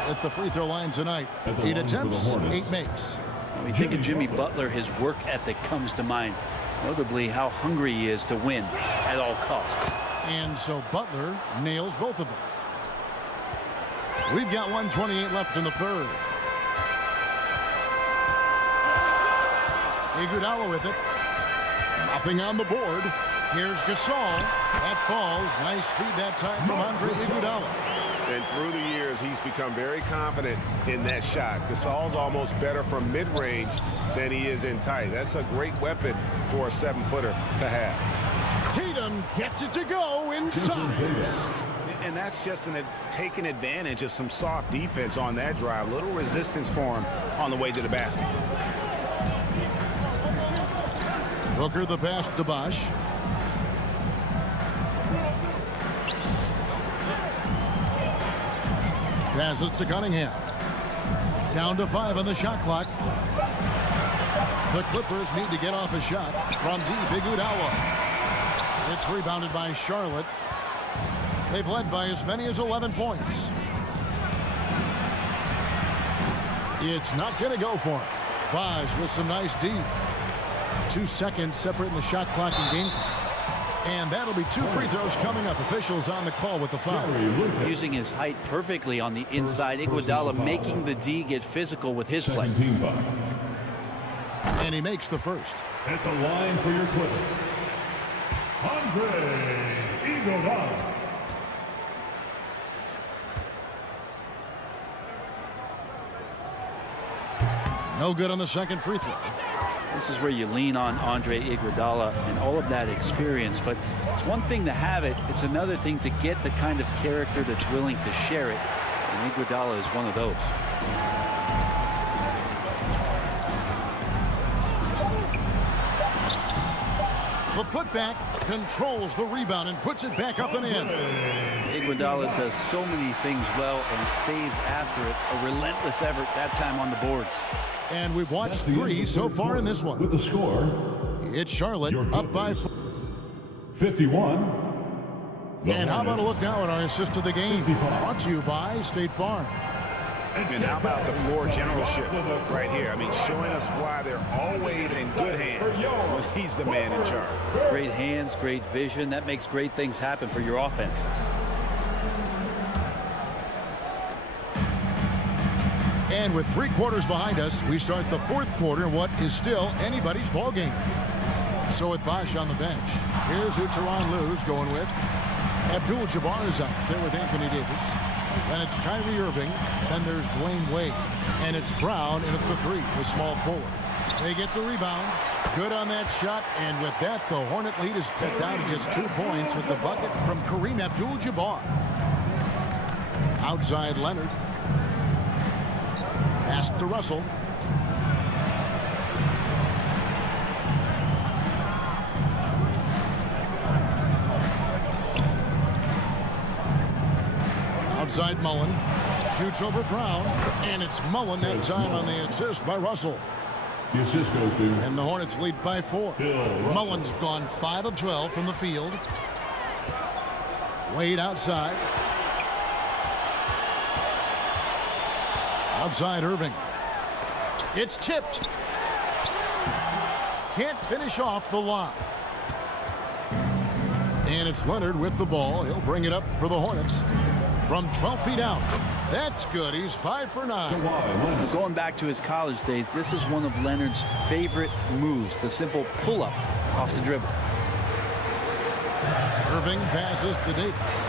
at the free throw line tonight. 8 attempts, 8 makes. When you think of Jimmy Butler, his work ethic comes to mind. Notably, how hungry he is to win at all costs. And so Butler nails both of them. We've got 1:28 left in the third. Iguodala with it. Nothing on the board. Here's Gasol. That falls. Nice feed that time from Andre Iguodala. And through the years, he's become very confident in that shot. Gasol's almost better from mid-range than he is in tight. That's a great weapon for a 7-footer to have. Tatum gets it to go inside. And that's just taking advantage of some soft defense on that drive. Little resistance for him on the way to the basket. Booker the pass to Bosh. Passes to Cunningham. Down to 5 on the shot clock. The Clippers need to get off a shot from deep. Iguodala. It's rebounded by Charlotte. They've led by as many as 11 points. It's not going to go for him. Bosh with some nice D. 2 seconds separating the shot clock and game clock. And that'll be 2 free throws coming up. Officials on the call with the foul. Using his height perfectly on the inside. Iguodala making the D get physical with his play. And he makes the first. At the line for your Clippers, Andre Iguodala. No good on the second free throw. This is where you lean on Andre Iguodala and all of that experience, but it's one thing to have it, it's another thing to get the kind of character that's willing to share it, and Iguodala is one of those. The putback controls the rebound and puts it back up and in. Iguodala does so many things well and stays after it. A relentless effort that time on the boards. And we've watched 3 so far in this one. With the score, it's Charlotte up by 51. And how about a look now at our assist to the game? Brought to you by State Farm. And how about the floor generalship right here? I mean, showing us why they're always in good hands when he's the man in charge. Great hands, great vision. That makes great things happen for your offense. And with 3 quarters behind us, we start the 4th quarter in what is still anybody's ball game. So with Bosh on the bench, here's who Tyronn Lue's going with. ABDUL-JABBAR is out there with Anthony Davis. Then it's KYRIE Irving. Then there's Dwayne Wade. And it's Brown in at the 3, the small forward. They get the rebound. Good on that shot. And with that, the Hornet lead is cut down to just 2 points with the bucket from KAREEM ABDUL-JABBAR. Outside Leonard. Pass to Russell. Outside Mullen. Shoots over Brown. And it's Mullen that time on the assist by Russell. The assist goes to. And the Hornets lead by 4. Mullen's gone 5 of 12 from the field. Wade outside. Outside Irving. It's tipped. Can't finish off the line. And it's Leonard with the ball. He'll bring it up for the Hornets from 12 feet out. That's good. He's 5 for 9. Going back to his college days, this is one of Leonard's favorite moves, the simple pull-up off the dribble. Irving passes to Davis.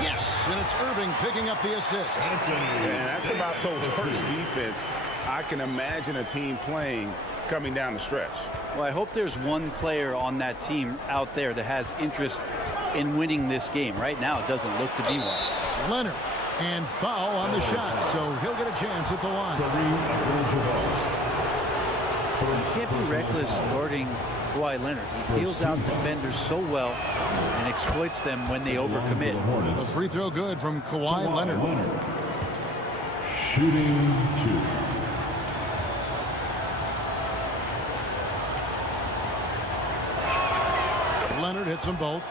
Yes, and it's Irving picking up the assist. And that's about the worst defense I can imagine a team playing coming down the stretch. Well, I hope there's one player on that team out there that has interest in winning this game. Right now, it doesn't look to be one. Leonard, and foul on the shot, so he'll get a chance at the line. You can't be reckless guarding Kawhi Leonard. He feels out defenders so well and exploits them when they overcommit. The free throw good from Kawhi Leonard. Shooting 2. Leonard hits them both.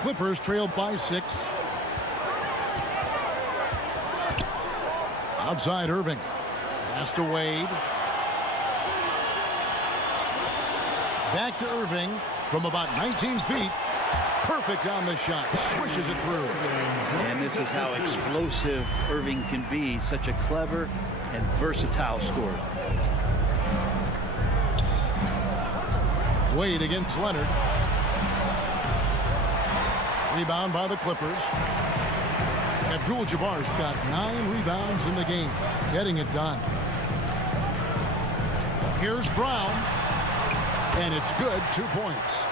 Clippers trail by 6. Outside Irving. Pass to Wade. Back to Irving from about 19 feet. Perfect on the shot. Swishes it through. And this is how explosive Irving can be. Such a clever and versatile scorer. Wade against Leonard. Rebound by the Clippers. ABDUL-JABBAR's got 9 rebounds in the game, getting it done. Here's Brown, and it's good, 2 points.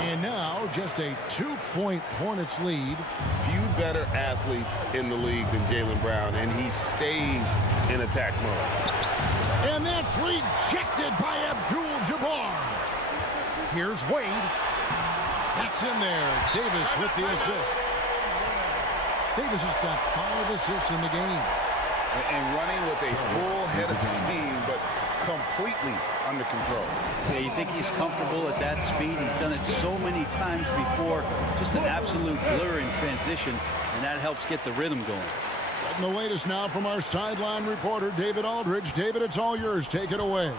And now just a 2-point Hornets lead. Few better athletes in the league than Jaylen Brown, and he stays in attack mode. And that's rejected by ABDUL-JABBAR. Here's Wade. That's in there. Davis with the assist. Davis has got 5 assists in the game. And running with a full head of steam, but completely under control. Yeah, you think he's comfortable at that speed. He's done it so many times before. Just an absolute blur in transition, and that helps get the rhythm going. Getting the latest now from our sideline reporter, David Aldridge. David, it's all yours. Take it away.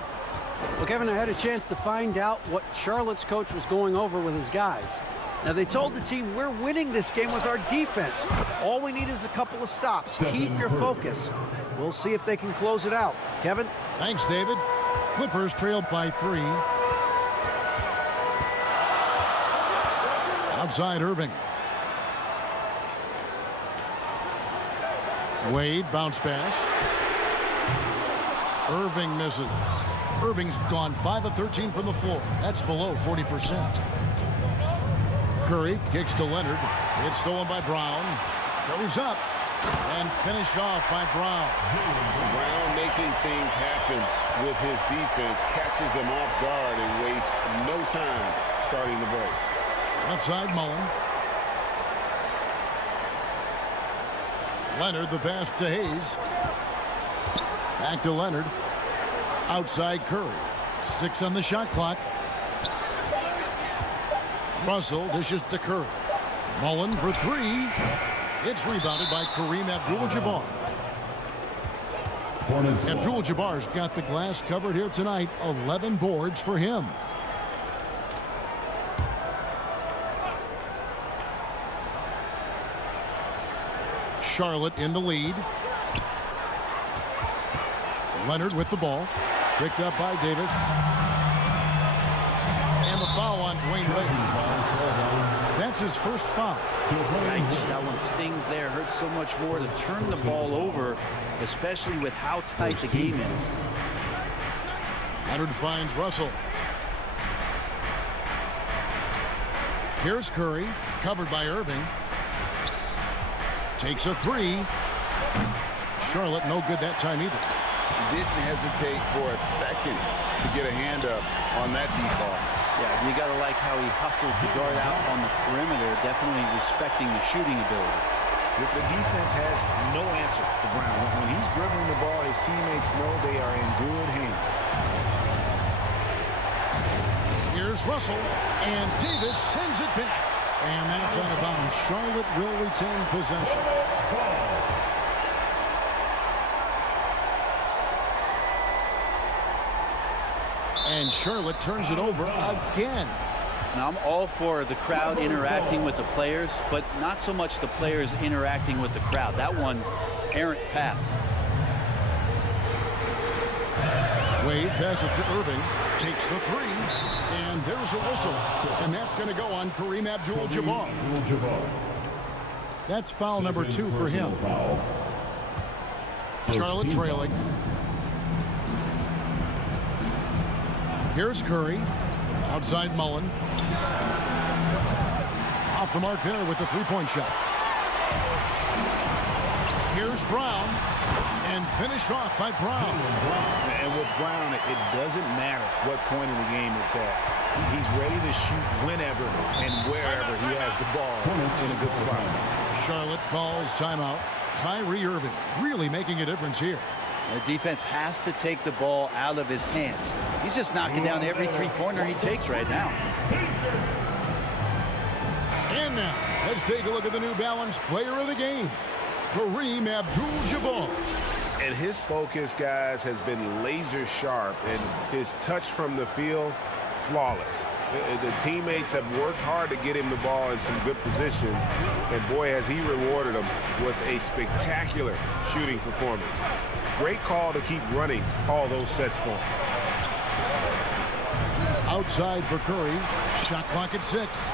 Well, Kevin, I had a chance to find out what Charlotte's coach was going over with his guys. Now, they told the team, we're winning this game with our defense. All we need is a couple of stops. Keep your focus. We'll see if they can close it out. Kevin? Thanks, David. Clippers trailed by 3. Outside Irving. Wade, bounce pass. Irving misses. Irving's gone 5 of 13 from the floor. That's below 40%. Curry kicks to Leonard. It's stolen by Brown. Curry's up and finished off by Brown. Brown making things happen with his defense, catches them off guard and wastes no time starting the break. Left side, Mullen. Leonard, the pass to Hayes. Back to Leonard. Outside Curry. 6 on the shot clock. Russell dishes to Curry. Mullen for 3. It's rebounded by KAREEM ABDUL-JABBAR. ABDUL-JABBAR's got the glass covered here tonight. 11 boards for him. Charlotte in the lead. Leonard with the ball. Picked up by Davis. And the foul on Dwayne Wade. That's his first foul. Right, that one stings there. Hurts so much more to turn the ball over, especially with how tight the game is. Leonard finds Russell. Here's Curry, covered by Irving. Takes a 3. Charlotte no good that time either. Didn't hesitate for a second to get a hand up on that deep ball. Yeah, you got to like how he hustled to guard out on the perimeter, definitely respecting the shooting ability. The defense has no answer for Brown. When he's dribbling the ball, his teammates know they are in good hands. Here's Russell, and Davis sends it back. And that's out of bounds. Charlotte will retain possession. And Charlotte turns it over again. Now, I'm all for the crowd interacting with the players, but not so much the players interacting with the crowd. That one, errant pass. Wade passes to Irving, takes the 3, and there's a whistle. And that's going to go on KAREEM ABDUL-JABBAR. That's foul number 2 for him. Charlotte trailing. Here's Curry. Outside Mullen. Off the mark there with the 3-point shot. Here's Brown. And finished off by Brown. And with Brown, it doesn't matter what point in the game it's at. He's ready to shoot whenever and wherever he has the ball in a good spot. Charlotte calls timeout. KYRIE Irving really making a difference here. The defense has to take the ball out of his hands. He's just knocking down every 3-pointer he takes right now. And now, let's take a look at the New Balance player of the game, KAREEM ABDUL-JABBAR. And his focus, guys, has been laser sharp, and his touch from the field, flawless. The teammates have worked hard to get him the ball in some good positions, and boy, has he rewarded them with a spectacular shooting performance. Great call to keep running all those sets for him. Outside for Curry. Shot clock at 6.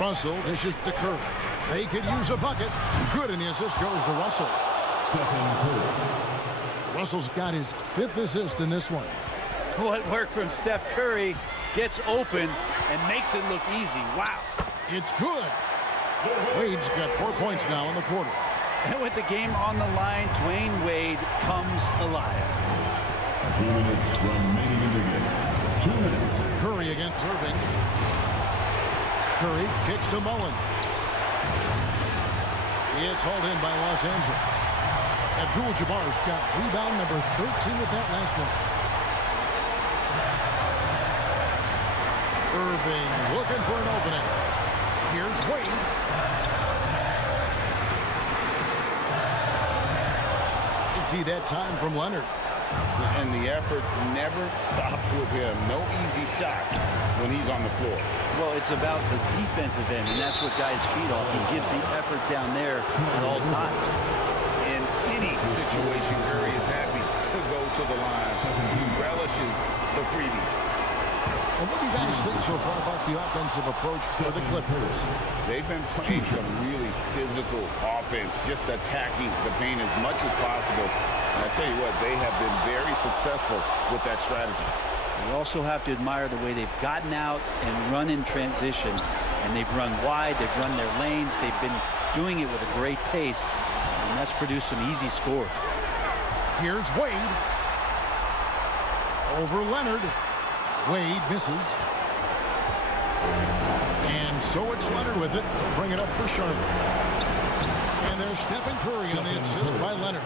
Russell dishes to Curry. They could use a bucket. Good, and the assist goes to Russell. Russell's got his 5th assist in this one. What worked from Steph Curry gets open and makes it look easy. Wow. It's good. Wade's got 4 points now in the quarter. And with the game on the line, Dwayne Wade comes alive. 2 minutes remaining in the game. 2 minutes. Curry against Irving. Curry kicks to Mullen. It's hauled in by Los Angeles. ABDUL-JABBAR's got rebound number 13 with that last one. Irving looking for an opening. Here's Wade. Empty that time from Leonard. And the effort never stops with him. No easy shots when he's on the floor. Well, it's about the defensive end, and that's what guys feed off. He gives the effort down there at all times. In any situation, Curry is happy to go to the line. He relishes the freebies. And what do you guys think so far about the offensive approach for the Clippers? They've been playing some really physical offense, just attacking the paint as much as possible. And I tell you what, they have been very successful with that strategy. We also have to admire the way they've gotten out and run in transition. And they've run wide, they've run their lanes, they've been doing it with a great pace. And that's produced some easy scores. Here's Wade. Over Leonard. Wade misses. And so it's Leonard with it. He'll bring it up for Charlotte. And there's Stephen Curry on the assist by Leonard.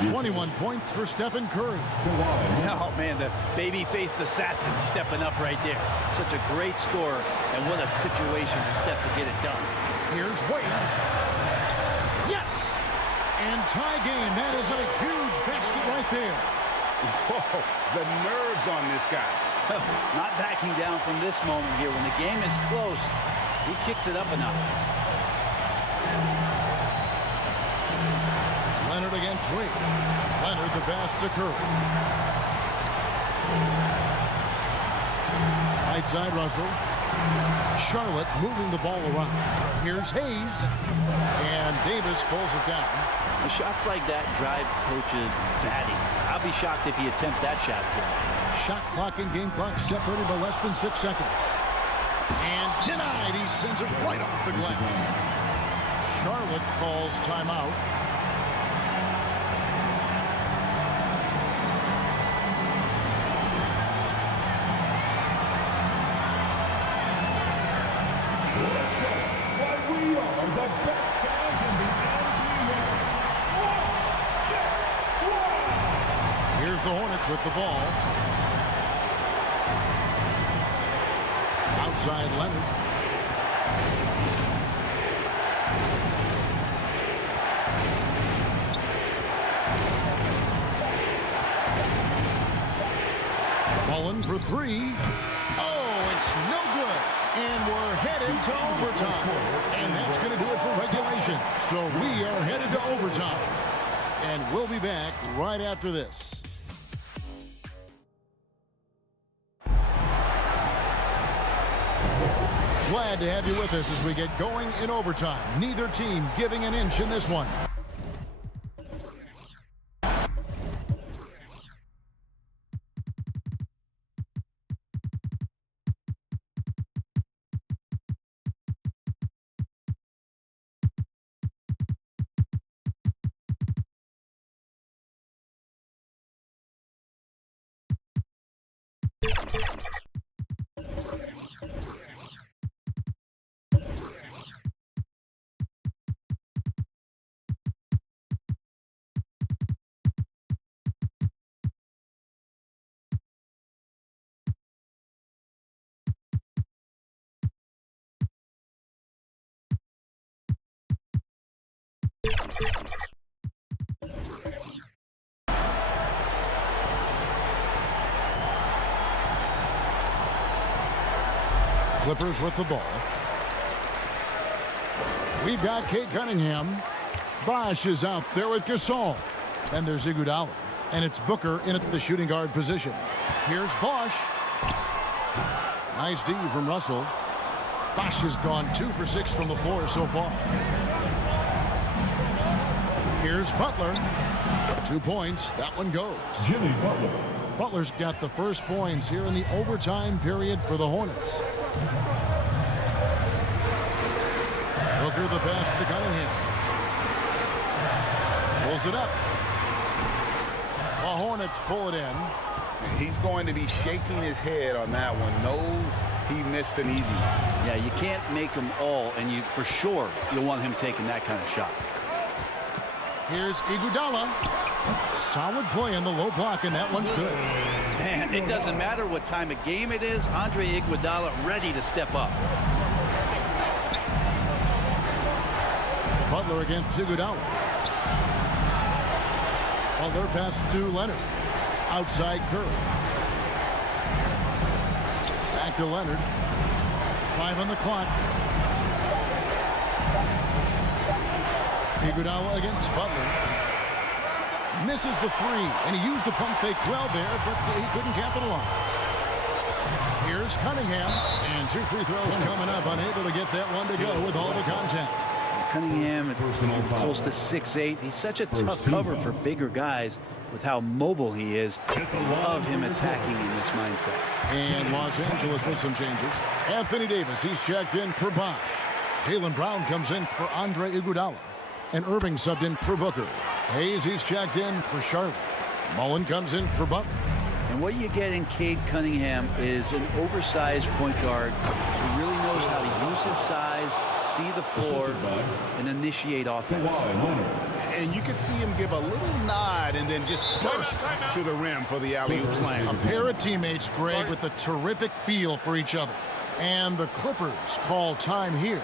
21 points for Stephen Curry. Oh, man, the baby-faced assassin stepping up right there. Such a great score, and what a situation for Steph to get it done. Here's Wade. Yes! And tie game. That is a huge basket right there. Whoa, the nerves on this guy. Not backing down from this moment here. When the game is close, he kicks it up a notch. Leonard against Wade. Leonard the pass to Curry. Right side Russell. Charlotte moving the ball around. Here's Hayes. And Davis pulls it down. The shots like that drive coaches batty. I'll be shocked if he attempts that shot again. Shot clock and game clock separated by less than 6 seconds. And denied. He sends it right off the glass. Charlotte calls timeout. Here's the Hornets with the ball. Outside Leonard. Mullen for 3. Oh, it's no good. And we're headed to overtime. And that's going to do it for regulation. So we are headed to overtime. And we'll be back right after this. Glad to have you with us as we get going in overtime. Neither team giving an inch in this one. Clippers with the ball. We've got Kate Cunningham. Bosch is out there with Gasol. And there's Iguodala. And it's Booker in at the shooting guard position. Here's Bosch. Nice D from Russell. Bosch has gone 2 for 6 from the floor so far. Here's Butler. 2 points. That one goes. Jimmy Butler. Butler's got the first points here in the overtime period for the Hornets. Booker the pass to Cunningham. Pulls it up. The Hornets pull it in. He's going to be shaking his head on that one. Knows he missed an easy. Yeah, you can't make them all, and you for sure you'll want him taking that kind of shot. Here's Iguodala. Solid play on the low block, and that one's good. Man, it doesn't matter what time of game it is. Andre Iguodala ready to step up. Butler against Iguodala. Butler pass to Leonard. Outside Curry. Back to Leonard. 5 on the clock. Iguodala against Butler. Misses the 3, and he used the pump fake well there, but he couldn't capitalize. Here's Cunningham, and 2 free throws coming up, unable to get that one to go with all the contact. Cunningham close to 6'8". He's such a tough cover for bigger guys with how mobile he is. Love him attacking in this mindset. And Los Angeles with some changes. Anthony Davis, he's checked in for Bosch. Jaylen Brown comes in for Andre Iguodala. And Irving subbed in for Booker. Hayes, he's checked in for Charlotte. Mullen comes in for Butler. And what you get in Cade Cunningham is an oversized point guard who really knows how to use his size, see the floor, and initiate offense. And you can see him give a little nod and then just burst to the rim for the alley-oop slam. A pair of teammates, Greg, with a terrific feel for each other. And the Clippers call time here.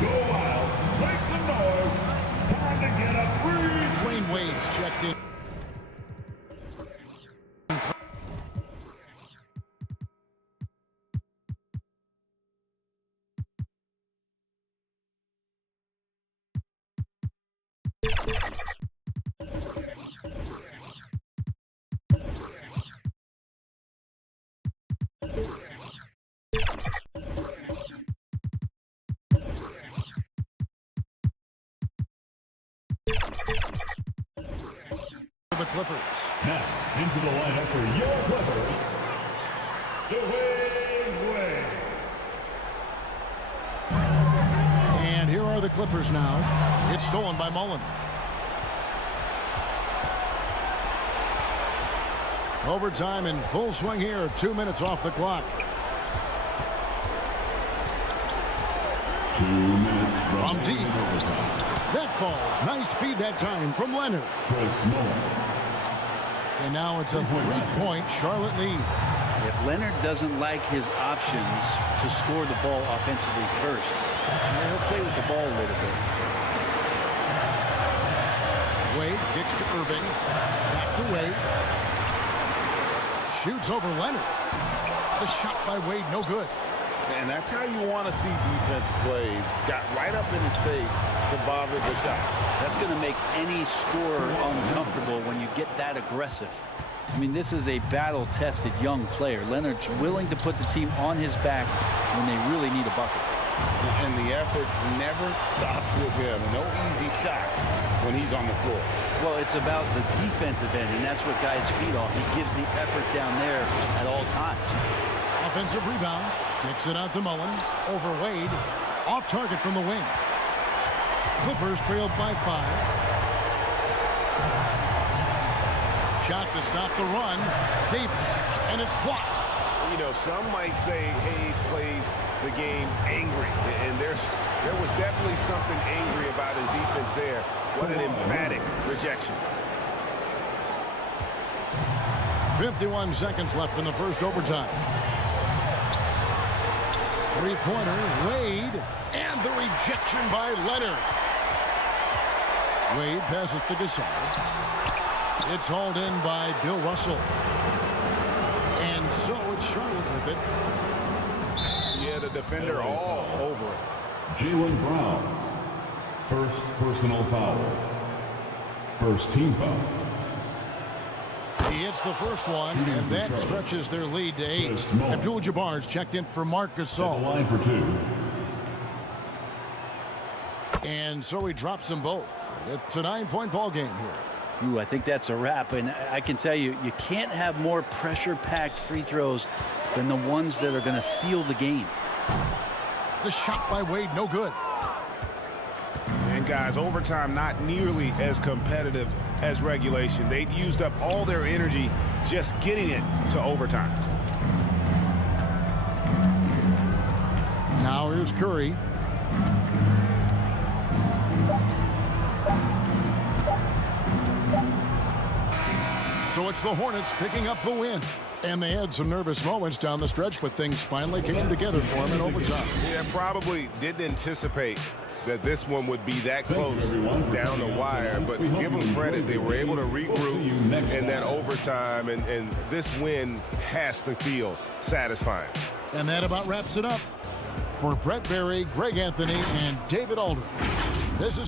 Go out, make some noise. Time to get a free. Dwayne Wade's checked in. The Clippers. Now, into the lineup for your Clippers, Wade. And here are the Clippers now. It's stolen by Mullen. Overtime in full swing here. 2 minutes off the clock. 2 minutes from deep. That falls. Nice feed that time from Leonard. And now it's a 3-point Charlotte lead. If Leonard doesn't like his options to score the ball offensively first, he'll play with the ball a little bit. Wade kicks to Irving. Back to Wade. Shoots over Leonard. The shot by Wade, no good. And that's how you want to see defense play. Got right up in his face to bother the shot. That's going to make any scorer uncomfortable when you get that aggressive. I mean, this is a battle-tested young player. Leonard's willing to put the team on his back when they really need a bucket. And the effort never stops with him. No easy shots when he's on the floor. Well, it's about the defensive end, and that's what guys feed off. He gives the effort down there at all times. Offensive rebound. Kicks it out to Mullen. Over Wade. Off target from the wing. Clippers trailed by 5. Shot to stop the run. Davis. And it's blocked. You know, some might say Hayes plays the game angry. And there was definitely something angry about his defense there. What an emphatic rejection. 51 seconds left in the first overtime. Three-pointer, Wade, and the rejection by Leonard. Wade passes to Gasol. It's hauled in by Bill Russell. And so it's Charlotte with it. Yeah, the defender all over it. Jaylen Brown. First personal foul. First team foul. He hits the first one, and that stretches their lead to 8. ABDUL-JABBAR's checked in for Marc Gasol. Line for 2. And so he drops them both. It's a 9-point ball game here. Ooh, I think that's a wrap, and I can tell you, you can't have more pressure-packed free throws than the ones that are going to seal the game. The shot by Wade, no good. And guys, overtime not nearly as competitive as regulation. They'd used up all their energy just getting it to overtime. Now here's Curry. So it's the Hornets picking up the win. And they had some nervous moments down the stretch, but things finally came together for them in overtime. Yeah, probably didn't anticipate that this one would be that close down the wire, but give them credit. They were able to regroup in that overtime, and this win has to feel satisfying. And that about wraps it up. For Brett Berry, Greg Anthony, and David Aldridge, this is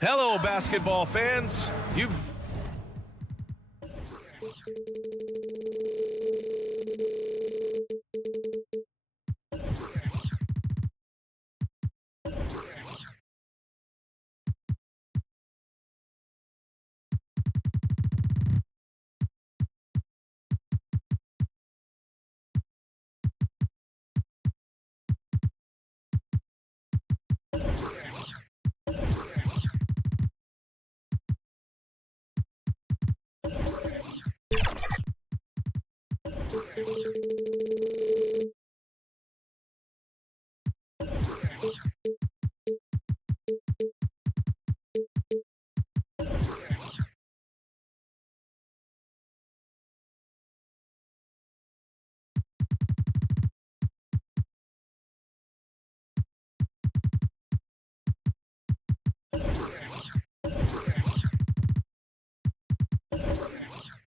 Hello, basketball fans. You've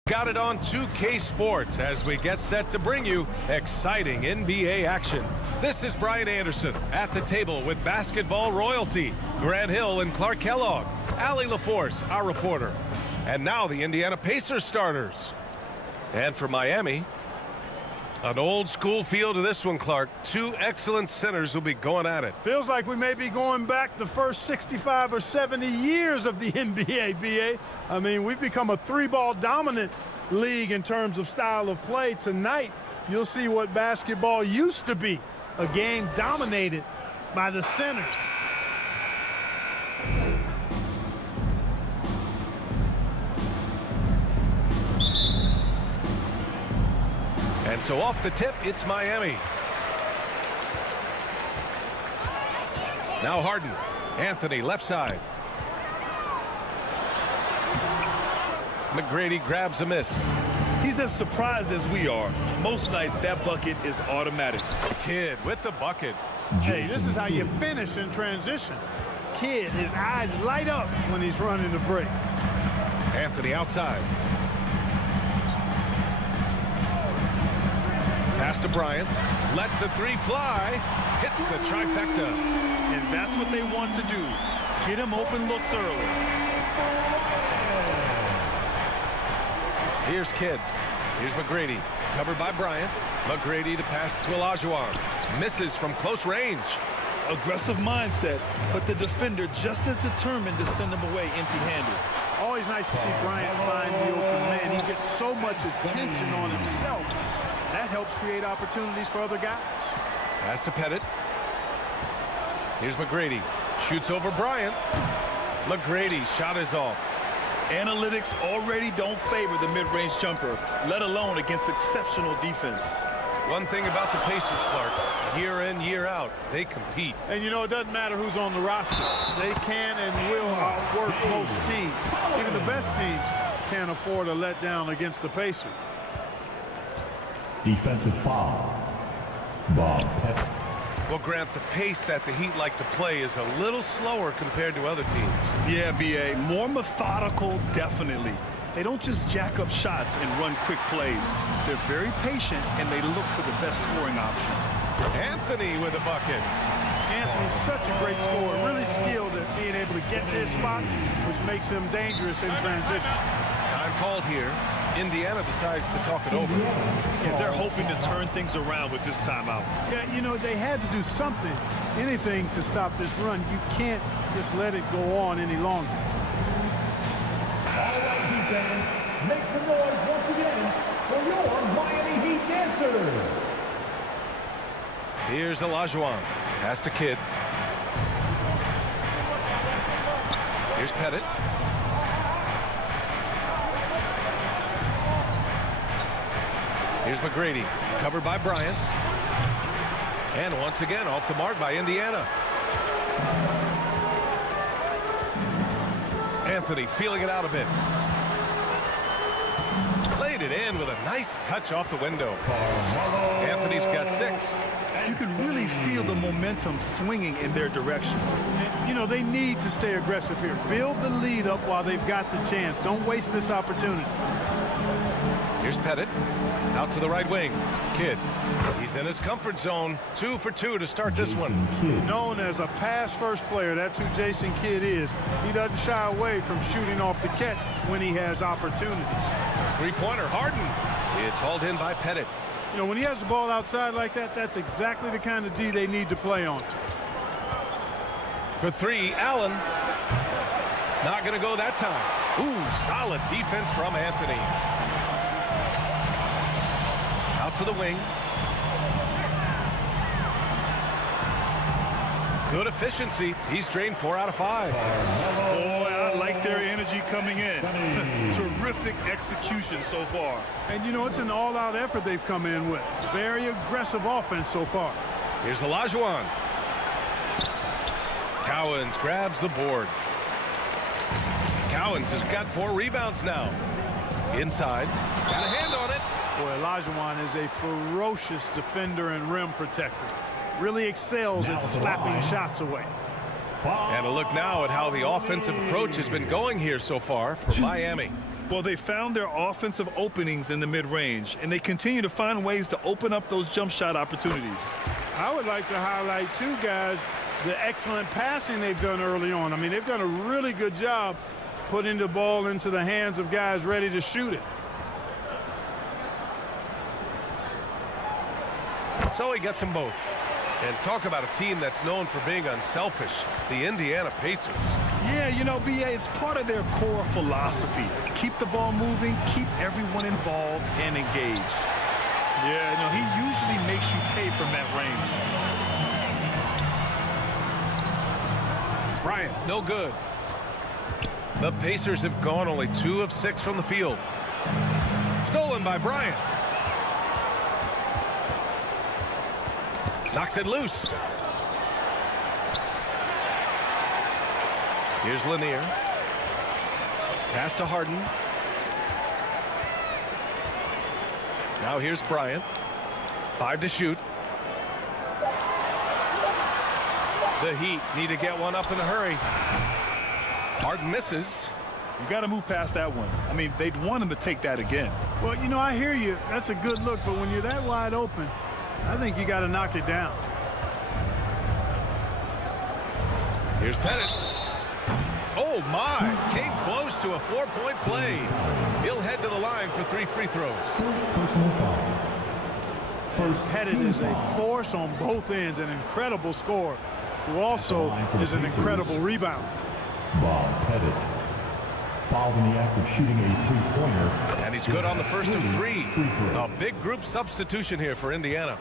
Got it on 2K Sports as we get set to bring you exciting NBA action. This is Brian Anderson at the table with basketball royalty, Grant Hill and Clark Kellogg, Allie LaForce, our reporter. And now the Indiana Pacers starters. And for Miami, an old school feel to this one, Clark. Two excellent centers will be going at it. Feels like we may be going back the first 65 or 70 years of the NBA, BA. I mean, we've become a three-ball dominant league in terms of style of play. Tonight, you'll see what basketball used to be, a game dominated by the centers. And so off the tip, it's Miami. Now Harden. Anthony, left side. McGrady grabs a miss. He's as surprised as we are. Most nights, that bucket is automatic. Kidd with the bucket. Hey, this is how you finish in transition. Kidd, his eyes light up when he's running the break. Anthony outside. Pass to Bryant. Lets the three fly. Hits the trifecta. And that's what they want to do. Get him open looks early. Here's Kidd. Here's McGrady. Covered by Bryant. McGrady the pass to Olajuwon. Misses from close range. Aggressive mindset, but the defender just as determined to send him away empty-handed. Always nice to see Bryant find the open man. He gets so much attention on himself. That helps create opportunities for other guys. Pass to Pettit. Here's McGrady. Shoots over Bryant. McGrady shot is off. Analytics already don't favor the mid-range jumper, let alone against exceptional defense. One thing about the Pacers, Clark, year in, year out, they compete. And you know, it doesn't matter who's on the roster. They can and will outwork most teams. Even the best teams can't afford a letdown against the Pacers. Defensive foul. Bob Pettit. Well, Grant, the pace that the Heat like to play is a little slower compared to other teams. Yeah, B.A. More methodical, definitely. They don't just jack up shots and run quick plays. They're very patient, and they look for the best scoring option. Anthony with a bucket. Anthony's such a great scorer, really skilled at being able to get to his spots, which makes him dangerous in transition. Time called here. Indiana decides to talk it over. Yeah, they're hoping to turn things around with this timeout. Yeah, you know, they had to do something, anything to stop this run. You can't just let it go on any longer. All right, Heat fans, make some noise once again for your Miami Heat dancers. Here's Olajuwon. Pass to Kidd. Here's Pettit. Here's McGrady, covered by Bryant. And once again, off the mark by Indiana. Anthony feeling it out a bit. Laid it in with a nice touch off the window. Anthony's got 6. You can really feel the momentum swinging in their direction. And, you know, they need to stay aggressive here. Build the lead up while they've got the chance. Don't waste this opportunity. Here's Pettit. Out to the right wing. Kidd. He's in his comfort zone. 2 for 2 to start this one. Known as a pass-first player, that's who Jason Kidd is. He doesn't shy away from shooting off the catch when he has opportunities. Three-pointer, Harden. It's hauled in by Pettit. You know, when he has the ball outside like that, that's exactly the kind of D they need to play on. For 3, Allen. Not going to go that time. Ooh, solid defense from Anthony. Out to the wing. Good efficiency. He's drained 4 out of 5. Boy, I like their energy coming in. Terrific execution so far. And, you know, it's an all-out effort they've come in with. Very aggressive offense so far. Here's Olajuwon. Cowens grabs the board. Cowens has got 4 rebounds now. Inside. Got a hand on it. Boy, Olajuwon is a ferocious defender and rim protector. Really excels at slapping shots away. And a look now at how the offensive approach has been going here so far for Miami. Well, they found their offensive openings in the mid-range, and they continue to find ways to open up those jump shot opportunities. I would like to highlight, too, guys, the excellent passing they've done early on. I mean, they've done a really good job putting the ball into the hands of guys ready to shoot it. So he gets them both. And talk about a team that's known for being unselfish, the Indiana Pacers. Yeah, you know, BA, it's part of their core philosophy. Keep the ball moving, keep everyone involved and engaged. Yeah, you know, he usually makes you pay from that range. Bryant, no good. The Pacers have gone only 2 of 6 from the field. Stolen by Bryant. Knocks it loose. Here's Lanier. Pass to Harden. Now here's Bryant. 5 to shoot. The Heat need to get one up in a hurry. Harden misses. You got to move past that one. I mean, they'd want him to take that again. Well, you know, I hear you. That's a good look, but when you're that wide open, I think you got to knock it down. Here's Pettit. Oh, my. Came close to a 4-point play. He'll head to the line for 3 free throws. Personal foul. Pettit is a force on both ends, an incredible scorer, who also is an incredible rebounder. Bob Pettit. Fouled in the act of shooting a three-pointer. And he's good on the first of 3. A big group substitution here for Indiana.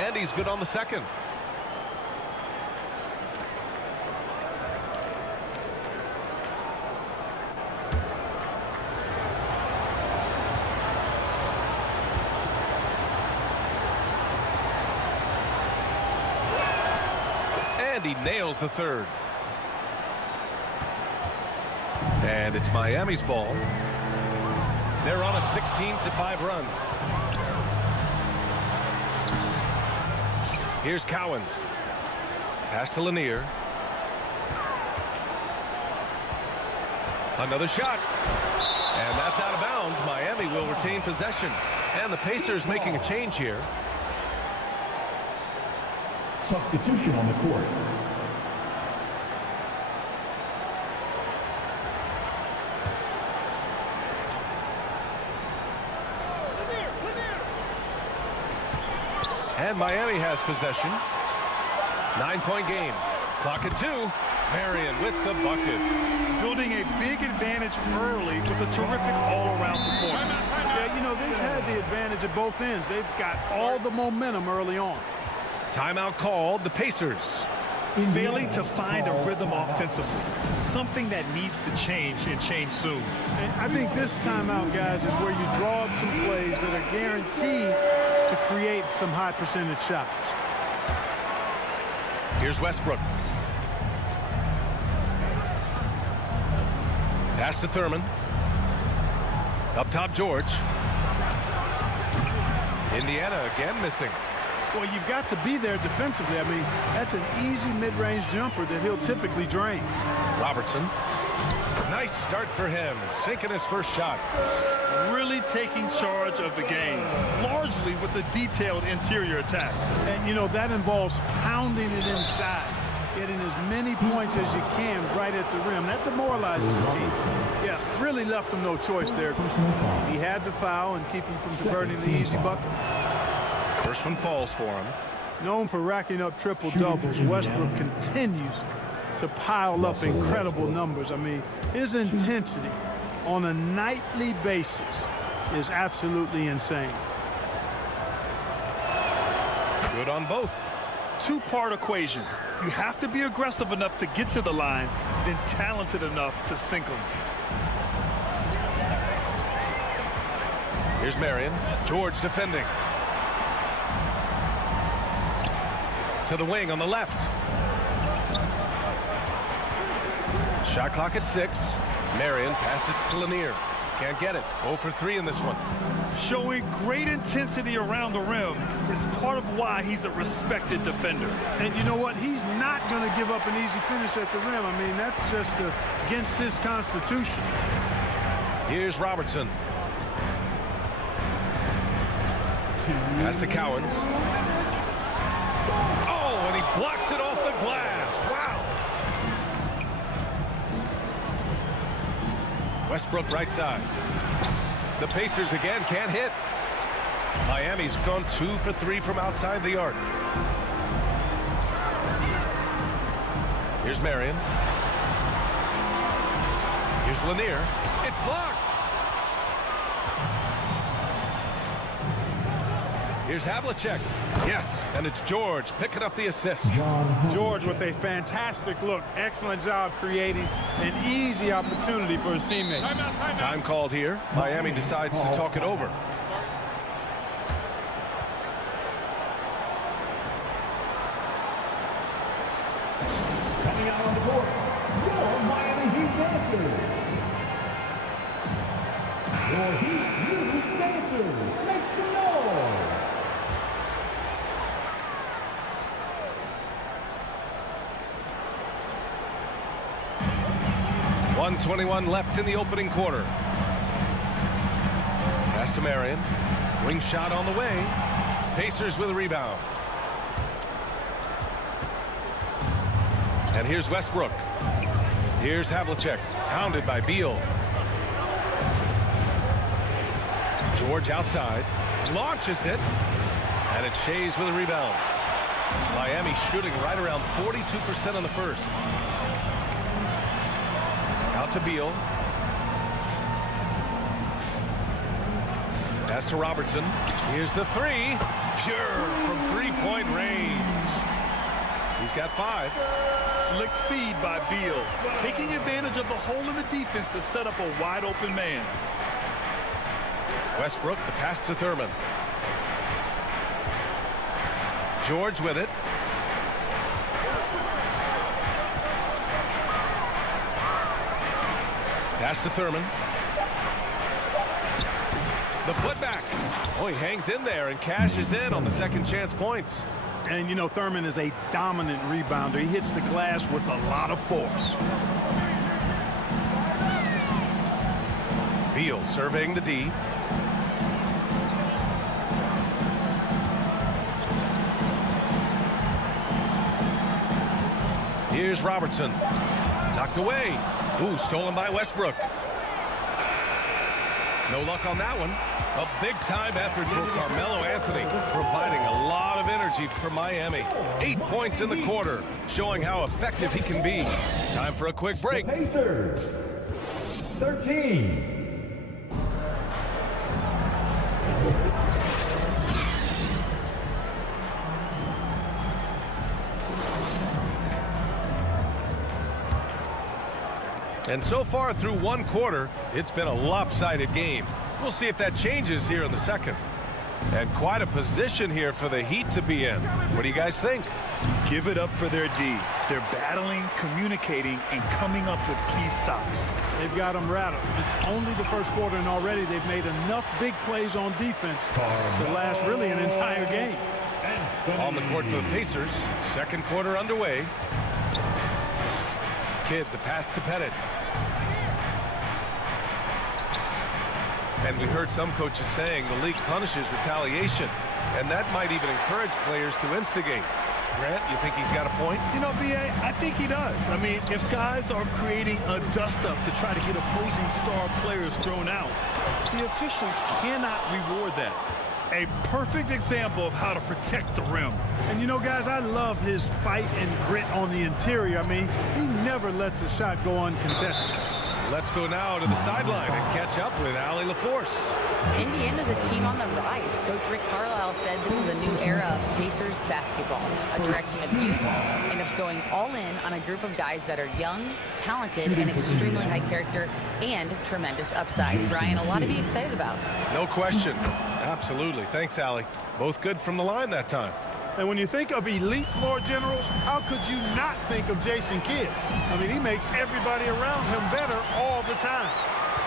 And he's good on the second. And he nails the third. And it's Miami's ball. They're on a 16-5 run. Here's Cowens. Pass to Lanier. Another shot. And that's out of bounds. Miami will retain possession. And the Pacers making a change here. Substitution on the court. And Miami has possession. 9-point game. Clock at 2. Marion with the bucket. Building a big advantage early with a terrific all-around performance. Yeah, you know, they've had the advantage at both ends. They've got all the momentum early on. Timeout called. The Pacers failing to find a rhythm offensively. Something that needs to change and change soon. And I think this timeout, guys, is where you draw up some plays that are guaranteed to create some high percentage shots. Here's Westbrook. Pass to Thurman. Up top, George. Indiana again missing. Well, you've got to be there defensively. I mean, that's an easy mid-range jumper that he'll typically drain. Robertson. Nice start for him. Sinking his first shot. Really taking charge of the game, largely with a detailed interior attack. And, you know, that involves pounding it inside, getting as many points as you can right at the rim. That demoralizes the team. Yeah, really left him no choice there. He had to foul and keep him from converting the easy bucket. First one falls for him. Known for racking up triple-doubles, Westbrook continues to pile up incredible numbers. I mean, his intensity on a nightly basis is absolutely insane. Good on both. Two-part equation. You have to be aggressive enough to get to the line, then talented enough to sink them. Here's Marion. George defending. To the wing on the left. Shot clock at 6. Marion passes to Lanier. Can't get it. 0 for 3 in this one. Showing great intensity around the rim is part of why he's a respected defender. And you know what? He's not going to give up an easy finish at the rim. I mean, that's just against his constitution. Here's Robertson. Pass to Cowens. Oh, and he blocks it off the glass. Wow. Westbrook right side. The Pacers again can't hit. Miami's gone 2 for 3 from outside the arc. Here's Marion. Here's Lanier. It's blocked. Here's Havlicek. Yes, and it's George picking up the assist. George with a fantastic look. Excellent job creating an easy opportunity for his teammate. Time called here. Miami decides to talk it over. Coming out on the court, your Miami Heat dancers. Your Heat dancers, make some noise. 1:21 left in the opening quarter. Pass to Marion. Wing shot on the way. Pacers with a rebound. And here's Westbrook. Here's Havlicek, hounded by Beal. George outside, launches it, and it's Shays with a rebound. Miami shooting right around 42% on the first. Out to Beal. Pass to Robertson. Here's the three. Pure from three-point range. He's got 5. Slick feed by Beal, taking advantage of the hole in the defense to set up a wide-open man. Westbrook, the pass to Thurman. George with it. Pass to Thurman. The putback. Oh, he hangs in there and cashes in on the second chance points. And, you know, Thurman is a dominant rebounder. He hits the glass with a lot of force. Beal surveying the D. Here's Robertson. Knocked away. Ooh, stolen by Westbrook. No luck on that one. A big-time effort for Carmelo Anthony, providing a lot of energy for Miami. 8 points in the quarter, showing how effective he can be. Time for a quick break. The Pacers, 13. And so far through one quarter, it's been a lopsided game. We'll see if that changes here in the second. And quite a position here for the Heat to be in. What do you guys think? Give it up for their D. They're battling, communicating, and coming up with key stops. They've got them rattled. It's only the first quarter, and already they've made enough big plays on defense to last really an entire game. On the court for the Pacers. Second quarter underway. Kidd, the pass to Pettit. And we heard some coaches saying the league punishes retaliation, and that might even encourage players to instigate. Grant, you think he's got a point? You know, B.A., I think he does. I mean, if guys are creating a dust-up to try to get opposing star players thrown out, the officials cannot reward that. A perfect example of how to protect the rim. And, you know, guys, I love his fight and grit on the interior. I mean, he never lets a shot go uncontested. Let's go now to the sideline and catch up with Allie LaForce. Indiana's a team on the rise. Coach Rick Carlisle said this is a new era of Pacers basketball, a direction of youth and of going all in on a group of guys that are young, talented, and extremely high character and tremendous upside. Brian, a lot to be excited about. No question. Absolutely. Thanks, Allie. Both good from the line that time. And when you think of elite floor generals, how could you not think of Jason Kidd? I mean, he makes everybody around him better all the time.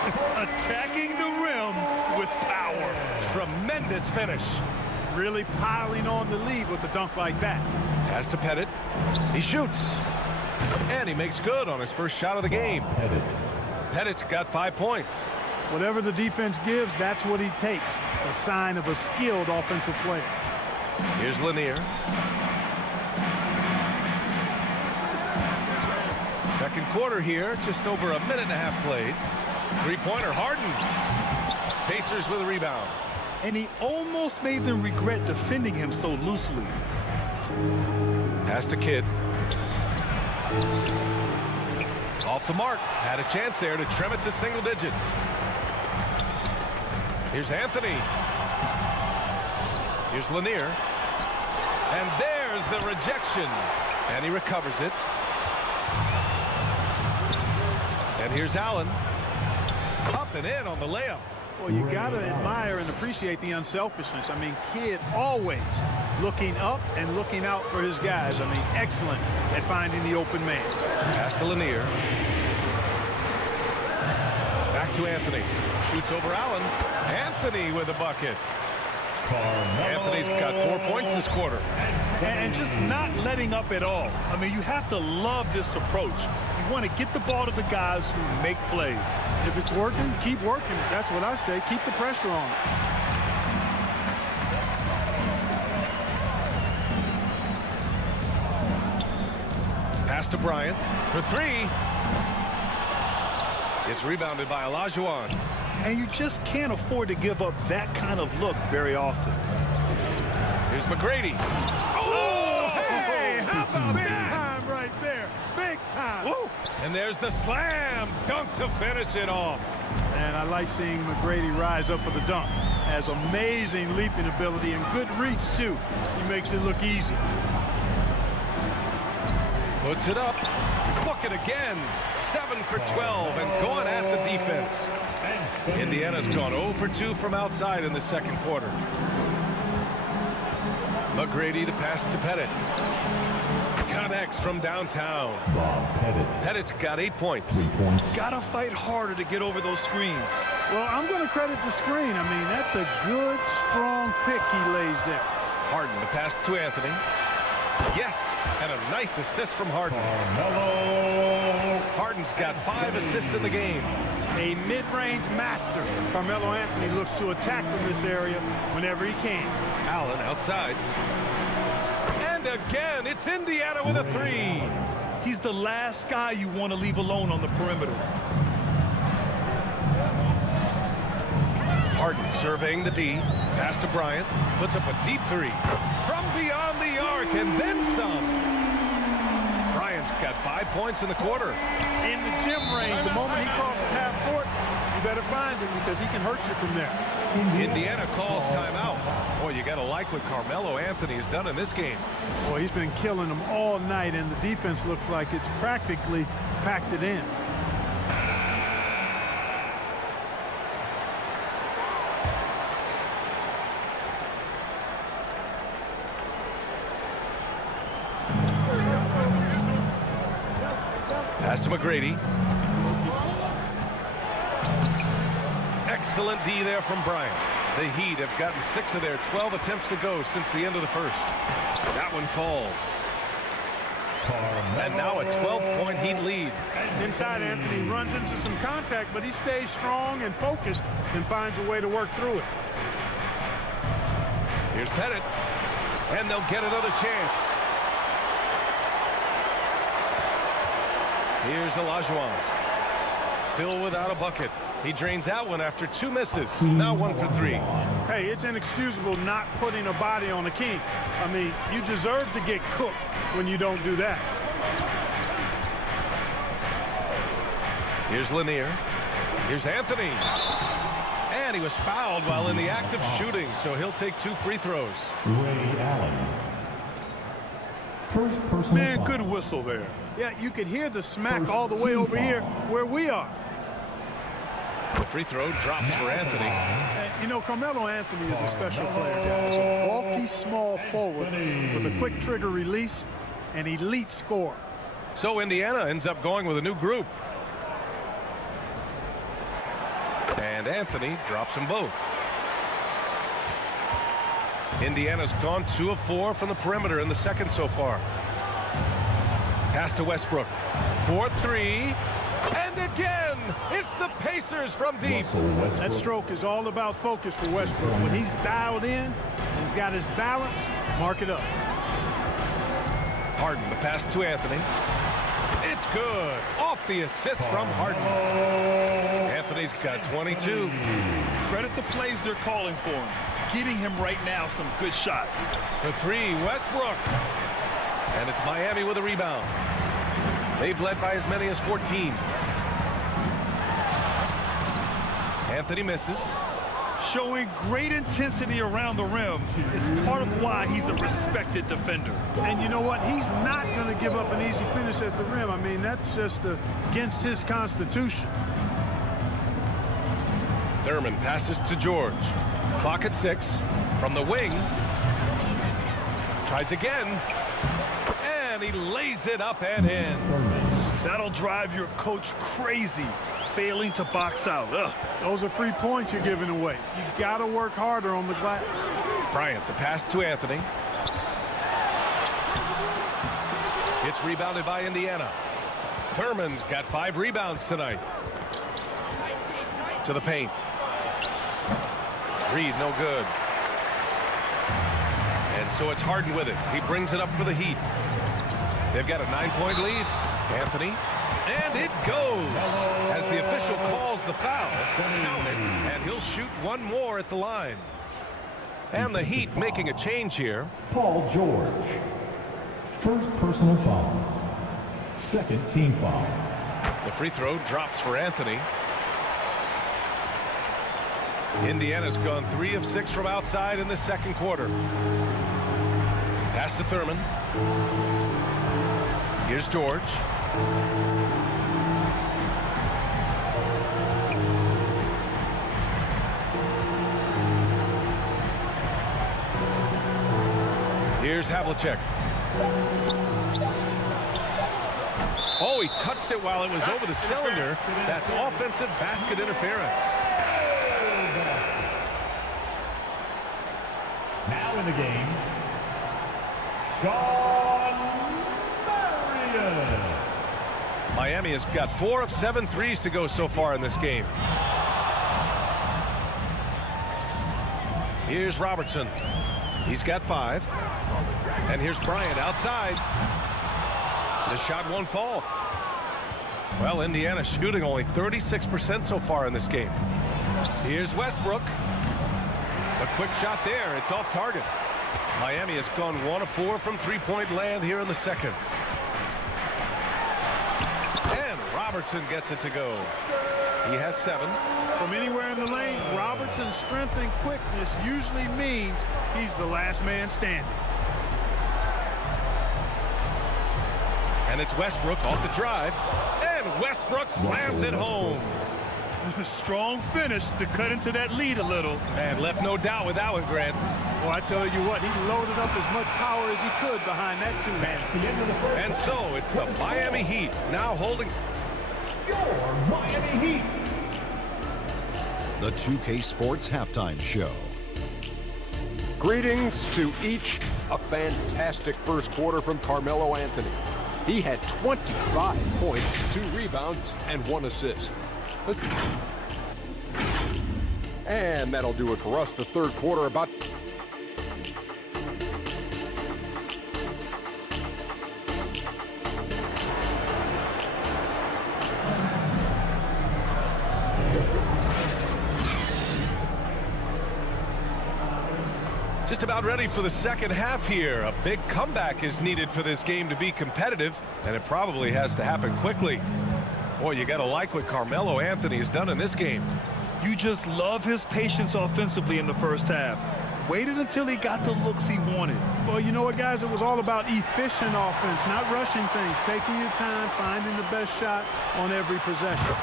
Attacking the rim with power. Tremendous finish. Really piling on the lead with a dunk like that. Pass to Pettit. He shoots. And he makes good on his first shot of the game. Pettit's got 5 points. Whatever the defense gives, that's what he takes. A sign of a skilled offensive player. Here's Lanier. Second quarter here, just over a minute and a half played. Three-pointer, Harden. Pacers with a rebound. And he almost made them regret defending him so loosely. Pass to Kidd. Off the mark. Had a chance there to trim it to single digits. Here's Anthony. Here's Lanier. And there's the rejection. And he recovers it. And here's Allen. Up and in on the layup. Well, you got to admire and appreciate the unselfishness. I mean, Kidd always looking up and looking out for his guys. I mean, excellent at finding the open man. Pass to Lanier. Back to Anthony. Shoots over Allen. Anthony with a bucket. Anthony's got 4 points this quarter. And just not letting up at all. I mean, you have to love this approach. You want to get the ball to the guys who make plays. If it's working, keep working it. That's what I say. Keep the pressure on. Pass to Bryant for three. It's rebounded by Olajuwon. And you just can't afford to give up that kind of look very often. Here's McGrady. Oh, hey, how about big time right there? Big time. Woo. And there's the slam dunk to finish it off. And I like seeing McGrady rise up for the dunk. Has amazing leaping ability and good reach, too. He makes it look easy. Puts it up. Book it again. 7 for 12 and going at the defense. Indiana's gone 0 for 2 from outside in the second quarter. McGrady the pass to Pettit. Connects from downtown. Pettit's got 8 points. Gotta fight harder to get over those screens. Well, I'm going to credit the screen. I mean, that's a good, strong pick he lays there. Harden the pass to Anthony. Yes, and a nice assist from Harden. Harden's got 5 assists in the game. A mid-range master. Carmelo Anthony looks to attack from this area whenever he can. Allen outside. And again, it's Indiana with a three. He's the last guy you want to leave alone on the perimeter. Harden surveying the D. Pass to Bryant. Puts up a deep three. From beyond the arc and then some. Bryant's got 5 points in the quarter. In the gym range, the moment he crosses half court, you better find him because he can hurt you from there. Indiana calls timeout. Boy, you got to like what Carmelo Anthony has done in this game. Boy, he's been killing them all night, and the defense looks like it's practically packed it in. Pass to McGrady. Excellent D there from Bryant. The Heat have gotten 6 of their 12 attempts to go since the end of the first. That one falls. And now a 12-point Heat lead. Inside, Anthony runs into some contact, but he stays strong and focused and finds a way to work through it. Here's Pettit. And they'll get another chance. Here's Olajuwon. Still without a bucket. He drains out one after 2 misses. Now 1 for 3. Hey, it's inexcusable not putting a body on a king. I mean, you deserve to get cooked when you don't do that. Here's Lanier. Here's Anthony. And he was fouled while in the act of shooting, so he'll take 2 free throws. Man, good whistle there. Yeah, you could hear the smack all the way over here where we are. The free throw drops for Anthony. And, you know, Carmelo Anthony is a special player, guys. A bulky, small forward with a quick trigger release, an elite scorer. So Indiana ends up going with a new group. And Anthony drops them both. Indiana's gone 2 of 4 from the perimeter in the second so far. Pass to Westbrook. 4-3. And again, it's the Pacers from deep. That stroke is all about focus for Westbrook. When he's dialed in, he's got his balance, mark it up. Harden, the pass to Anthony. It's good. Off the assist from Harden. Anthony's got 22. Credit the plays they're calling for him. Getting him right now some good shots. For 3, Westbrook. And it's Miami with a rebound. They've led by as many as 14. Anthony misses. Showing great intensity around the rim is part of why he's a respected defender. And you know what? He's not going to give up an easy finish at the rim. I mean, that's just against his constitution. Thurman passes to George. Clock at 6. From the wing. Tries again. And he lays it up and in. That'll drive your coach crazy, failing to box out. Ugh. Those are free points you're giving away. You got to work harder on the glass. Bryant, the pass to Anthony. It's rebounded by Indiana. Thurman's got 5 rebounds tonight. To the paint. Reed, no good. And so it's Harden with it. He brings it up for the Heat. They've got a 9-point lead. Anthony. And it goes. As the official calls the foul. Count it. And he'll shoot one more at the line. And the Heat making a change here. Paul George. First personal foul. Second team foul. The free throw drops for Anthony. Indiana's gone 3 of 6 from outside in the second quarter. Pass to Thurman. Here's George. Here's Havlicek. Oh, he touched it while it was over the cylinder. That's offensive basket interference. Now in the game, Sean Marion. Miami has got 4 of 7 threes to go so far in this game. Here's Robertson. He's got 5. And here's Bryant outside. The shot won't fall. Well, Indiana shooting only 36% so far in this game. Here's Westbrook. A quick shot there. It's off target. Miami has gone 1 of 4 from three-point land here in the second. And Robertson gets it to go. He has 7. From anywhere in the lane, Robertson's strength and quickness usually means he's the last man standing. And it's Westbrook off the drive. And Westbrook slams it home. Strong finish to cut into that lead a little. And left no doubt with that one, Grant. Well, I tell you what, he loaded up as much power as he could behind that two-hander. And so it's the Miami Heat now holding Your Miami Heat. The 2K Sports Halftime Show. Greetings to each. A fantastic first quarter from Carmelo Anthony. He had 25 points, 2 rebounds, and 1 assist. And that'll do it for us. The third quarter about... just about ready for the second half here. A big comeback is needed for this game to be competitive, and it probably has to happen quickly. Boy, you gotta like what Carmelo Anthony has done in this game. You just love his patience offensively in the first half. Waited until he got the looks he wanted. Well, you know what, guys? It was all about efficient offense, not rushing things, taking your time, finding the best shot on every possession.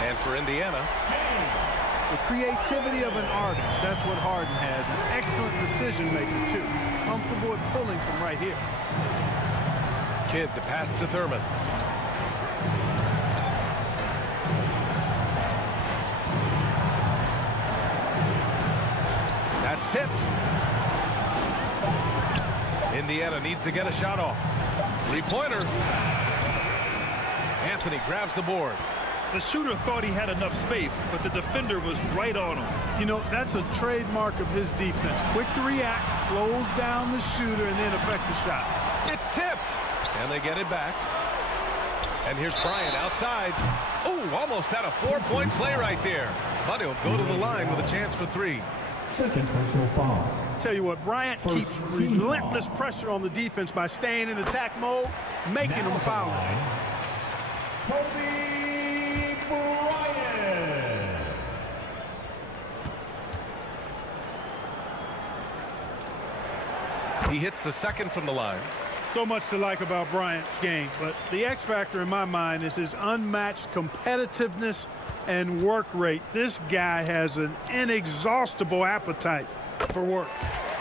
And for Indiana, the creativity of an artist, that's what Harden has. An excellent decision-maker, too. Comfortable at pulling from right here. Kidd, the pass to Thurman. It's tipped. Indiana needs to get a shot off. Three-pointer. Anthony grabs the board. The shooter thought he had enough space, but the defender was right on him. You know, that's a trademark of his defense. Quick to react, close down the shooter, and then affect the shot. It's tipped. And they get it back. And here's Bryant outside. Oh, almost had a 4-point play right there. But he'll go to the line with a chance for 3. Second personal foul. Tell you what, Bryant keeps relentless pressure on the defense by staying in attack mode, making them foul. Kobe Bryant. He hits the second from the line. So much to like about Bryant's game, but the X factor in my mind is his unmatched competitiveness and work rate. This guy has an inexhaustible appetite for work.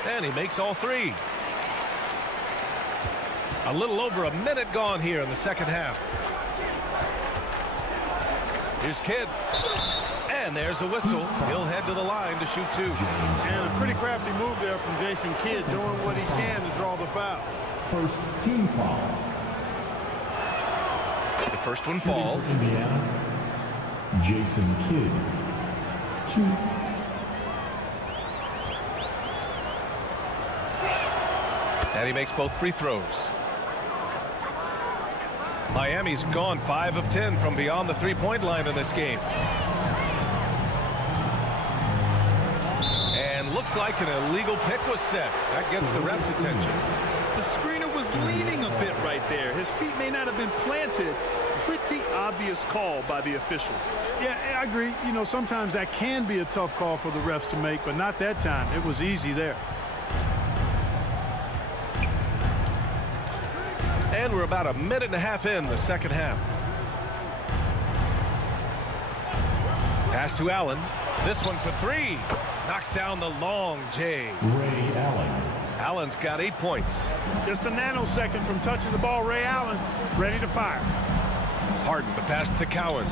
And he makes all 3. A little over a minute gone here in the second half. Here's Kidd. And there's a whistle. He'll head to the line to shoot 2. And a pretty crafty move there from Jason Kidd, doing what he can to draw the foul. First team foul. The first one falls. Indiana, Jason Kidd. 2. And he makes both free throws. Miami's gone 5 of 10 from beyond the 3-point line in this game. And looks like an illegal pick was set. That gets the ref's attention. The screener was leaning a bit right there. His feet may not have been planted. Pretty obvious call by the officials. Yeah, I agree. You know, sometimes that can be a tough call for the refs to make, but not that time. It was easy there. And we're about a minute and a half in the second half. Pass to Allen. This one for 3. Knocks down the long J. Ray Allen. Allen's got 8 points. Just a nanosecond from touching the ball. Ray Allen ready to fire. Harden the pass to Cowens.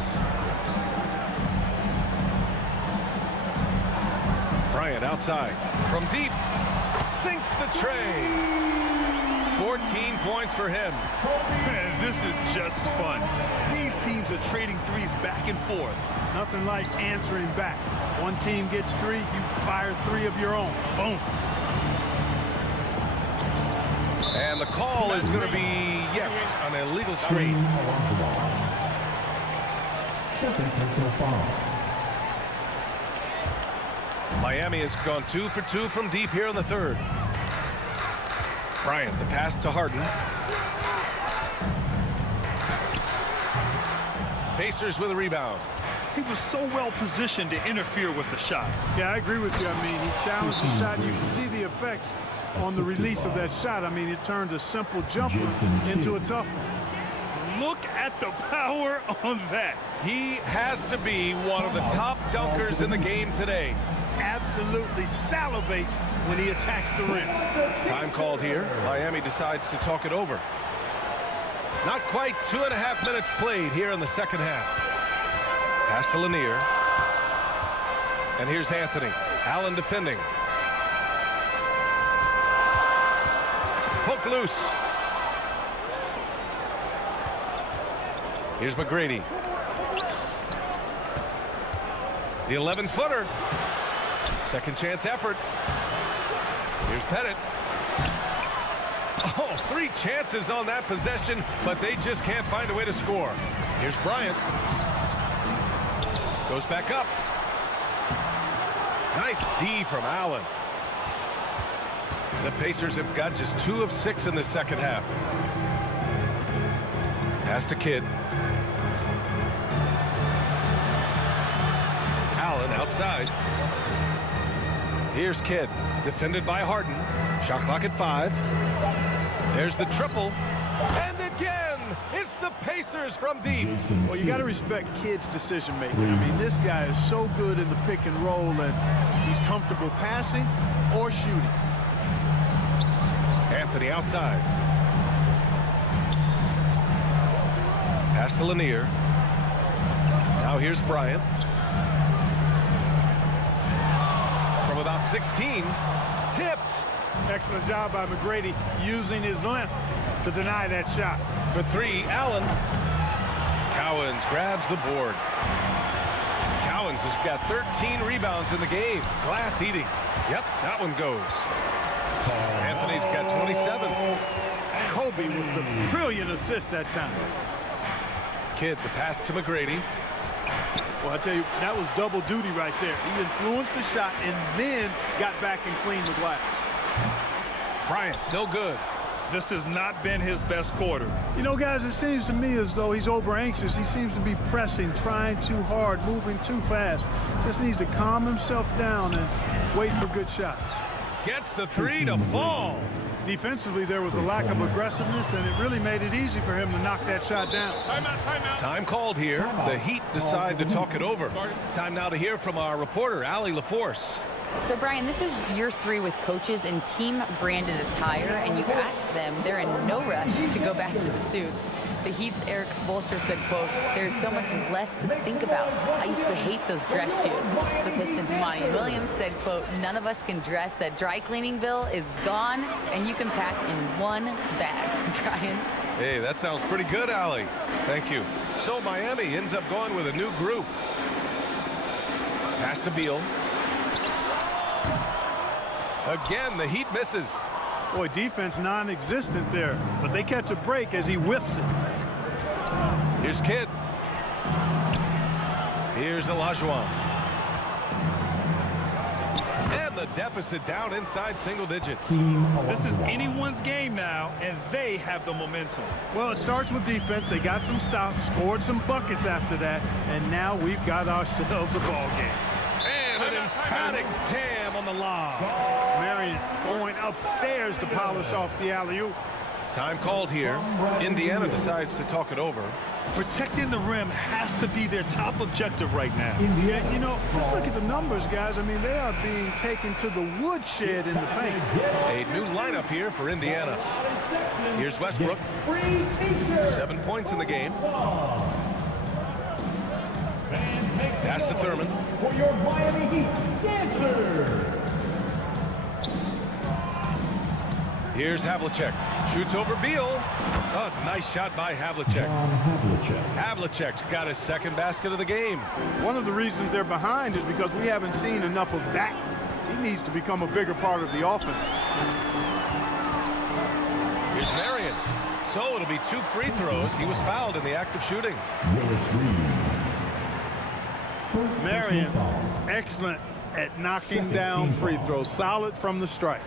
Bryant outside. From deep. Sinks the tray. 14 points for him. Man, this is just fun. These teams are trading threes back and forth. Nothing like answering back. One team gets 3, you fire 3 of your own. Boom. And the call is going to be, yes, an illegal screen. Second personal foul. Miami has gone 2 for 2 from deep here in the third. Bryant, the pass to Harden. Pacers with a rebound. He was so well positioned to interfere with the shot. Yeah, I agree with you. I mean, he challenged the shot, and you can see the effects on the release of that shot. I mean, it turned a simple jumper into a tough one. Look at the power on that. He has to be one of the top dunkers in the game today. Absolutely salivates when he attacks the rim. Time called here. Miami decides to talk it over. Not quite 2.5 minutes played here in the second half. Pass to Lanier. And here's Anthony. Allen defending. Poke loose. Here's McGrady. The 11-footer. Second chance effort. Here's Pettit. Oh, 3 chances on that possession, but they just can't find a way to score. Here's Bryant. Goes back up. Nice D from Allen. The Pacers have got just 2 of 6 in the second half. Pass to Kidd. Allen outside. Here's Kidd, defended by Harden. Shot clock at 5. There's the triple. And again, it's the Pacers from deep. Well, you got to respect Kidd's decision making. I mean, this guy is so good in the pick and roll that he's comfortable passing or shooting. Anthony outside. Pass to Lanier. Now here's Bryant. From of about 16. Tipped. Excellent job by McGrady using his length to deny that shot. For 3, Allen. Cowens grabs the board. Cowens has got 13 rebounds in the game. Glass eating. Yep, that one goes. Anthony's got 27. Kobe with the brilliant assist that time. Kidd, the pass to McGrady. Well, I tell you, that was double duty right there. He influenced the shot and then got back and cleaned the glass. Bryant, no good. This has not been his best quarter. You know, guys, it seems to me as though he's over anxious. He seems to be pressing, trying too hard, moving too fast. Just needs to calm himself down and wait for good shots. Gets the 3 to fall. Defensively, there was a lack of aggressiveness, and it really made it easy for him to knock that shot down. Timeout. Time called here. The Heat decide to talk it over. Time now to hear from our reporter, Allie LaForce. So, Brian, this is year 3 with coaches in team-branded attire, and you ask them, they're in no rush to go back to the suits. The Heat's Eric Spoelstra said, quote, "There's so much less to think about. I used to hate those dress shoes." The Pistons' Monty Williams said, quote, "None of us can dress. That dry cleaning bill is gone, and you can pack in one bag." Brian? Hey, that sounds pretty good, Allie. Thank you. So Miami ends up going with a new group. Pass to Beal. Again, the Heat misses. Boy, defense non-existent there, but they catch a break as he whiffs it. Here's Kidd. Here's Olajuwon. And the deficit down inside single digits. This is anyone's game now, and they have the momentum. Well, it starts with defense. They got some stops, scored some buckets after that, and now we've got ourselves a ball game. And an emphatic jam on the lob. Marion going upstairs to polish off the alley-oop. Time called here. Indiana decides to talk it over. Protecting the rim has to be their top objective right now. Yeah, you know, just look at the numbers, guys. I mean, they are being taken to the woodshed in the paint. A new lineup here for Indiana. Here's Westbrook. 7 points in the game. Pass to Thurman. For your Miami Heat dancer. Here's Havlicek. Shoots over Beal. Oh, nice shot by Havlicek. Havlicek's got his second basket of the game. One of the reasons they're behind is because we haven't seen enough of that. He needs to become a bigger part of the offense. Here's Marion. So it'll be 2 free throws. He was fouled in the act of shooting. Marion, excellent at knocking down free throws. Solid from the strike.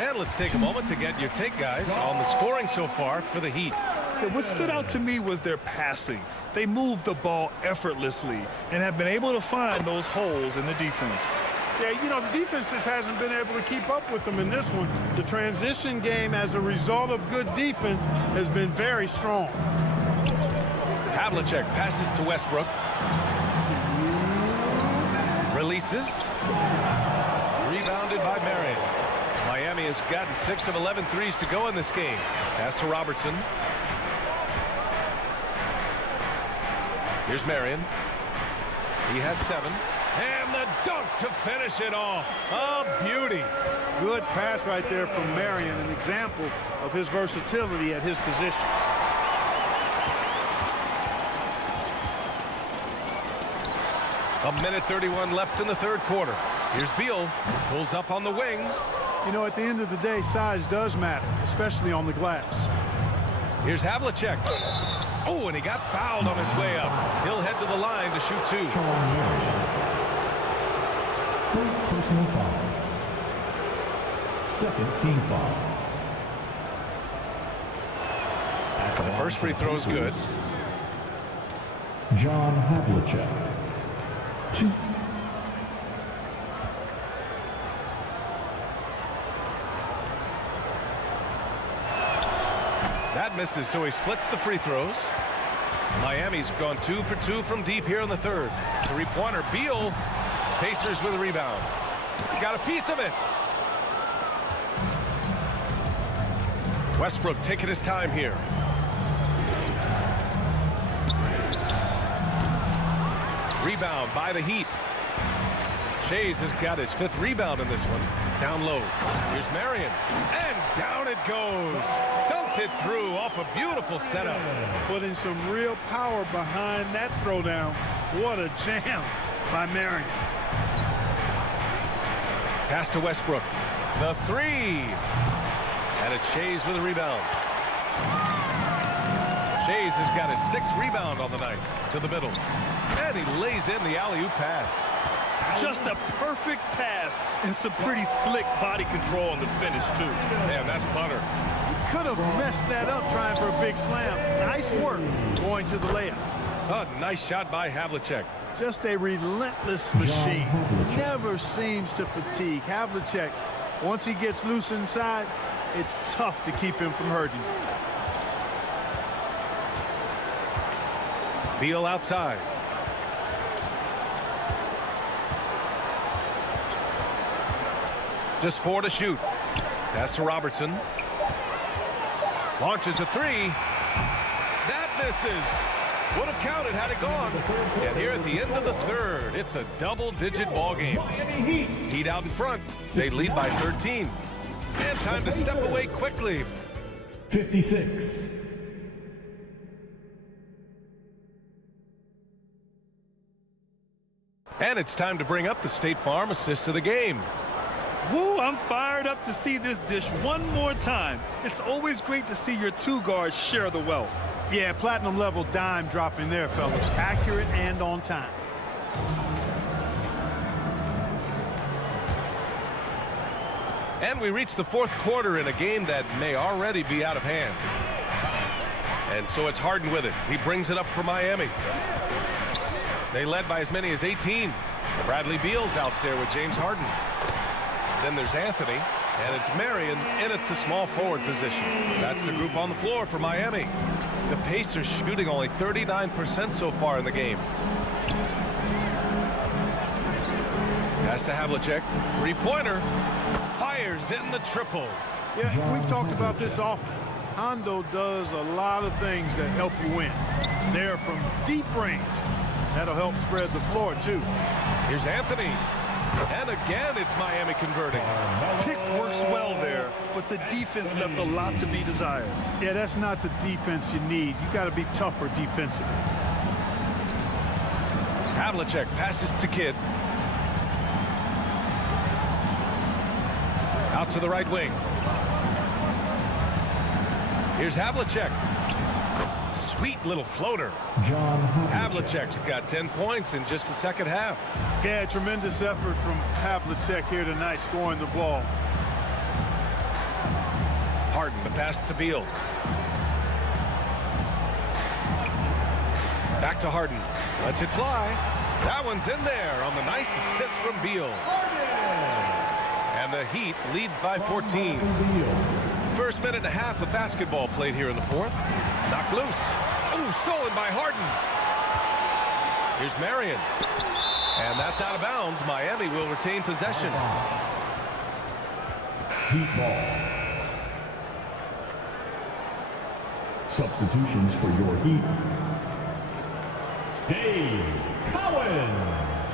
And let's take a moment to get your take, guys, on the scoring so far for the Heat. Yeah, what stood out to me was their passing. They moved the ball effortlessly and have been able to find those holes in the defense. Yeah, you know, the defense just hasn't been able to keep up with them in this one. The transition game, as a result of good defense, has been very strong. Havlicek passes to Westbrook. Releases. Rebounded by Marion. Miami has gotten 6 of 11 threes to go in this game. Pass to Robertson. Here's Marion. He has 7. And the dunk to finish it off. A beauty. Good pass right there from Marion, an example of his versatility at his position. A minute 31 left in the third quarter. Here's Beal. Pulls up on the wing. You know, at the end of the day, size does matter, especially on the glass. Here's Havlicek. Oh, and he got fouled on his way up. He'll head to the line to shoot 2. First personal foul. Second team foul. The first free throw is good. John Havlicek. 2. That misses, so he splits the free throws. Miami's gone 2 for 2 from deep here in the third. 3-pointer. Beal. Pacers with a rebound. Got a piece of it. Westbrook taking his time here. Rebound by the Heat. Shays has got his 5th rebound in this one. Down low. Here's Marion. And down it goes. Dunked it through off a beautiful setup. Putting some real power behind that throwdown. What a jam by Marion. Pass to Westbrook. The 3. And it's Shays with a rebound. Shays has got his 6th rebound on the night. To the middle. And he lays in the alley-oop pass. Just a perfect pass and some pretty slick body control on the finish, too. Man, that's butter. Could have messed that up trying for a big slam. Nice work going to the layup. A nice shot by Havlicek. Just a relentless machine. Never seems to fatigue. Havlicek, once he gets loose inside, it's tough to keep him from hurting. Beal outside. Just 4 to shoot. Pass to Robertson. Launches a 3. That misses. Would have counted had it gone. And here at the end of the 3rd, it's a double-digit ball game. Heat out in front. They lead by 13. And time to step away quickly. 56. And it's time to bring up the State Farm assist of the game. Woo, I'm fired up to see this dish one more time. It's always great to see your 2 guards share the wealth. Yeah, platinum level dime dropping there, fellas. Accurate and on time. And we reach the 4th quarter in a game that may already be out of hand. And so it's Harden with it. He brings it up for Miami. They led by as many as 18. Bradley Beal's out there with James Harden. Then there's Anthony, and it's Marion in at the small forward position. That's the group on the floor for Miami. The Pacers shooting only 39% so far in the game. Pass to Havlicek. 3-pointer. Fires in the triple. Yeah, we've talked about this often. Hondo does a lot of things that help you win. They're from deep range. That'll help spread the floor, too. Here's Anthony. And again, it's Miami converting. Pick works well there, but the defense left a lot to be desired. Yeah, that's not the defense you need. You got to be tougher defensively. Havlicek passes to Kidd. Out to the right wing. Here's Havlicek. Sweet little floater. Havlicek's got 10 points in just the 2nd half. Yeah, tremendous effort from Havlicek here tonight, scoring the ball. Harden, the pass to Beal. Back to Harden. Lets it fly. That one's in there on the nice assist from Beal. And the Heat lead by 14. First minute and a half of basketball played here in the 4th. Knocked loose. Oh, stolen by Harden. Here's Marion. And that's out of bounds. Miami will retain possession. Heat ball. Substitutions for your Heat. Dave Cowens.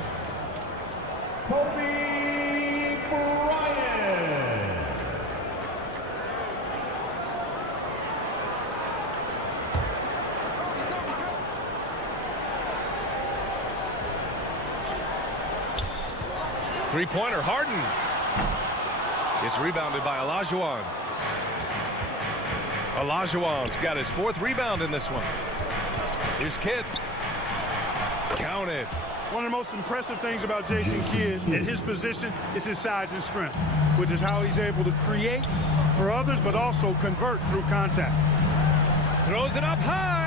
Kobe Bryant. Three-pointer, Harden. It's rebounded by Olajuwon. Olajuwon's got his 4th rebound in this one. Here's Kidd. Counted. One of the most impressive things about Jason Kidd at his position is his size and strength, which is how he's able to create for others, but also convert through contact. Throws it up high.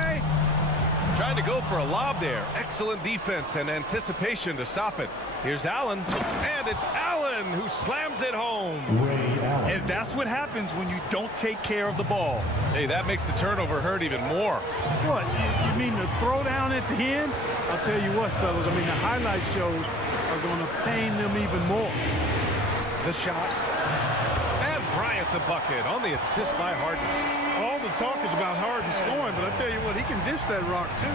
Trying to go for a lob there. Excellent defense and anticipation to stop it. Here's Allen, and it's Allen who slams it home. And that's what happens when you don't take care of the ball. Hey, that makes the turnover hurt even more. What, you mean the throwdown at the end? I'll tell you what, fellas, I mean, the highlight shows are going to pain them even more. The shot. And Bryant the bucket on the assist by Harden. All the talk is about Harden scoring, but I tell you what, he can dish that rock, too.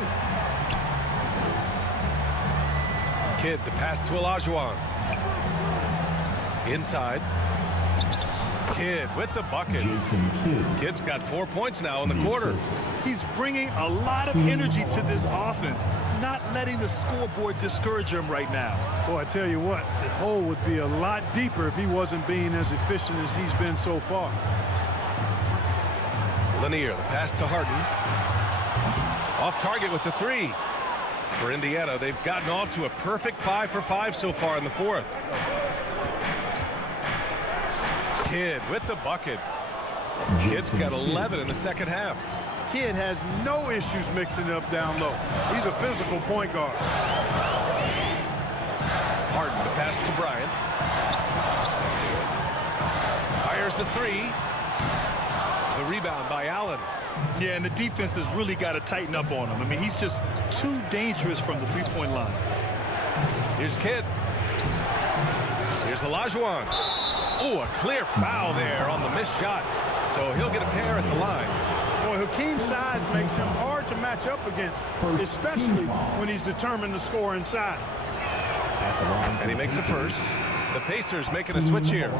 Kidd, the pass to Olajuwon. Inside. Kidd with the bucket. Kidd's got 4 points now in the quarter. He's bringing a lot of energy to this offense, not letting the scoreboard discourage him right now. Boy, I tell you what, the hole would be a lot deeper if he wasn't being as efficient as he's been so far. Lanier, the pass to Harden. Off target with the three. For Indiana, they've gotten off to a perfect 5 for 5 so far in the fourth. Kidd with the bucket. Kidd's got 11 in the second half. Kidd has no issues mixing it up down low. He's a physical point guard. Harden, the pass to Bryant. Fires the three. The rebound by Allen. Yeah, and the defense has really got to tighten up on him. I mean, he's just too dangerous from the three-point line. Here's Kidd. Here's Olajuwon. Oh, a clear foul there on the missed shot. So he'll get a pair at the line. Boy, Hakeem's size makes him hard to match up against, especially when he's determined to score inside. And he makes a first. The Pacers making a switch here.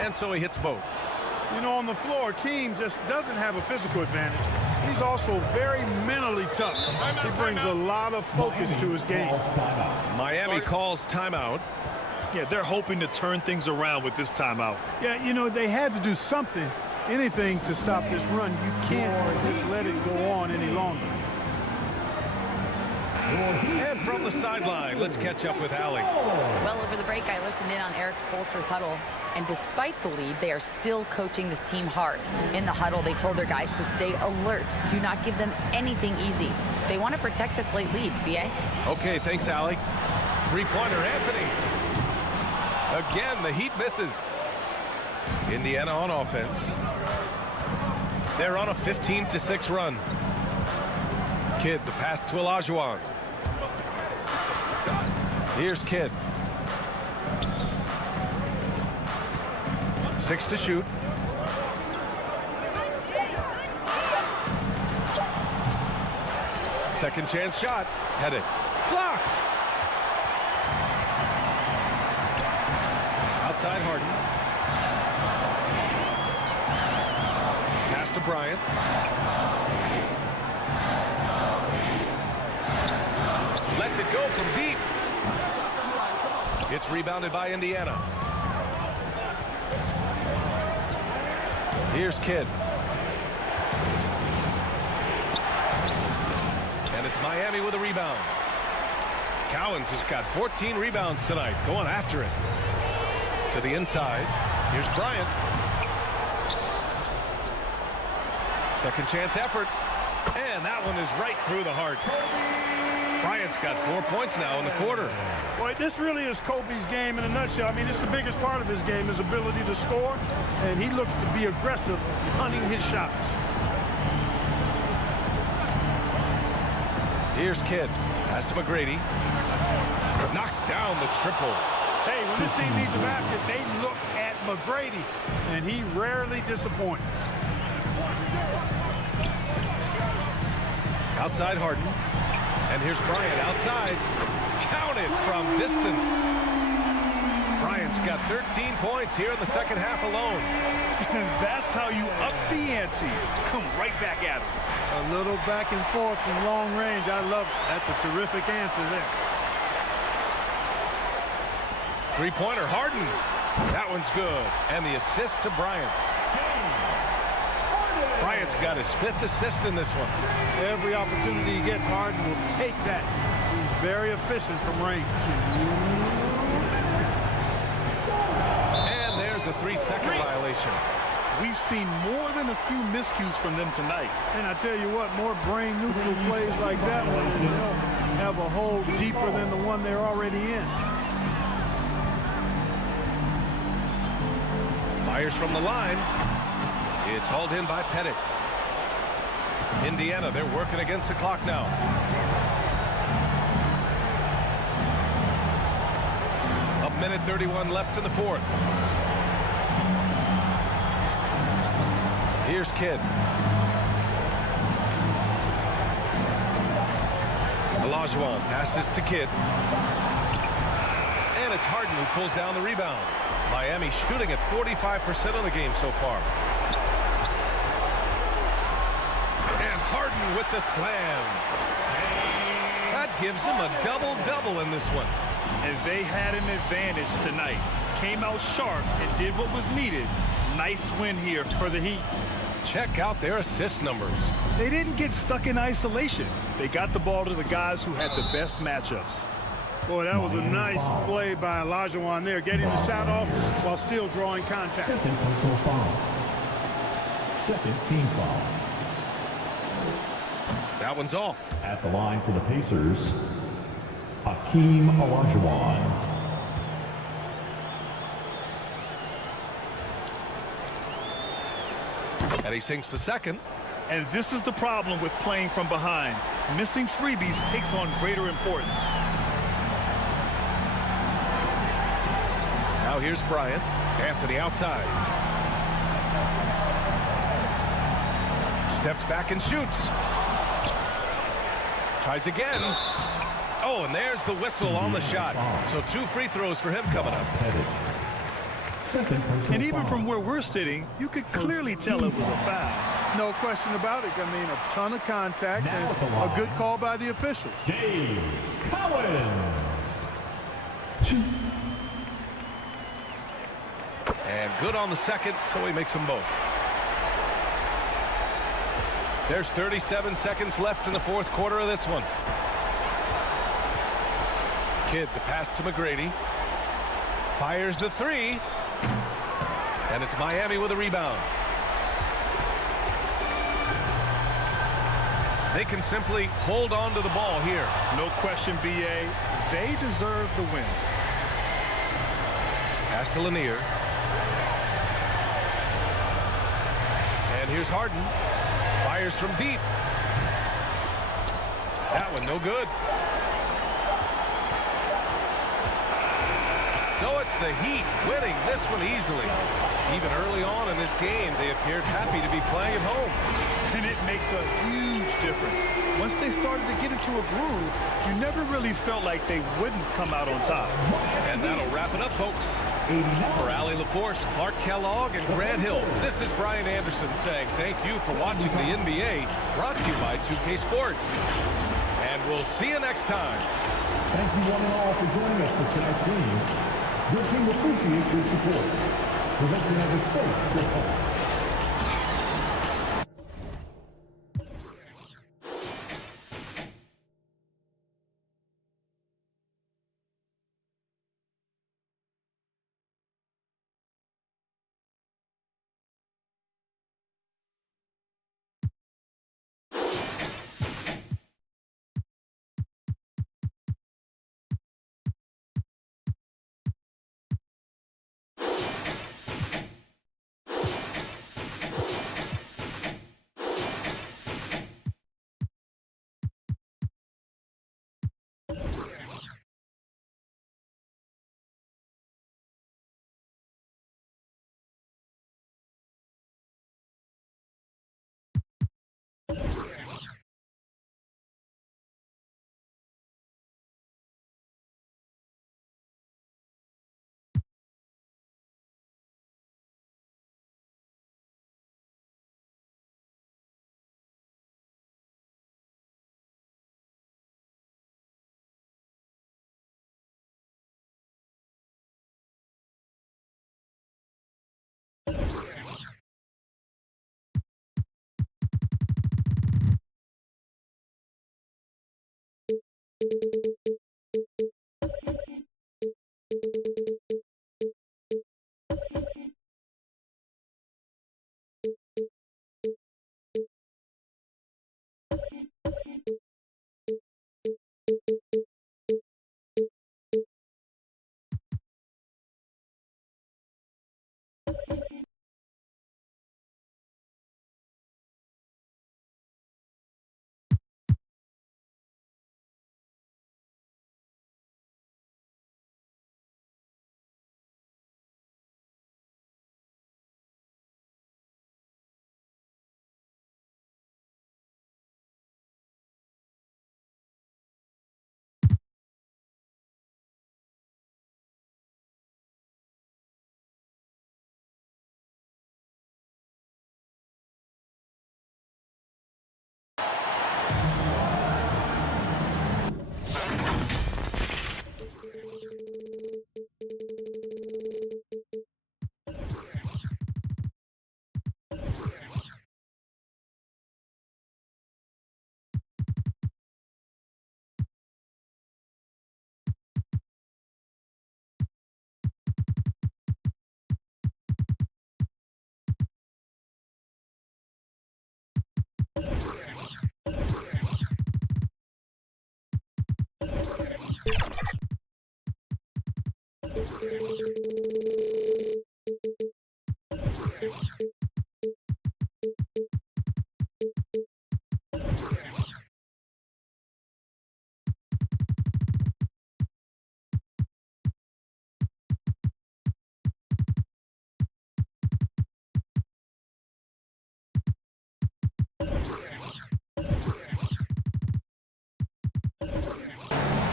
And so he hits both. You know, on the floor, Hakeem just doesn't have a physical advantage. He's also very mentally tough. He brings a lot of focus to his game. Miami calls timeout. Yeah, they're hoping to turn things around with this timeout. Yeah, you know, they had to do something, anything to stop this run. You can't just let it go on any longer. And from the sideline, let's catch up with Allie. Well, over the break, I listened in on Eric Spoelstra's huddle. And despite the lead, they are still coaching this team hard. In the huddle, they told their guys to stay alert. Do not give them anything easy. They want to protect this late lead, BA. Okay, thanks, Allie. Three-pointer, Anthony. Again, the Heat misses. Indiana on offense. They're on a 15-6 run. Kidd, the pass to Olajuwon. Here's Kidd. 6 to shoot. Second chance shot. Headed. Blocked. Outside Harden. Pass to Bryant. Lets it go from deep. It's rebounded by Indiana. Here's Kidd. And it's Miami with a rebound. Cowens has got 14 rebounds tonight, going after it. To the inside. Here's Bryant. Second chance effort. And that one is right through the heart. Bryant's got 4 points now in the quarter. Boy, this really is Kobe's game in a nutshell. I mean, it's the biggest part of his game, his ability to score, and he looks to be aggressive, hunting his shots. Here's Kidd. Pass to McGrady. Knocks down the triple. Hey, when this team needs a basket, they look at McGrady, and he rarely disappoints. Outside Harden. And here's Bryant outside. Counted from distance. Bryant's got 13 points here in the second half alone. And that's how you up the ante. Come right back at him. A little back and forth from long range. I love it. That's a terrific answer there. Three-pointer, Harden. That one's good. And the assist to Bryant. Bryant's got his 5th assist in this one. Every opportunity he gets, Harden will take that. He's very efficient from range. And there's a 3-second violation. We've seen more than a few miscues from them tonight. And I tell you what, more brain-neutral plays like that one, and they'll have a hole deeper than the one they're already in. Fires from the line. It's hauled in by Pettit. Indiana, they're working against the clock now. A minute 31 left in the fourth. Here's Kidd. Olajuwon passes to Kidd. And it's Harden who pulls down the rebound. Miami shooting at 45% of the game so far. And Harden with the slam. That gives him a double-double in this one. And they had an advantage tonight. Came out sharp and did what was needed. Nice win here for the Heat. Check out their assist numbers. They didn't get stuck in isolation. They got the ball to the guys who had the best matchups. Boy, that was a nice play by Olajuwon there, getting the shot off while still drawing contact. Second personal foul. Second team foul. That one's off. At the line for the Pacers, Hakeem Olajuwon. And he sinks the second. And this is the problem with playing from behind. Missing freebies takes on greater importance. Now here's Bryant. Anthony outside. Steps back and shoots. Tries again. Oh, and there's the whistle on the shot. So 2 free throws for him coming up. And even from where we're sitting, you could clearly tell it was a foul. No question about it. I mean, a ton of contact and a good call by the officials. Dave Collins. And good on the second, so he makes them both. There's 37 seconds left in the fourth quarter of this one. Kidd, the pass to McGrady. Fires the three. And it's Miami with a rebound. They can simply hold on to the ball here. No question, B.A. They deserve the win. Pass to Lanier. And here's Harden. Fires from deep. That one no good. So it's the Heat winning this one easily. Even early on in this game, they appeared happy to be playing at home. And it makes a huge difference. Once they started to get into a groove, you never really felt like they wouldn't come out on top. And that'll wrap it up, folks. For Ali LaForce, Clark Kellogg, and Grant Hill, this is Brian Anderson saying thank you for watching the NBA, brought to you by 2K Sports. And we'll see you next time. Thank you one and all for joining us for tonight's game. Your team appreciates your support. We hope you have a safe trip home.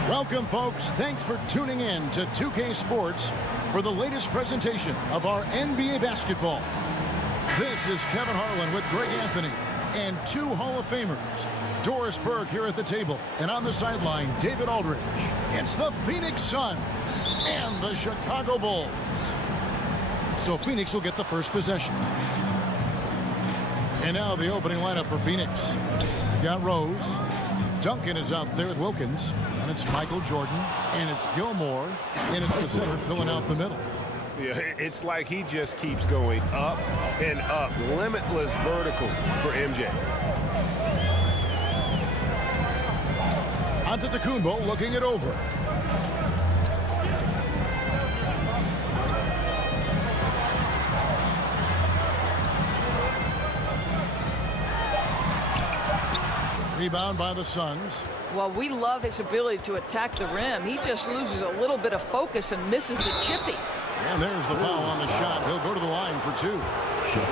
Welcome, folks. Thanks for tuning in to 2K Sports for the latest presentation of our NBA basketball. This is Kevin Harlan with Greg Anthony and two Hall of Famers, Doris Burke here at the table, and on the sideline, David Aldridge. It's the Phoenix Suns and the Chicago Bulls. So Phoenix will get the first possession. And now the opening lineup for Phoenix. You've got Rose. Duncan is out there with Wilkins. And it's Michael Jordan. And it's Gilmore. And it's the center filling out the middle. Yeah, it's like he just keeps going up and up. Limitless vertical for MJ. Antetokounmpo looking it over. Rebound by the Suns. Well, we love his ability to attack the rim. He just loses a little bit of focus and misses the chippy. And there's the foul on the shot. He'll go to the line for two.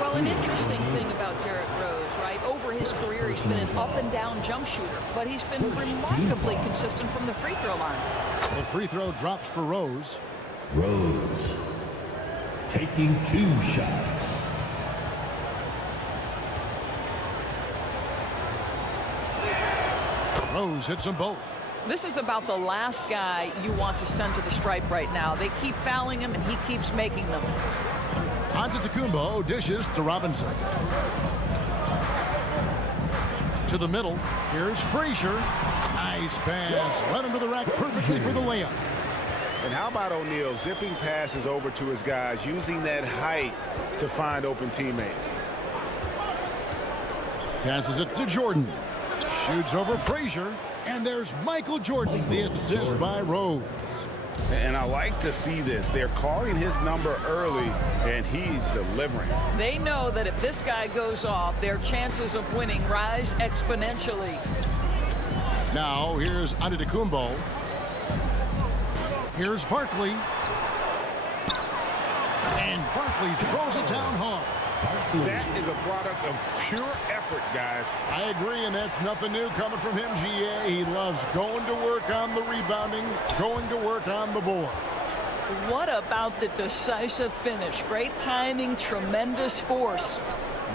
Well, an interesting thing about Derrick Rose, right? Over his career, he's been an up-and-down jump shooter, but he's been remarkably consistent from the free throw line. The free throw drops for Rose. Rose taking 2 shots. Rose hits them both. This is about the last guy you want to send to the stripe right now. They keep fouling him, and he keeps making them. Antetokounmpo dishes to Robinson. To the middle. Here's Frazier. Nice pass. Led him to the rack perfectly for the layup. And how about O'Neal zipping passes over to his guys, using that height to find open teammates. Passes it to Jordan. Shoots over Frazier. And there's Michael Jordan, the assist by Rose. And I like to see this. They're calling his number early, and he's delivering. They know that if this guy goes off, their chances of winning rise exponentially. Now, here's Antetokounmpo. Here's Barkley. And Barkley throws it down hard. That is a product of pure effort, guys. I agree, and that's nothing new coming from him, GA. He loves going to work on the rebounding, going to work on the board. What about the decisive finish? Great timing, tremendous force.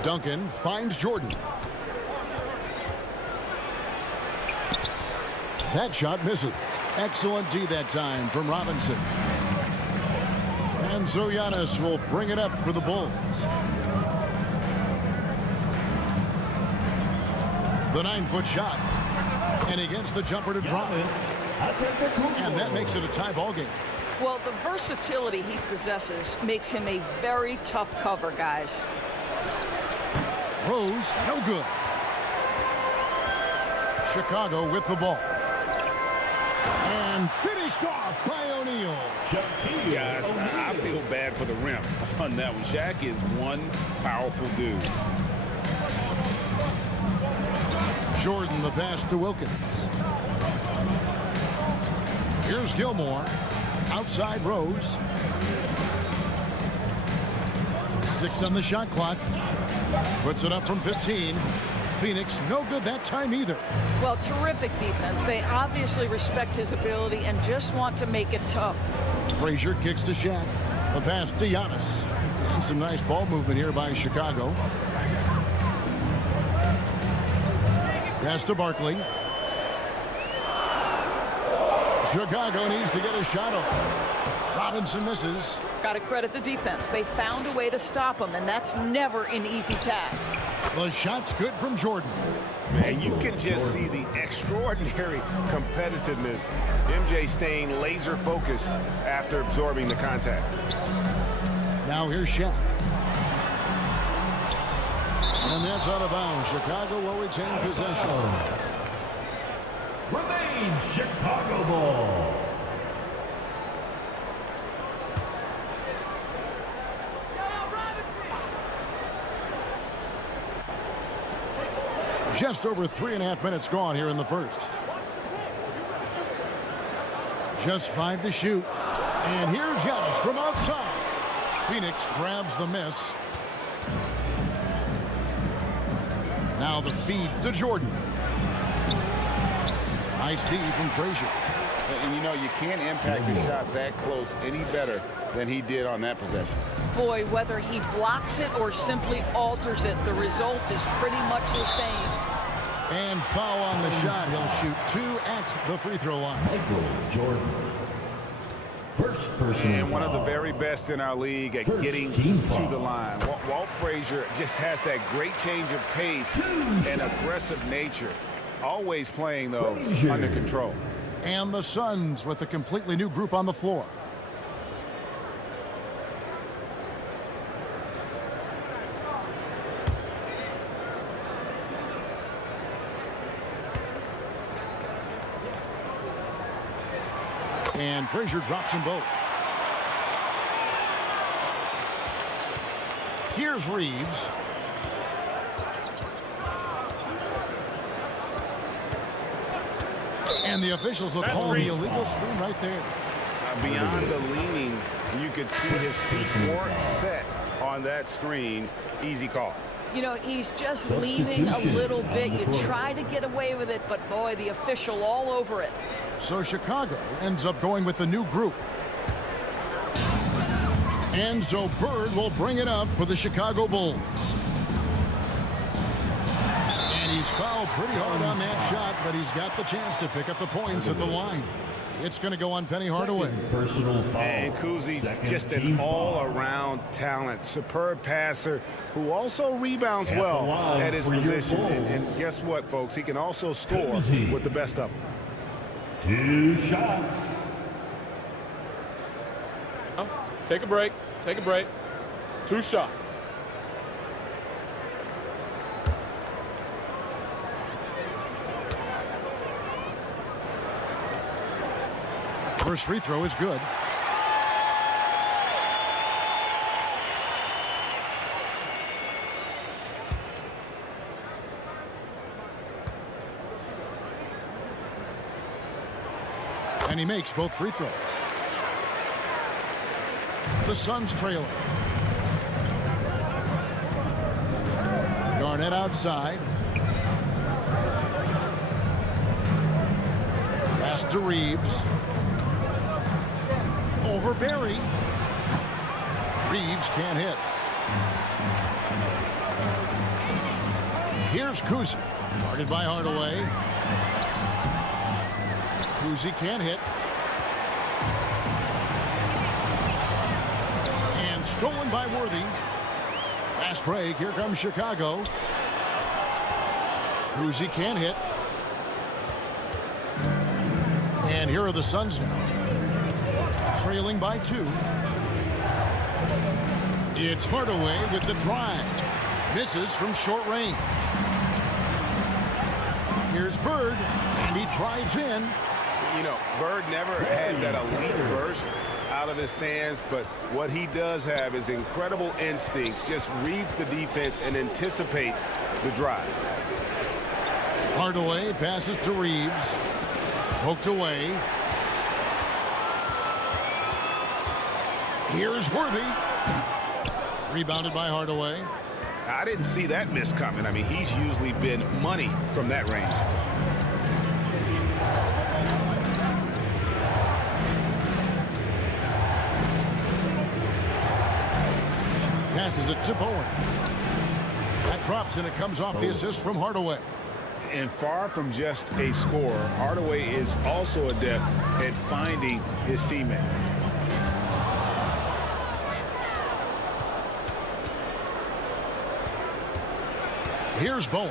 Duncan finds Jordan. That shot misses. Excellent D that time from Robinson. And so Giannis will bring it up for the Bulls. The 9-foot shot. And he gets the jumper to drop. And that makes it a tie ball game. Well, the versatility he possesses makes him a very tough cover, guys. Rose, no good. Chicago with the ball. And finished off by O'Neal. Guys, I feel bad for the rim on that one. Shaq is one powerful dude. Jordan, the pass to Wilkins. Here's Gilmore. Outside Rose. 6 on the shot clock. Puts it up from 15. Phoenix, no good that time either. Well, terrific defense. They obviously respect his ability and just want to make it tough. Frazier kicks to Shaq. The pass to Giannis. And some nice ball movement here by Chicago. Pass to Barkley. Chicago needs to get a shot up. Robinson misses. Got to credit the defense. They found a way to stop him, and that's never an easy task. The shot's good from Jordan. And you can just see the extraordinary competitiveness. MJ staying laser focused after absorbing the contact. Now here's Shaq. And that's out of bounds. Chicago will retain possession. Remains Chicago ball. Just over 3.5 minutes gone here in the first. Just 5 to shoot. And here's Giannis from outside. Phoenix grabs the miss. Now the feed to Jordan. Nice D from Frazier. And you know, you can't impact a shot that close any better than he did on that possession. Boy, whether he blocks it or simply alters it, the result is pretty much the same. And foul on the shot. He'll shoot 2 at the free throw line. Michael Jordan. First personal And one of the foul. very best in our league at getting to the line. Walt Frazier just has that great change of pace and aggressive nature. Always playing, though, under control. And the Suns with a completely new group on the floor. And Frazier drops them both. Here's Reeves. And the officials will call the illegal screen right there. Beyond the leaning, you could see his feet weren't set on that screen. Easy call. You know, he's just leaning a little bit. You try to get away with it, but boy, the official all over it. So Chicago ends up going with the new group. Enzo Bird will bring it up for the Chicago Bulls. And he's fouled pretty hard on that shot, but he's got the chance to pick up the points at the line. It's going to go on Penny Hardaway. Personal foul. And Kuzi's just an all-around talent, superb passer who also rebounds well at his position. And guess what, folks? He can also score with the best of them. 2 shots. Take a break. Take a break. 2 shots. First free throw is good. And he makes both free throws. The Suns trail. Garnett outside. Pass to Reeves. Over Barry. Reeves can't hit. Here's Kuzi. Guarded by Hardaway. Kuzi can't hit. And stolen by Worthy. Fast break. Here comes Chicago. Kuzi can't hit. And here are the Suns now. Trailing by 2. It's Hardaway with the drive. Misses from short range. Here's Bird, and he drives in. You know, Bird never had that elite burst out of his stance, but what he does have is incredible instincts, just reads the defense and anticipates the drive. Hardaway passes to Reeves. Poked away. Here's Worthy. Rebounded by Hardaway. I didn't see that miss coming. I mean, he's usually been money from that range. Passes it to Bowen. That drops and it comes off the assist from Hardaway. And far from just a scorer, Hardaway is also adept at finding his teammate. Here's Bowen.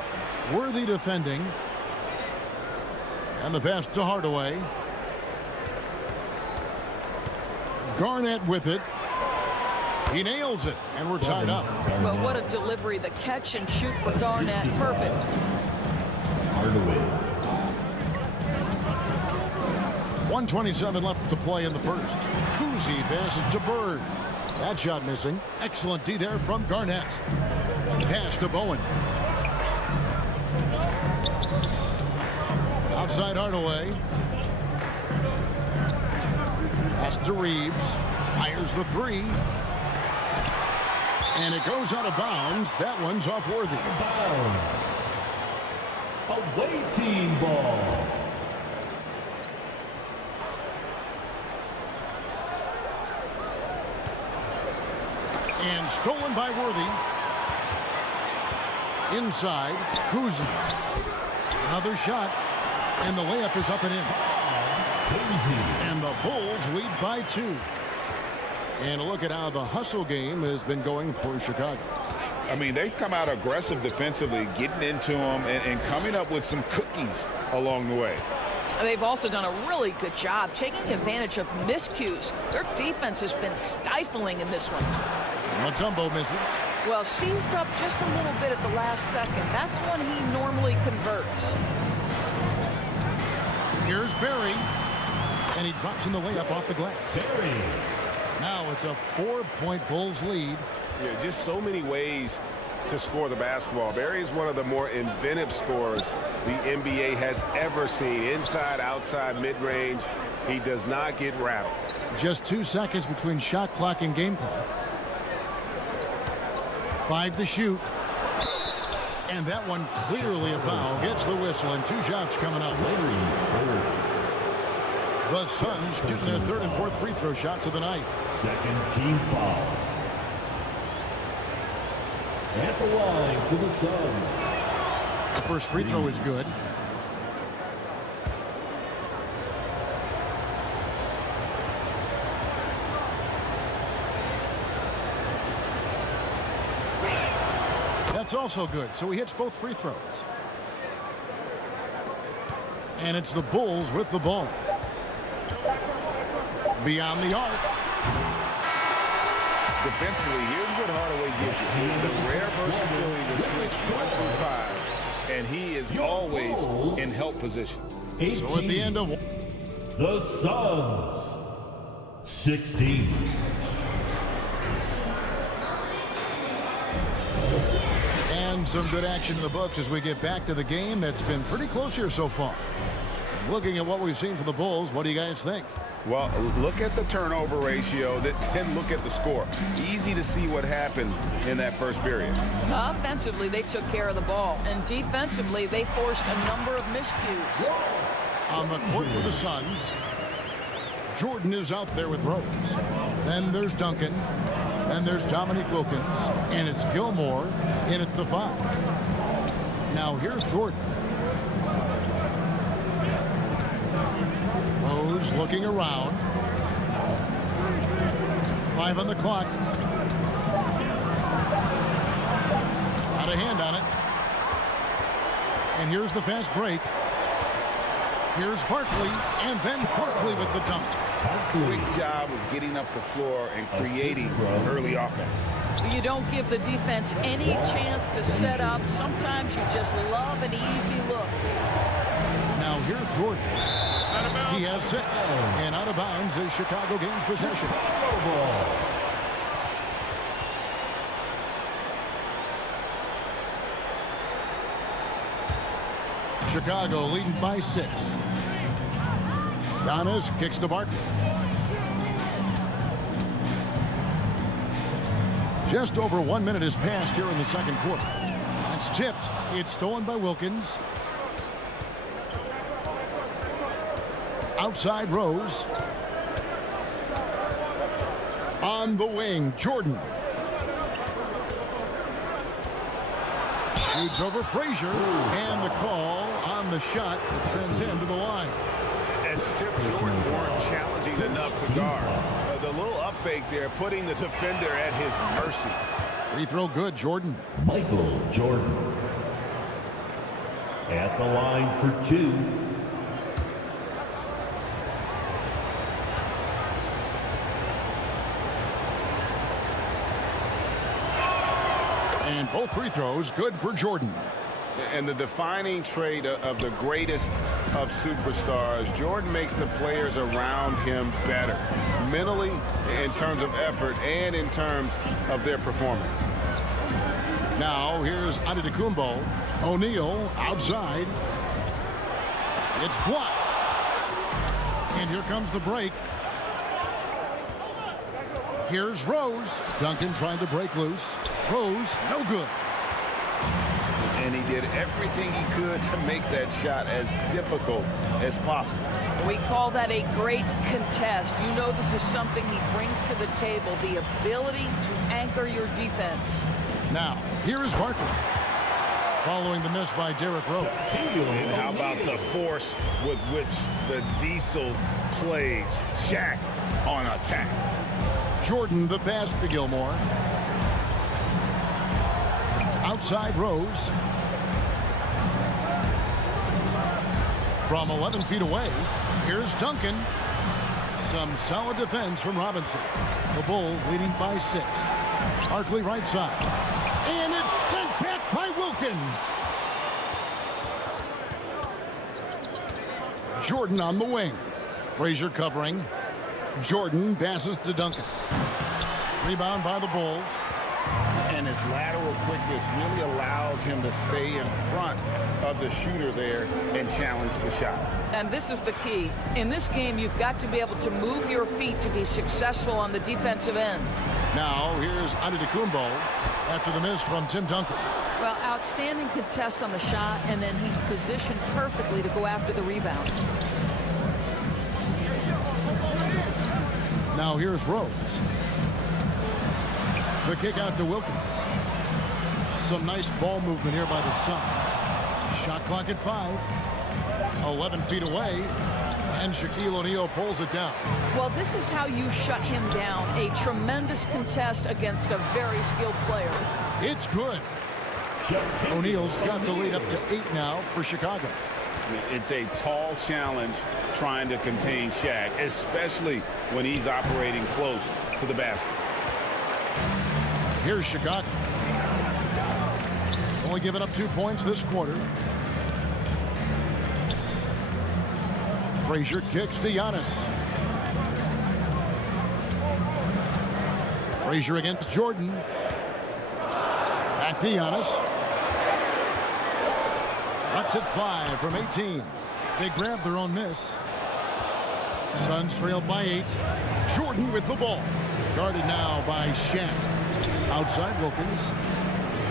Worthy defending. And the pass to Hardaway. Garnett with it. He nails it, and we're tied up. Well, what a delivery. The catch and shoot for Garnett. Perfect. Hardaway. 1:27 left to play in the first. Kuzi passes to Bird. That shot missing. Excellent D there from Garnett. Pass to Bowen. Outside Hardaway. Pass to Reeves. Fires the 3. And it goes out of bounds. That one's off Worthy. Away team ball. And stolen by Worthy. Inside, Kuzi. Another shot, and the layup is up and in. And the Bulls lead by 2. And a look at how the hustle game has been going for Chicago. I mean, they've come out aggressive defensively, getting into them and coming up with some cookies along the way. They've also done a really good job taking advantage of miscues. Their defense has been stifling in this one. Mutombo misses. Well, seized up just a little bit at the last second. That's when he normally converts. Here's Barry, and he drops in the layup off the glass. Now it's a 4-point Bulls lead. Yeah, just so many ways to score the basketball. Barry is one of the more inventive scorers the NBA has ever seen. Inside, outside, mid-range. He does not get rattled. Just 2 seconds between shot clock and game clock. 5 to shoot. And that one clearly a foul. Gets the whistle, and 2 shots coming up. The Suns shooting their 3rd and 4th free throw shots of the night. Second team foul. At the line for the Suns. The first free throw is good. That's also good, so he hits both free throws. And it's the Bulls with the ball. Beyond the arc. Defensively, here's what Hardaway gives you. The rare versatility to switch 1 through 5, and he is always in help position. So at the end of the Suns, 16. And some good action in the books as we get back to the game that's been pretty close here so far. Looking at what we've seen for the Bulls, what do you guys think? Well, look at the turnover ratio, then look at the score. Easy to see what happened in that first period. Offensively, they took care of the ball, and defensively, they forced a number of miscues. On the court for the Suns, Jordan is out there with Rose. Then there's Duncan. Then there's Dominique Wilkins. And it's Gilmore in at the 5. Now here's Jordan. Rose looking around. 5 on the clock. Got a hand on it. And here's the fast break. Here's Barkley, and then Barkley with the dunk. Great job of getting up the floor and creating early offense. You don't give the defense any chance to set up. Sometimes you just love an easy look. Now here's Jordan. He has 6, and out of bounds as Chicago gains possession. Chicago leading by 6. Giannis kicks to Barkley. Just over 1 minute has passed here in the second quarter. It's tipped. It's stolen by Wilkins. Outside Rose. On the wing, Jordan. Shoots over Frazier, and the call on the shot that sends him to the line. As if Jordan weren't challenging enough to guard. The little up fake there, putting the defender at his mercy. Free throw good, Jordan. Michael Jordan. At the line for 2. And both free throws good for Jordan. And the defining trait of the greatest of superstars, Jordan makes the players around him better. Mentally, in terms of effort, and in terms of their performance. Now here's Antetokounmpo. O'Neal outside. It's blocked. And here comes the break. Here's Rose. Duncan trying to break loose. Rose, no good. And he did everything he could to make that shot as difficult as possible. We call that a great contest. You know this is something he brings to the table, the ability to anchor your defense. Now, here is Barkley. Following the miss by Derrick Rose. And how about the force with which the Diesel plays Shaq on attack? Jordan, the pass to Gilmore. Outside Rose. From 11 feet away, here's Duncan. Some solid defense from Robinson. The Bulls leading by 6. Barkley right side. And it's sent back by Wilkins. Jordan on the wing. Frazier covering. Jordan passes to Duncan. Rebound by the Bulls. And his lateral quickness really allows him to stay in front of the shooter there and challenge the shot. And this is the key. In this game, you've got to be able to move your feet to be successful on the defensive end. Now, here's Antetokounmpo after the miss from Tim Duncan. Well, outstanding contest on the shot, and then he's positioned perfectly to go after the rebound. Now, here's Rose. The kick out to Wilkins. Some nice ball movement here by the Suns. Shot clock at 5. 11 feet away. And Shaquille O'Neal pulls it down. Well, this is how you shut him down. A tremendous contest against a very skilled player. It's good. O'Neal's got the lead up to 8 now for Chicago. It's a tall challenge trying to contain Shaq, especially when he's operating close to the basket. Here's Chicago. Only giving up 2 points this quarter. Frazier kicks to Giannis. Frazier against Jordan. Back to Giannis. Lets it fly from 18. They grab their own miss. Suns trailed by 8. Jordan with the ball. Guarded now by Shaq. Outside Wilkins.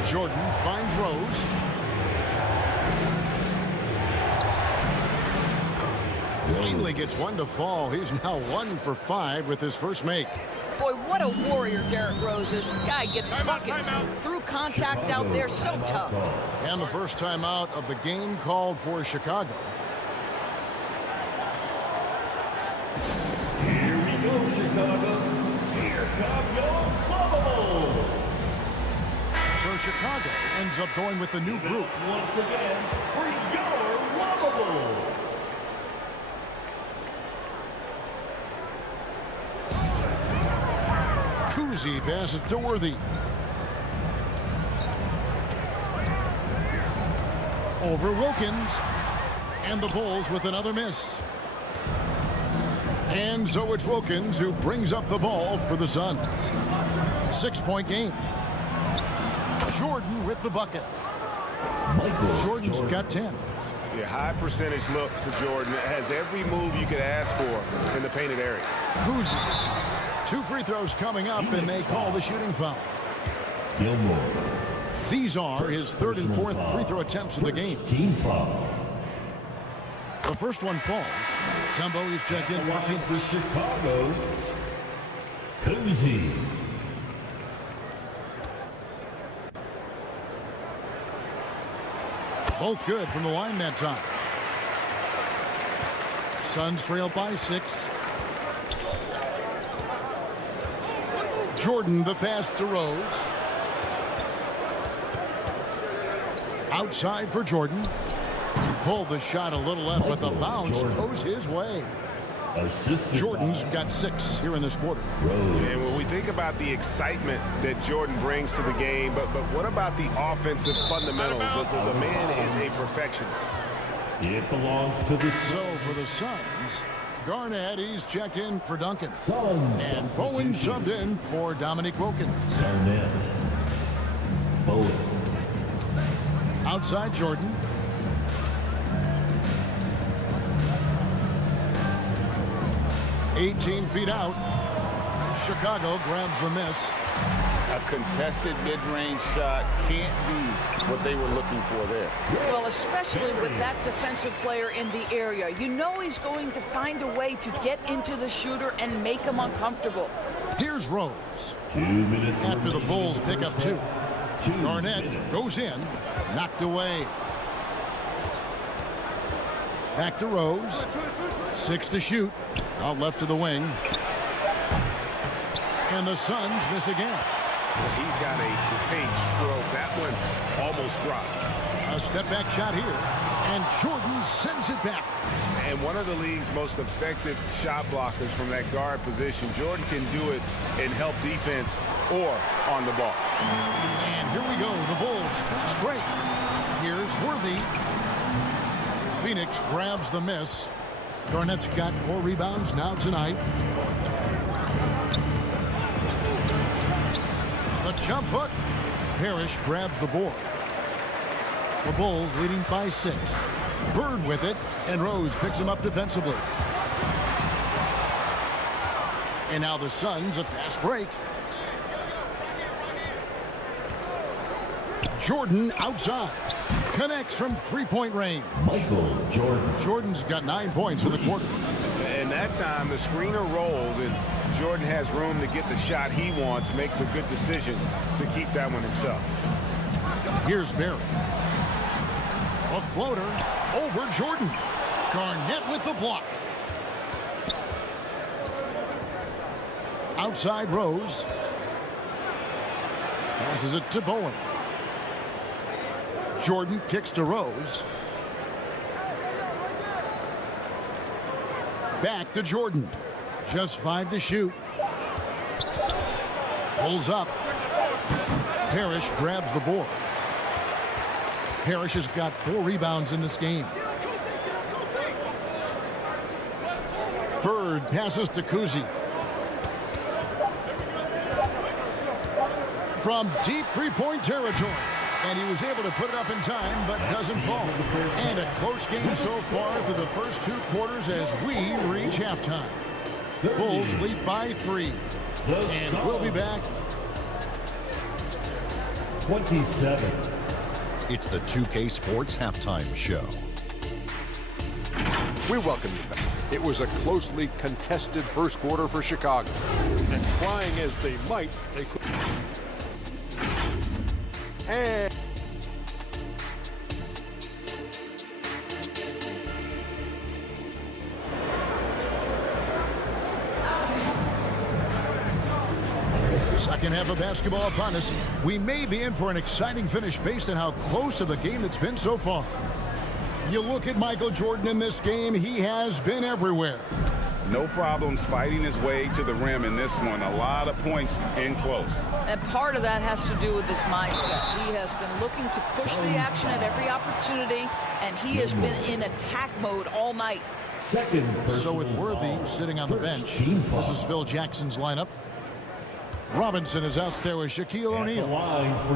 Jordan finds Rose. Finally gets one to fall. He's now 1 for 5 with his first make. Boy, what a warrior Derrick Rose is. Guy gets buckets through contact out there, so tough. And the first timeout of the game called for Chicago. Here we go, Chicago. Here come your Bubble. So Chicago ends up going with the new group. Once again, for your Bubble. Kuzi passes to Worthy. Over Wilkins. And the Bulls with another miss. And so it's Wilkins who brings up the ball for the Suns. 6-point game. Jordan with the bucket. Jordan's got 10. Yeah, high percentage look for Jordan. It has every move you could ask for in the painted area. Kuzi. 2 free throws coming up, and they call the shooting foul. Gilmore. These are his 3rd and 4th free throw attempts of the game. Team foul. The first one falls. Tembo is checked in for Phoenix. Chicago. Kuzi. Both good from the line that time. Suns trail by 6. Jordan the pass to Rose. Outside for Jordan. He pulled the shot a little left, but the bounce goes his way. Jordan's got 6 here in this quarter. And when we think about the excitement that Jordan brings to the game, but what about the offensive fundamentals? The man is a perfectionist. It belongs to the So for the Suns, Garnett, he's checked in for Duncan. Suns. And Bowen subbed in for Dominique Wilkins. Garnett. Bowen. Outside Jordan. .18 feet out. Chicago grabs the miss. A contested mid-range shot can't be what they were looking for there. Well, especially with that defensive player in the area. You know he's going to find a way to get into the shooter and make him uncomfortable. Here's Rose. 2 minutes After the Bulls pick up 2. Garnett goes in, knocked away. Back to Rose. 6 to shoot. Out left to the wing. And the Suns miss again. Well, he's got a great stroke. That one almost dropped. A step back shot here. And Jordan sends it back. And one of the league's most effective shot blockers from that guard position. Jordan can do it in help defense or on the ball. And here we go. The Bulls fast break. Here's Worthy. Phoenix grabs the miss. Garnett's got 4 rebounds now tonight. The jump hook. Parrish grabs the board. The Bulls leading by 6. Bird with it, and Rose picks him up defensively. And now the Suns a fast break. Jordan outside. Connects from 3-point range. Michael Jordan. Jordan's got 9 points in the quarter. And that time the screener rolled and Jordan has room to get the shot he wants, makes a good decision to keep that one himself. Here's Barry. A floater over Jordan. Garnett with the block. Outside Rose. Passes it to Bowen. Jordan kicks to Rose. Back to Jordan. Just 5 to shoot. Pulls up. Parrish grabs the board. Parrish has got 4 rebounds in this game. Bird passes to Kuzi. From deep 3-point territory. And he was able to put it up in time, but doesn't fall. And a close game so far through the first 2 quarters as we reach halftime. Bulls lead by 3. And we'll be back. 27. It's the 2K Sports Halftime Show. We welcome you back. It was a closely contested first quarter for Chicago. And trying as they might, they could. And second half of basketball upon us. We may be in for an exciting finish based on how close to the game it's been so far. You look at Michael Jordan in this game, he has been everywhere. No problems fighting his way to the rim in this one. A lot of points in close. And part of that has to do with his mindset. He has been looking to push the action at every opportunity, and he has been in attack mode all night. So with Worthy sitting on the bench, this is Phil Jackson's lineup. Robinson is out there with Shaquille O'Neal.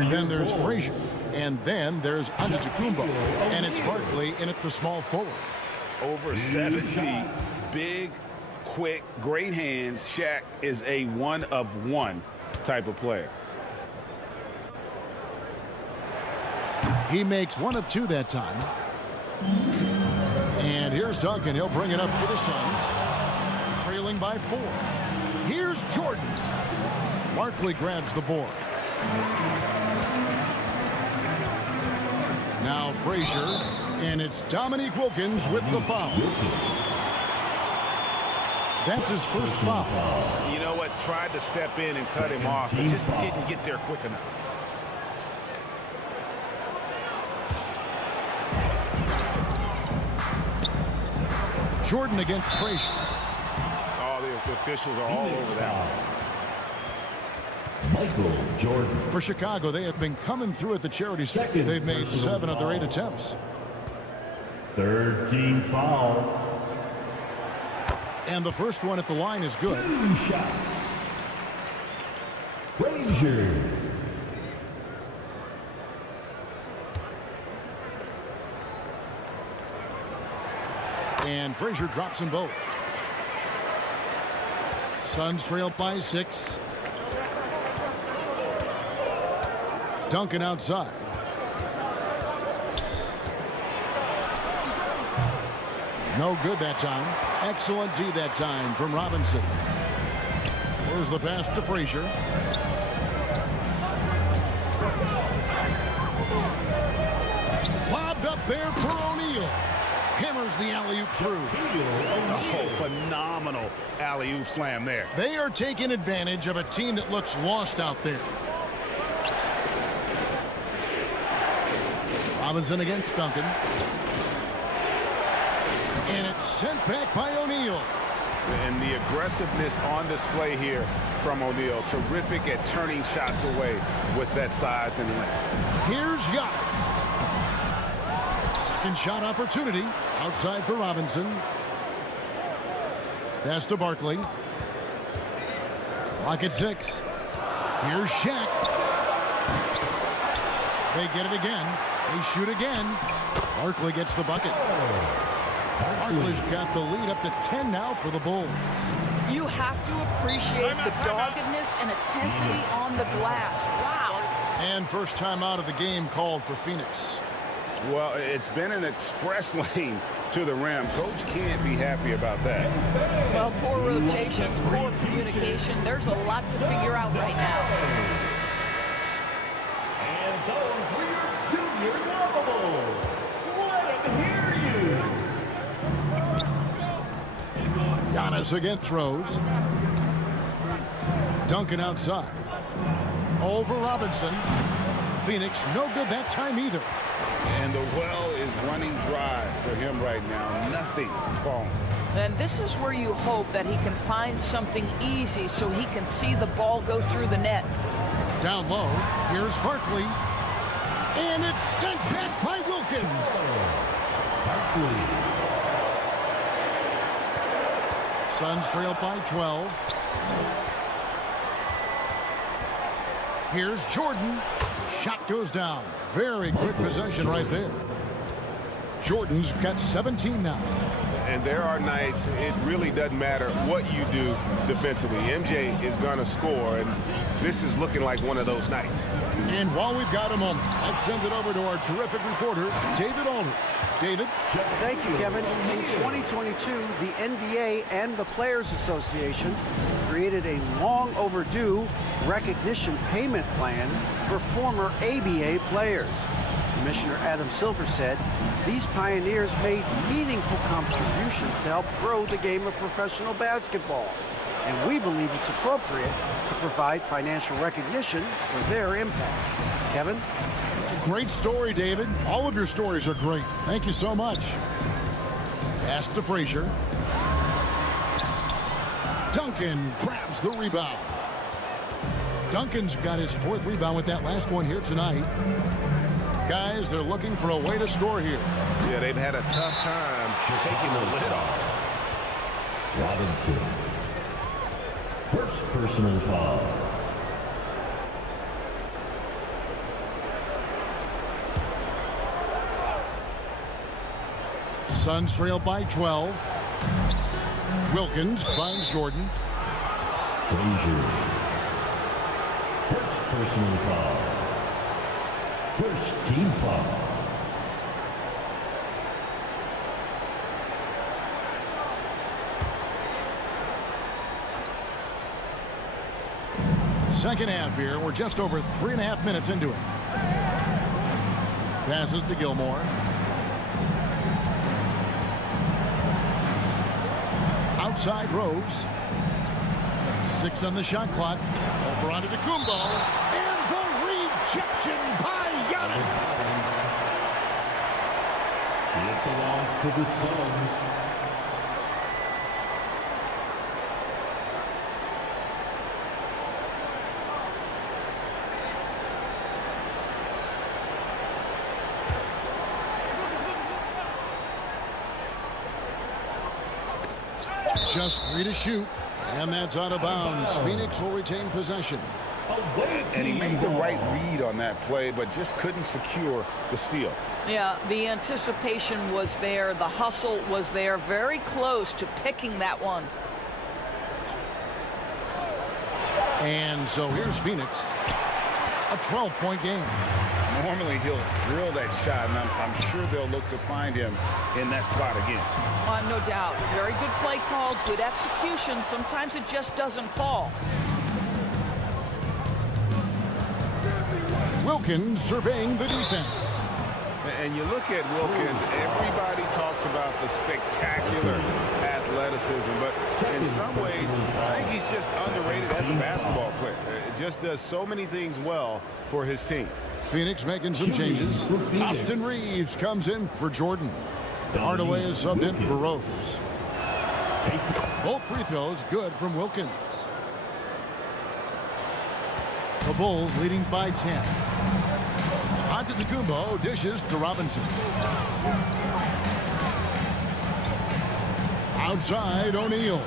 Then there's Frazier. And then there's Antetokounmpo. And it's Barkley in at the small forward. Over 7 feet, big, quick, great hands. Shaq is a one-of-one type of player. He makes 1 of 2 that time. And here's Duncan. He'll bring it up for the Suns. Trailing by 4. Here's Jordan. Barkley grabs the board. Now Frazier, and it's Dominique Wilkins with the foul. That's his first foul. You know what? Tried to step in and cut him off, but just didn't get there quick enough. Jordan against Frazier. Oh, the officials are all over that one. Michael Jordan. For Chicago, they have been coming through at the charity stripe. They've made 7 of their 8 attempts. Third team foul. And the first one at the line is good. 2 shots. Frazier. And Frazier drops them both. Suns trail by 6. Duncan outside. No good that time. Excellent D that time from Robinson. There's the pass to Frazier. Lobbed up there for O'Neal. Hammers the alley-oop through. Oh, phenomenal alley-oop slam there. They are taking advantage of a team that looks lost out there. Robinson against Duncan. And it's sent back by O'Neal. And the aggressiveness on display here from O'Neal. Terrific at turning shots away with that size and length. Here's Giannis. Second shot opportunity. Outside for Robinson. Pass to Barkley. Clock at 6. Here's Shaq. They get it again. They shoot again. Barkley gets the bucket. Barkley's got the lead up to 10 now for the Bulls. You have to appreciate the doggedness and intensity on the glass. Wow. And first time out of the game called for Phoenix. Well, it's been an express lane to the rim. Coach can't be happy about that. Well, poor rotations, poor communication. There's a lot to figure out right now. And those were your junior notables. Let them hear you. Giannis against Rose. Duncan outside. Over Robinson. Phoenix no good that time either. And the well is running dry for him right now. Nothing falling. And this is where you hope that he can find something easy so he can see the ball go through the net. Down low, here's Barkley. And it's sent back by Wilkins. Suns trail by 12. Here's Jordan. The shot goes down. Very quick possession right there. Jordan's got 17 now. And there are nights it really doesn't matter what you do defensively. MJ is going to score, and this is looking like one of those nights. And while we've got a moment, let's send it over to our terrific reporter, David Aldridge. David? Thank you, Kevin. In 2022, the NBA and the Players Association created a long overdue recognition payment plan for former ABA players. Commissioner Adam Silver said these pioneers made meaningful contributions to help grow the game of professional basketball. And we believe it's appropriate to provide financial recognition for their impact. Kevin? Great story, David. All of your stories are great. Thank you so much. Pass to Frazier. Duncan grabs the rebound. Duncan's got his 4th rebound with that last one here tonight. Guys, they're looking for a way to score here. Yeah, they've had a tough time taking the lid off. Robinson. First personal foul. Suns trail by 12. Wilkins finds Jordan. Frazier. First personal foul. First team foul. Second half here. We're just over 3.5 minutes into it. Passes to Gilmore. Outside Rose. 6 on the shot clock. Over onto Kumbo. And the rejection by Giannis. It belongs to the Suns. Just 3 to shoot. And that's out of bounds. Phoenix will retain possession. And he made the right read on that play, but just couldn't secure the steal. Yeah, the anticipation was there. The hustle was there. Very close to picking that one. And so here's Phoenix. a 12-point game. Normally he'll drill that shot, and I'm sure they'll look to find him in that spot again. No doubt. Very good play call, good execution. Sometimes it just doesn't fall. Wilkins surveying the defense. And you look at Wilkins, everybody talks about the spectacular athleticism, but in some ways, I think he's just underrated as a basketball player. It just does so many things well for his team. Phoenix making some changes. Austin Reeves comes in for Jordan. Hardaway is subbed in for Rose. Both free throws good from Wilkins. The Bulls leading by 10. Antetokounmpo dishes to Robinson. Outside O'Neal.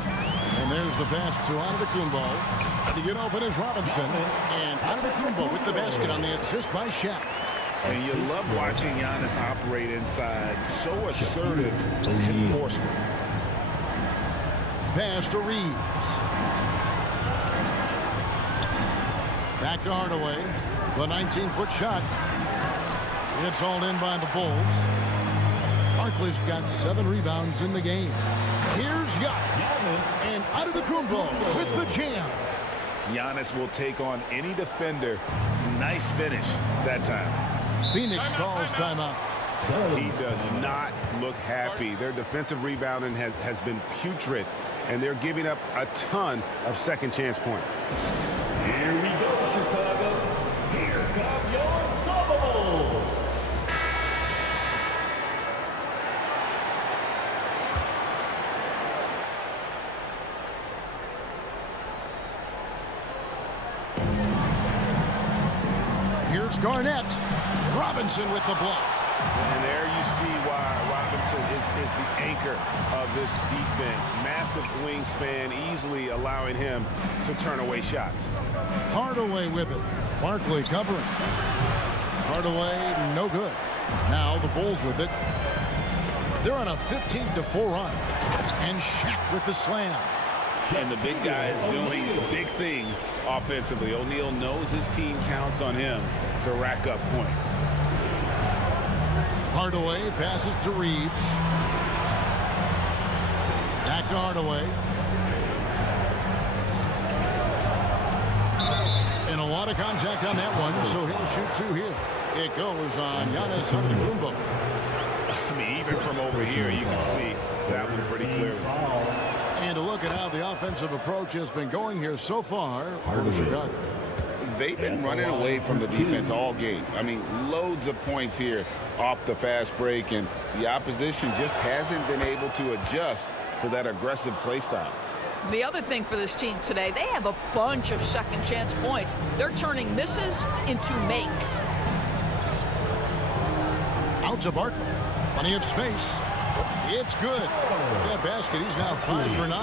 And there's the pass to Antetokounmpo. To get open is Robinson. And Antetokounmpo with the basket on the assist by Shaq. And you love watching Giannis operate inside. So assertive and forceful. Pass to Reeves. Back to Hardaway. The 19-foot shot. It's hauled in by the Bulls. Barkley's got 7 rebounds in the game. Here's Giannis. And Antetokounmpo with the jam. Giannis will take on any defender. Nice finish that time. Phoenix calls timeout. He does not look happy. Their defensive rebounding has been putrid, and they're giving up a ton of second chance points. Here we go, Chicago. Here come your bubbles. Here's Garnett. Robinson with the block. And there you see why Robinson is the anchor of this defense. Massive wingspan, easily allowing him to turn away shots. Hardaway with it. Barkley covering. Hardaway, no good. Now the Bulls with it. They're on a 15-4 run. And Shaq with the slam. And the big guy is doing big things offensively. O'Neal knows his team counts on him to rack up points. Hardaway passes to Reeves. Back to Hardaway. And a lot of contact on that one, so he'll shoot 2 here. It goes on Giannis Antetokounmpo. I mean, even from over here, you can see that one pretty clearly. And a look at how the offensive approach has been going here so far for Chicago. They've been running away from the defense all game. I mean, loads of points here off the fast break, and the opposition just hasn't been able to adjust to that aggressive play style. The other thing for this team today, they have a bunch of second chance points. They're turning misses into makes. Out to Barkley. Plenty of space. It's good. That basket, he's now 5 for 9.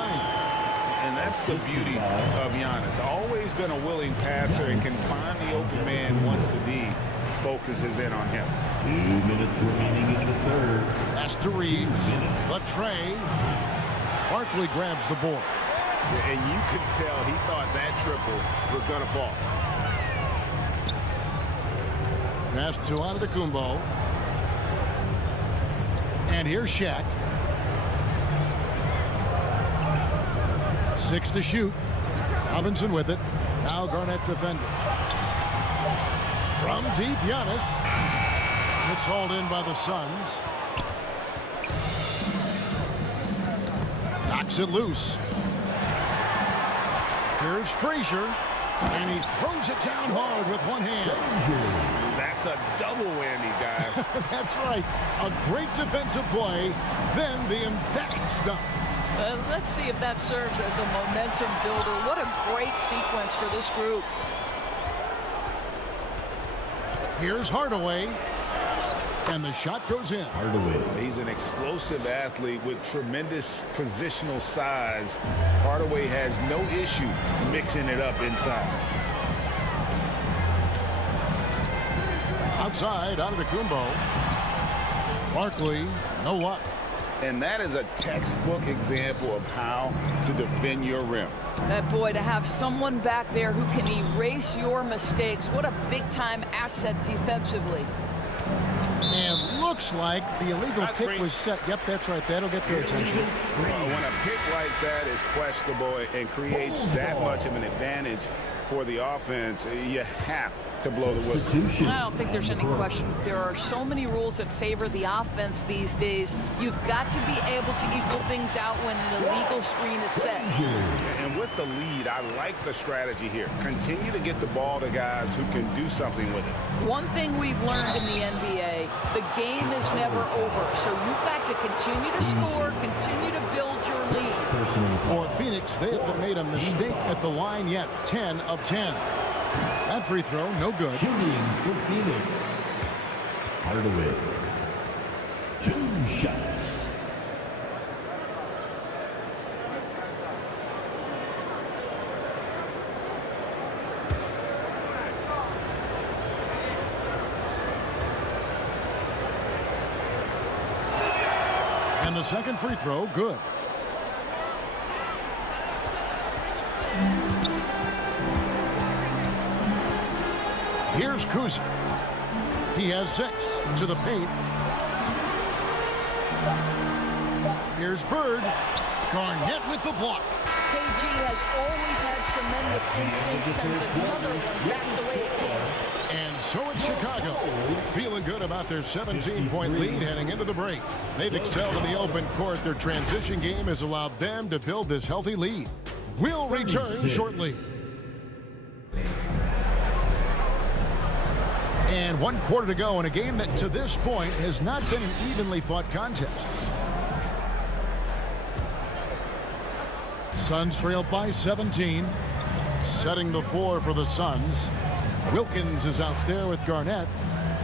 And that's the beauty of Giannis. Always been a willing passer and can find the open man once the D focuses in on him. 2 minutes remaining in the third. Pass to Reeves. The tray. Barkley grabs the board. And you could tell he thought that triple was going to fall. Pass to Antetokounmpo. And here's Shaq. 6 to shoot. Robinson with it. Now Garnett defending. From deep, Giannis. It's hauled in by the Suns. Knocks it loose. Here's Frazier. And he throws it down hard with one hand. That's a double whammy, guys. That's right. A great defensive play, then the emphatic stuff. Let's see if that serves as a momentum builder. What a great sequence for this group. Here's Hardaway. And the shot goes in. Hardaway. He's an explosive athlete with tremendous positional size. Hardaway has no issue mixing it up inside. Outside, Antetokounmpo. Barkley, no luck. And that is a textbook example of how to defend your rim. Boy, to have someone back there who can erase your mistakes, what a big-time asset defensively. And looks like the illegal kick was set. Yep, that's right. That'll get their attention. When a pick like that is questionable and creates that much of an advantage for the offense, you have to blow the whistle. I don't think there's any question. There are so many rules that favor the offense these days. You've got to be able to equal things out when an illegal screen is set. And with the lead, I like the strategy here. Continue to get the ball to guys who can do something with it. One thing we've learned in the NBA, the game is never over. So you've got to continue to score, continue to build your lead. For Phoenix, they haven't made a mistake at the line yet. 10 of 10. That free throw, no good. Shooting for Phoenix. Hardaway. 2 shots. And the second free throw, good. Here's Kuzi. He has 6 to the paint. Here's Bird. Garnett with the block. KG has always had tremendous instinct, sends another one back the way it came. And so it's Chicago, feeling good about their 17-point lead heading into the break. They've excelled in the open court. Their transition game has allowed them to build this healthy lead. We'll return shortly. And 1 quarter to go in a game that to this point has not been an evenly fought contest. Suns trail by 17. Setting the floor for the Suns. Wilkins is out there with Garnett.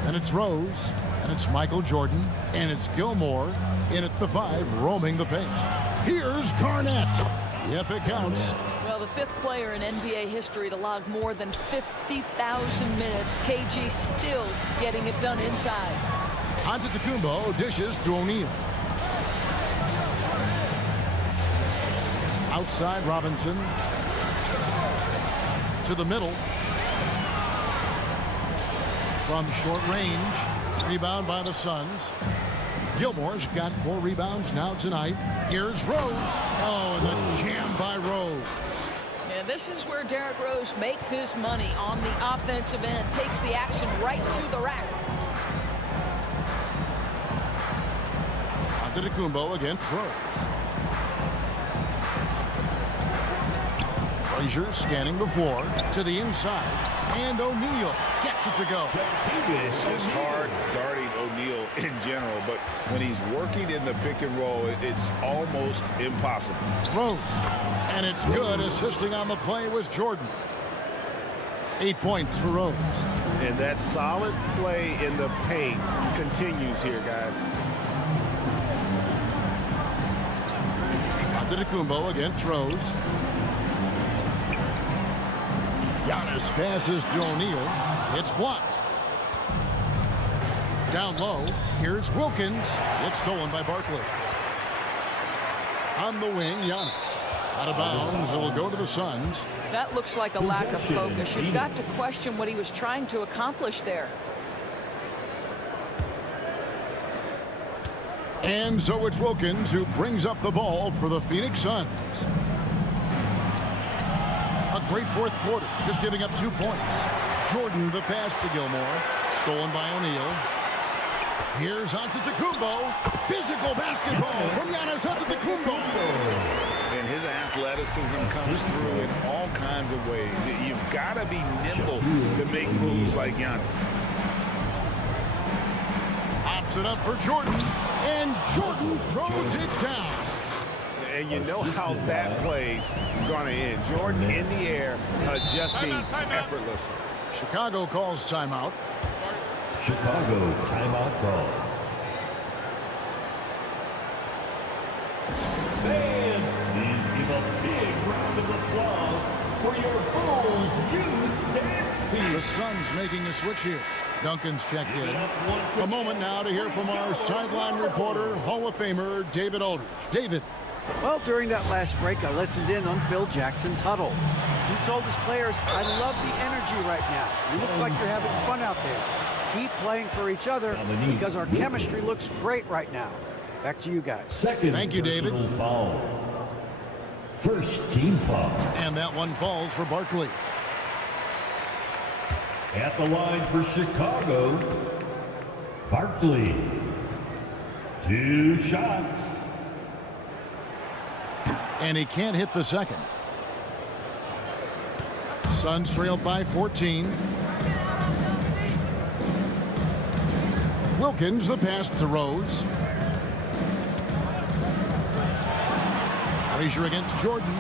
And it's Rose. And it's Michael Jordan. And it's Gilmore in at the 5, roaming the paint. Here's Garnett. Yep, it counts. Well, the 5th player in NBA history to log more than 50,000 minutes. KG still getting it done inside. Antetokounmpo dishes to O'Neal. Outside Robinson. To the middle. From short range. Rebound by the Suns. Gilmore's got 4 rebounds now tonight. Here's Rose. Oh, and the jam by Rose. And this is where Derrick Rose makes his money on the offensive end. Takes the action right to the rack. Antetokounmpo against Rose. Frazier scanning the floor to the inside. And O'Neal gets it to go. It's just hard guarding O'Neal in general, but when he's working in the pick and roll, it's almost impossible. Rose. And it's good. Assisting on the play was Jordan. 8 points for Rose. And that solid play in the paint continues here, guys. Antetokounmpo against Rose. Giannis passes to O'Neal. It's blocked. Down low. Here's Wilkins. It's stolen by Barkley. On the wing, Giannis. Out of bounds. It'll go to the Suns. That looks like a lack of focus. You've got to question what he was trying to accomplish there. And so it's Wilkins who brings up the ball for the Phoenix Suns. A great 4th quarter, just giving up 2 points. Jordan the pass to Gilmore, stolen by O'Neal. Here's Antetokounmpo. Physical basketball from Giannis Antetokounmpo. And his athleticism comes through in all kinds of ways. You've got to be nimble to make moves like Giannis. Pops it up for Jordan, and Jordan throws it down. And you know how that play's going to end. Jordan in the air, adjusting effortlessly. Chicago calls timeout. Chicago timeout call. Fans, please give a big round of applause for your Bulls youth dance team. The Suns making a switch here. Duncan's checked in. A moment now to hear from our sideline reporter, Hall of Famer David Aldridge. David. Well, during that last break, I listened in on Phil Jackson's huddle. He told his players, I love the energy right now. You look like you're having fun out there. Keep playing for each other because our chemistry looks great right now. Back to you guys. Thank you, David. Foul. First team foul. And that one falls for Barkley. At the line for Chicago, Barkley. 2 shots. And he can't hit the second. Suns trailed by 14. Wilkins, the pass to Rose. Frazier against Jordan.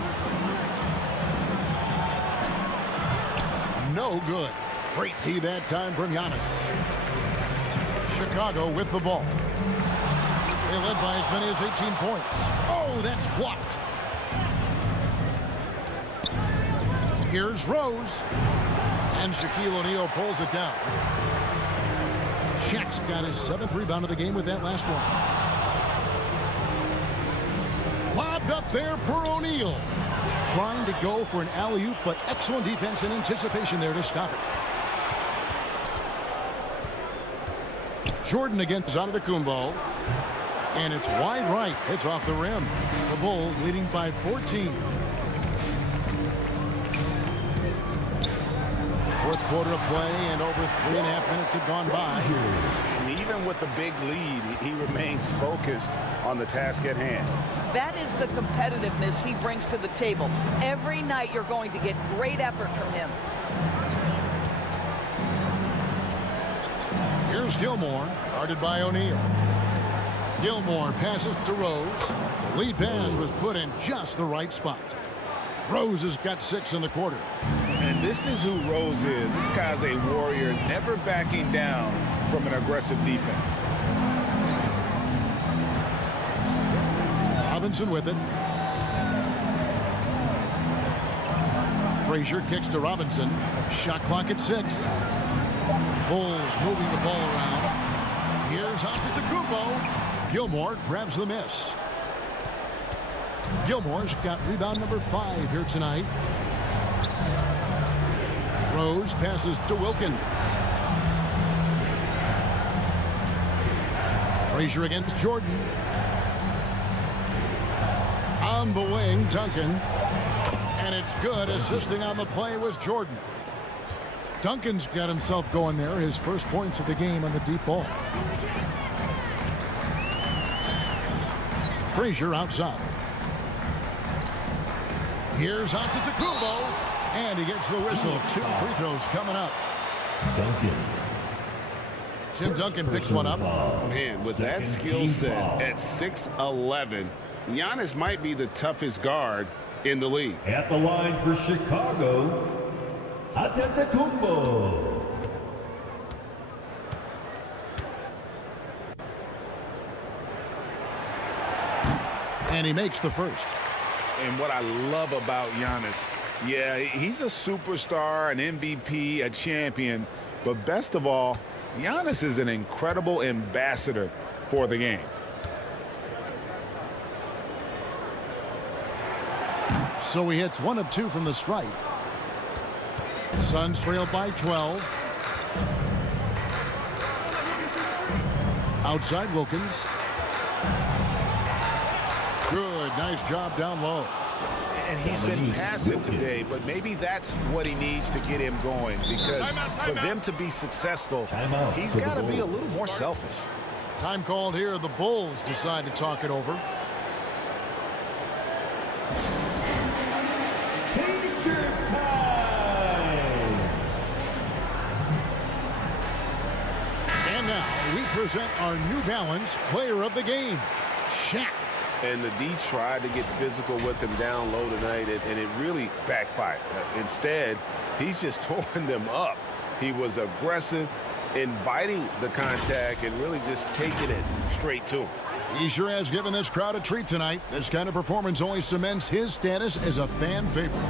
No good. Great D that time from Giannis. Chicago with the ball. They led by as many as 18 points. Oh, that's blocked. Here's Rose. And Shaquille O'Neal pulls it down. Shaq's got his 7th rebound of the game with that last one. Lobbed up there for O'Neal. Trying to go for an alley-oop, but excellent defense and anticipation there to stop it. Jordan against Antetokounmpo. And it's wide right. It's off the rim. The Bulls leading by 14. Fourth quarter of play, and over 3.5 minutes have gone by. And even with the big lead, he remains focused on the task at hand. That is the competitiveness he brings to the table. Every night you're going to get great effort from him. Here's Gilmore, guarded by O'Neal. Gilmore passes to Rose. The lead pass was put in just the right spot. Rose has got 6 in the quarter. And this is who Rose is. This guy's a warrior, never backing down from an aggressive defense. Robinson with it. Frazier kicks to Robinson. Shot clock at 6. Bulls moving the ball around. Here's Antetokounmpo. Gilmore grabs the miss. Gilmore's got rebound number 5 here tonight. Rose passes to Wilkins. Frazier against Jordan. On the wing, Duncan. And it's good. Assisting on the play was Jordan. Duncan's got himself going there. His first points of the game on the deep ball. Frazier outside. Here's Antetokounmpo, and he gets the whistle. 2 free throws coming up. Duncan. Tim Duncan picks one up. Man, with that skill set at 6'11", Giannis might be the toughest guard in the league. At the line for Chicago, Antetokounmpo. And he makes the first. And what I love about Giannis, yeah, he's a superstar, an MVP, a champion, but best of all, Giannis is an incredible ambassador for the game. So he hits 1 of 2 from the stripe. Suns trail by 12. Outside Wilkins. Good, nice job down low. And he's been passive today, but maybe that's what he needs to get him going, because for them to be successful, he's got to be a little more selfish. Time called here. The Bulls decide to talk it over. T-shirt time. And now we present our New Balance Player of the Game, Shaq. And the D tried to get physical with him down low tonight, and it really backfired. Instead, he's just tore them up. He was aggressive, inviting the contact, and really just taking it straight to him. He sure has given this crowd a treat tonight. This kind of performance only cements his status as a fan favorite.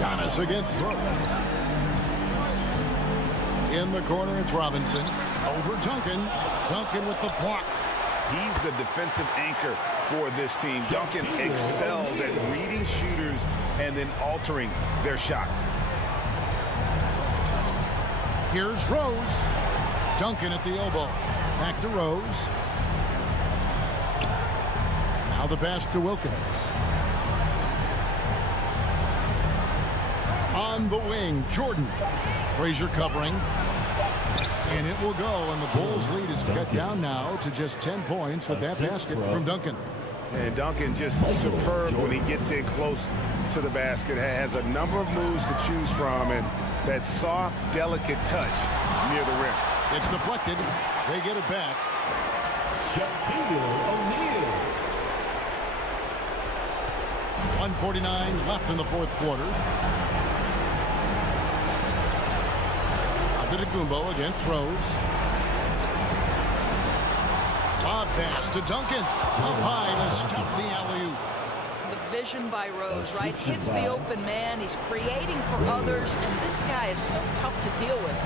Giannis against Rose. In the corner, it's Robinson. Over Duncan. Duncan with the block. He's the defensive anchor for this team. Duncan excels at reading shooters and then altering their shots. Here's Rose. Duncan at the elbow. Back to Rose. Now the pass to Wilkins. On the wing, Jordan. Frazier covering. And it will go, and the Bulls' lead is cut down now to just 10 points with that basket from Duncan. And Duncan just superb when he gets in close to the basket. Has a number of moves to choose from, and that soft, delicate touch near the rim. It's deflected. They get it back. O'Neal. 1:49 left in the fourth quarter. Antetokounmpo against Rose. Lob pass to Duncan. Up high to stuff the alley-oop. The vision by Rose, right? Hits the open man. He's creating for others, and this guy is so tough to deal with.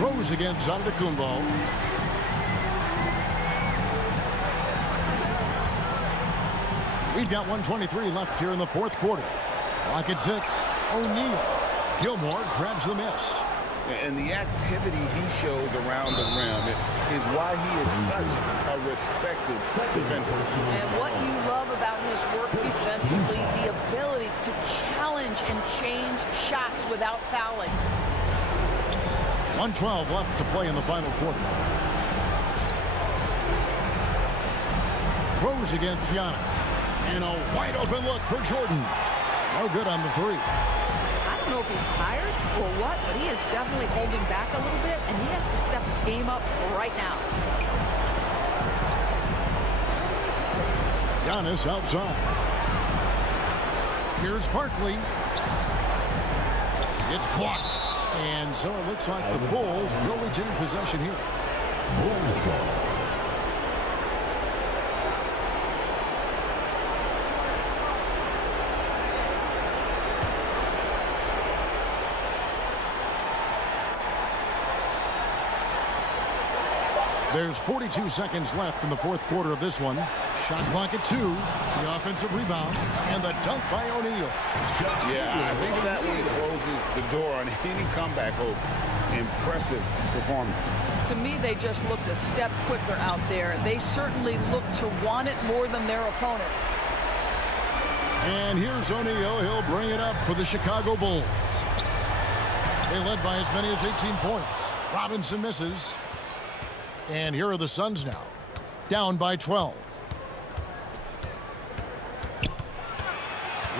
Rose against Antetokounmpo. We've got 1:23 left here in the fourth quarter. Clock at 6. O'Neal. Gilmore grabs the miss. And the activity he shows around the rim is why he is such a respected defender. And what you love about his work defensively, the ability to challenge and change shots without fouling. 1:12 left to play in the final quarter. Rose against Giannis. And a wide open look for Jordan. No good on the three. I don't know if he's tired or what, but he is definitely holding back a little bit, and he has to step his game up right now. Giannis outside. Here's Barkley. It's blocked. And so it looks like the Bulls will retain possession here. Bulls ball. There's 42 seconds left in the fourth quarter of this one. Shot clock at 2. The offensive rebound and the dunk by O'Neal. Yeah, I think that one closes the door on any comeback hope. Impressive performance. To me, they just looked a step quicker out there. They certainly looked to want it more than their opponent. And here's O'Neal. He'll bring it up for the Chicago Bulls. They led by as many as 18 points. Robinson misses. And here are the Suns now, down by 12.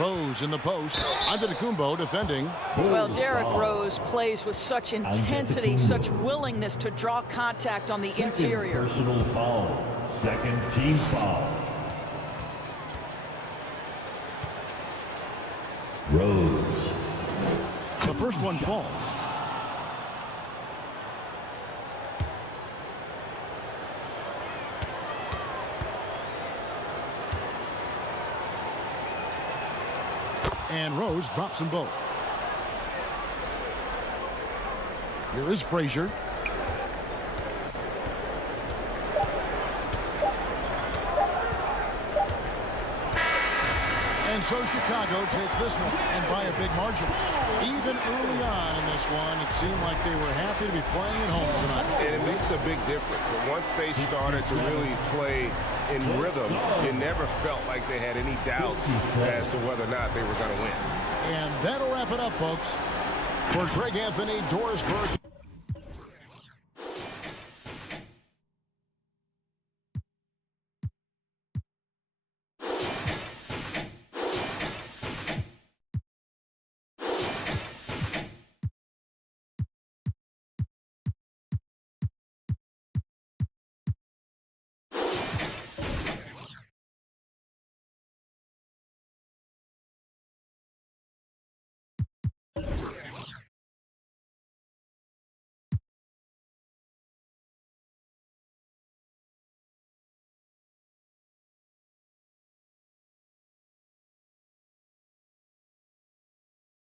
Rose in the post. Antetokounmpo defending. Well, Derrick Rose plays with such intensity, such willingness to draw contact on the interior. Personal foul. Second team foul. Rose. The first one falls. And Rose drops them both. Here is Frazier. And so Chicago takes this one, and by a big margin. Even early on in this one, it seemed like they were happy to be playing at home tonight. And it makes a big difference. And once they started to really play in rhythm, it never felt like they had any doubts as to whether or not they were going to win. And that'll wrap it up, folks. For Greg Anthony, Doris Burke,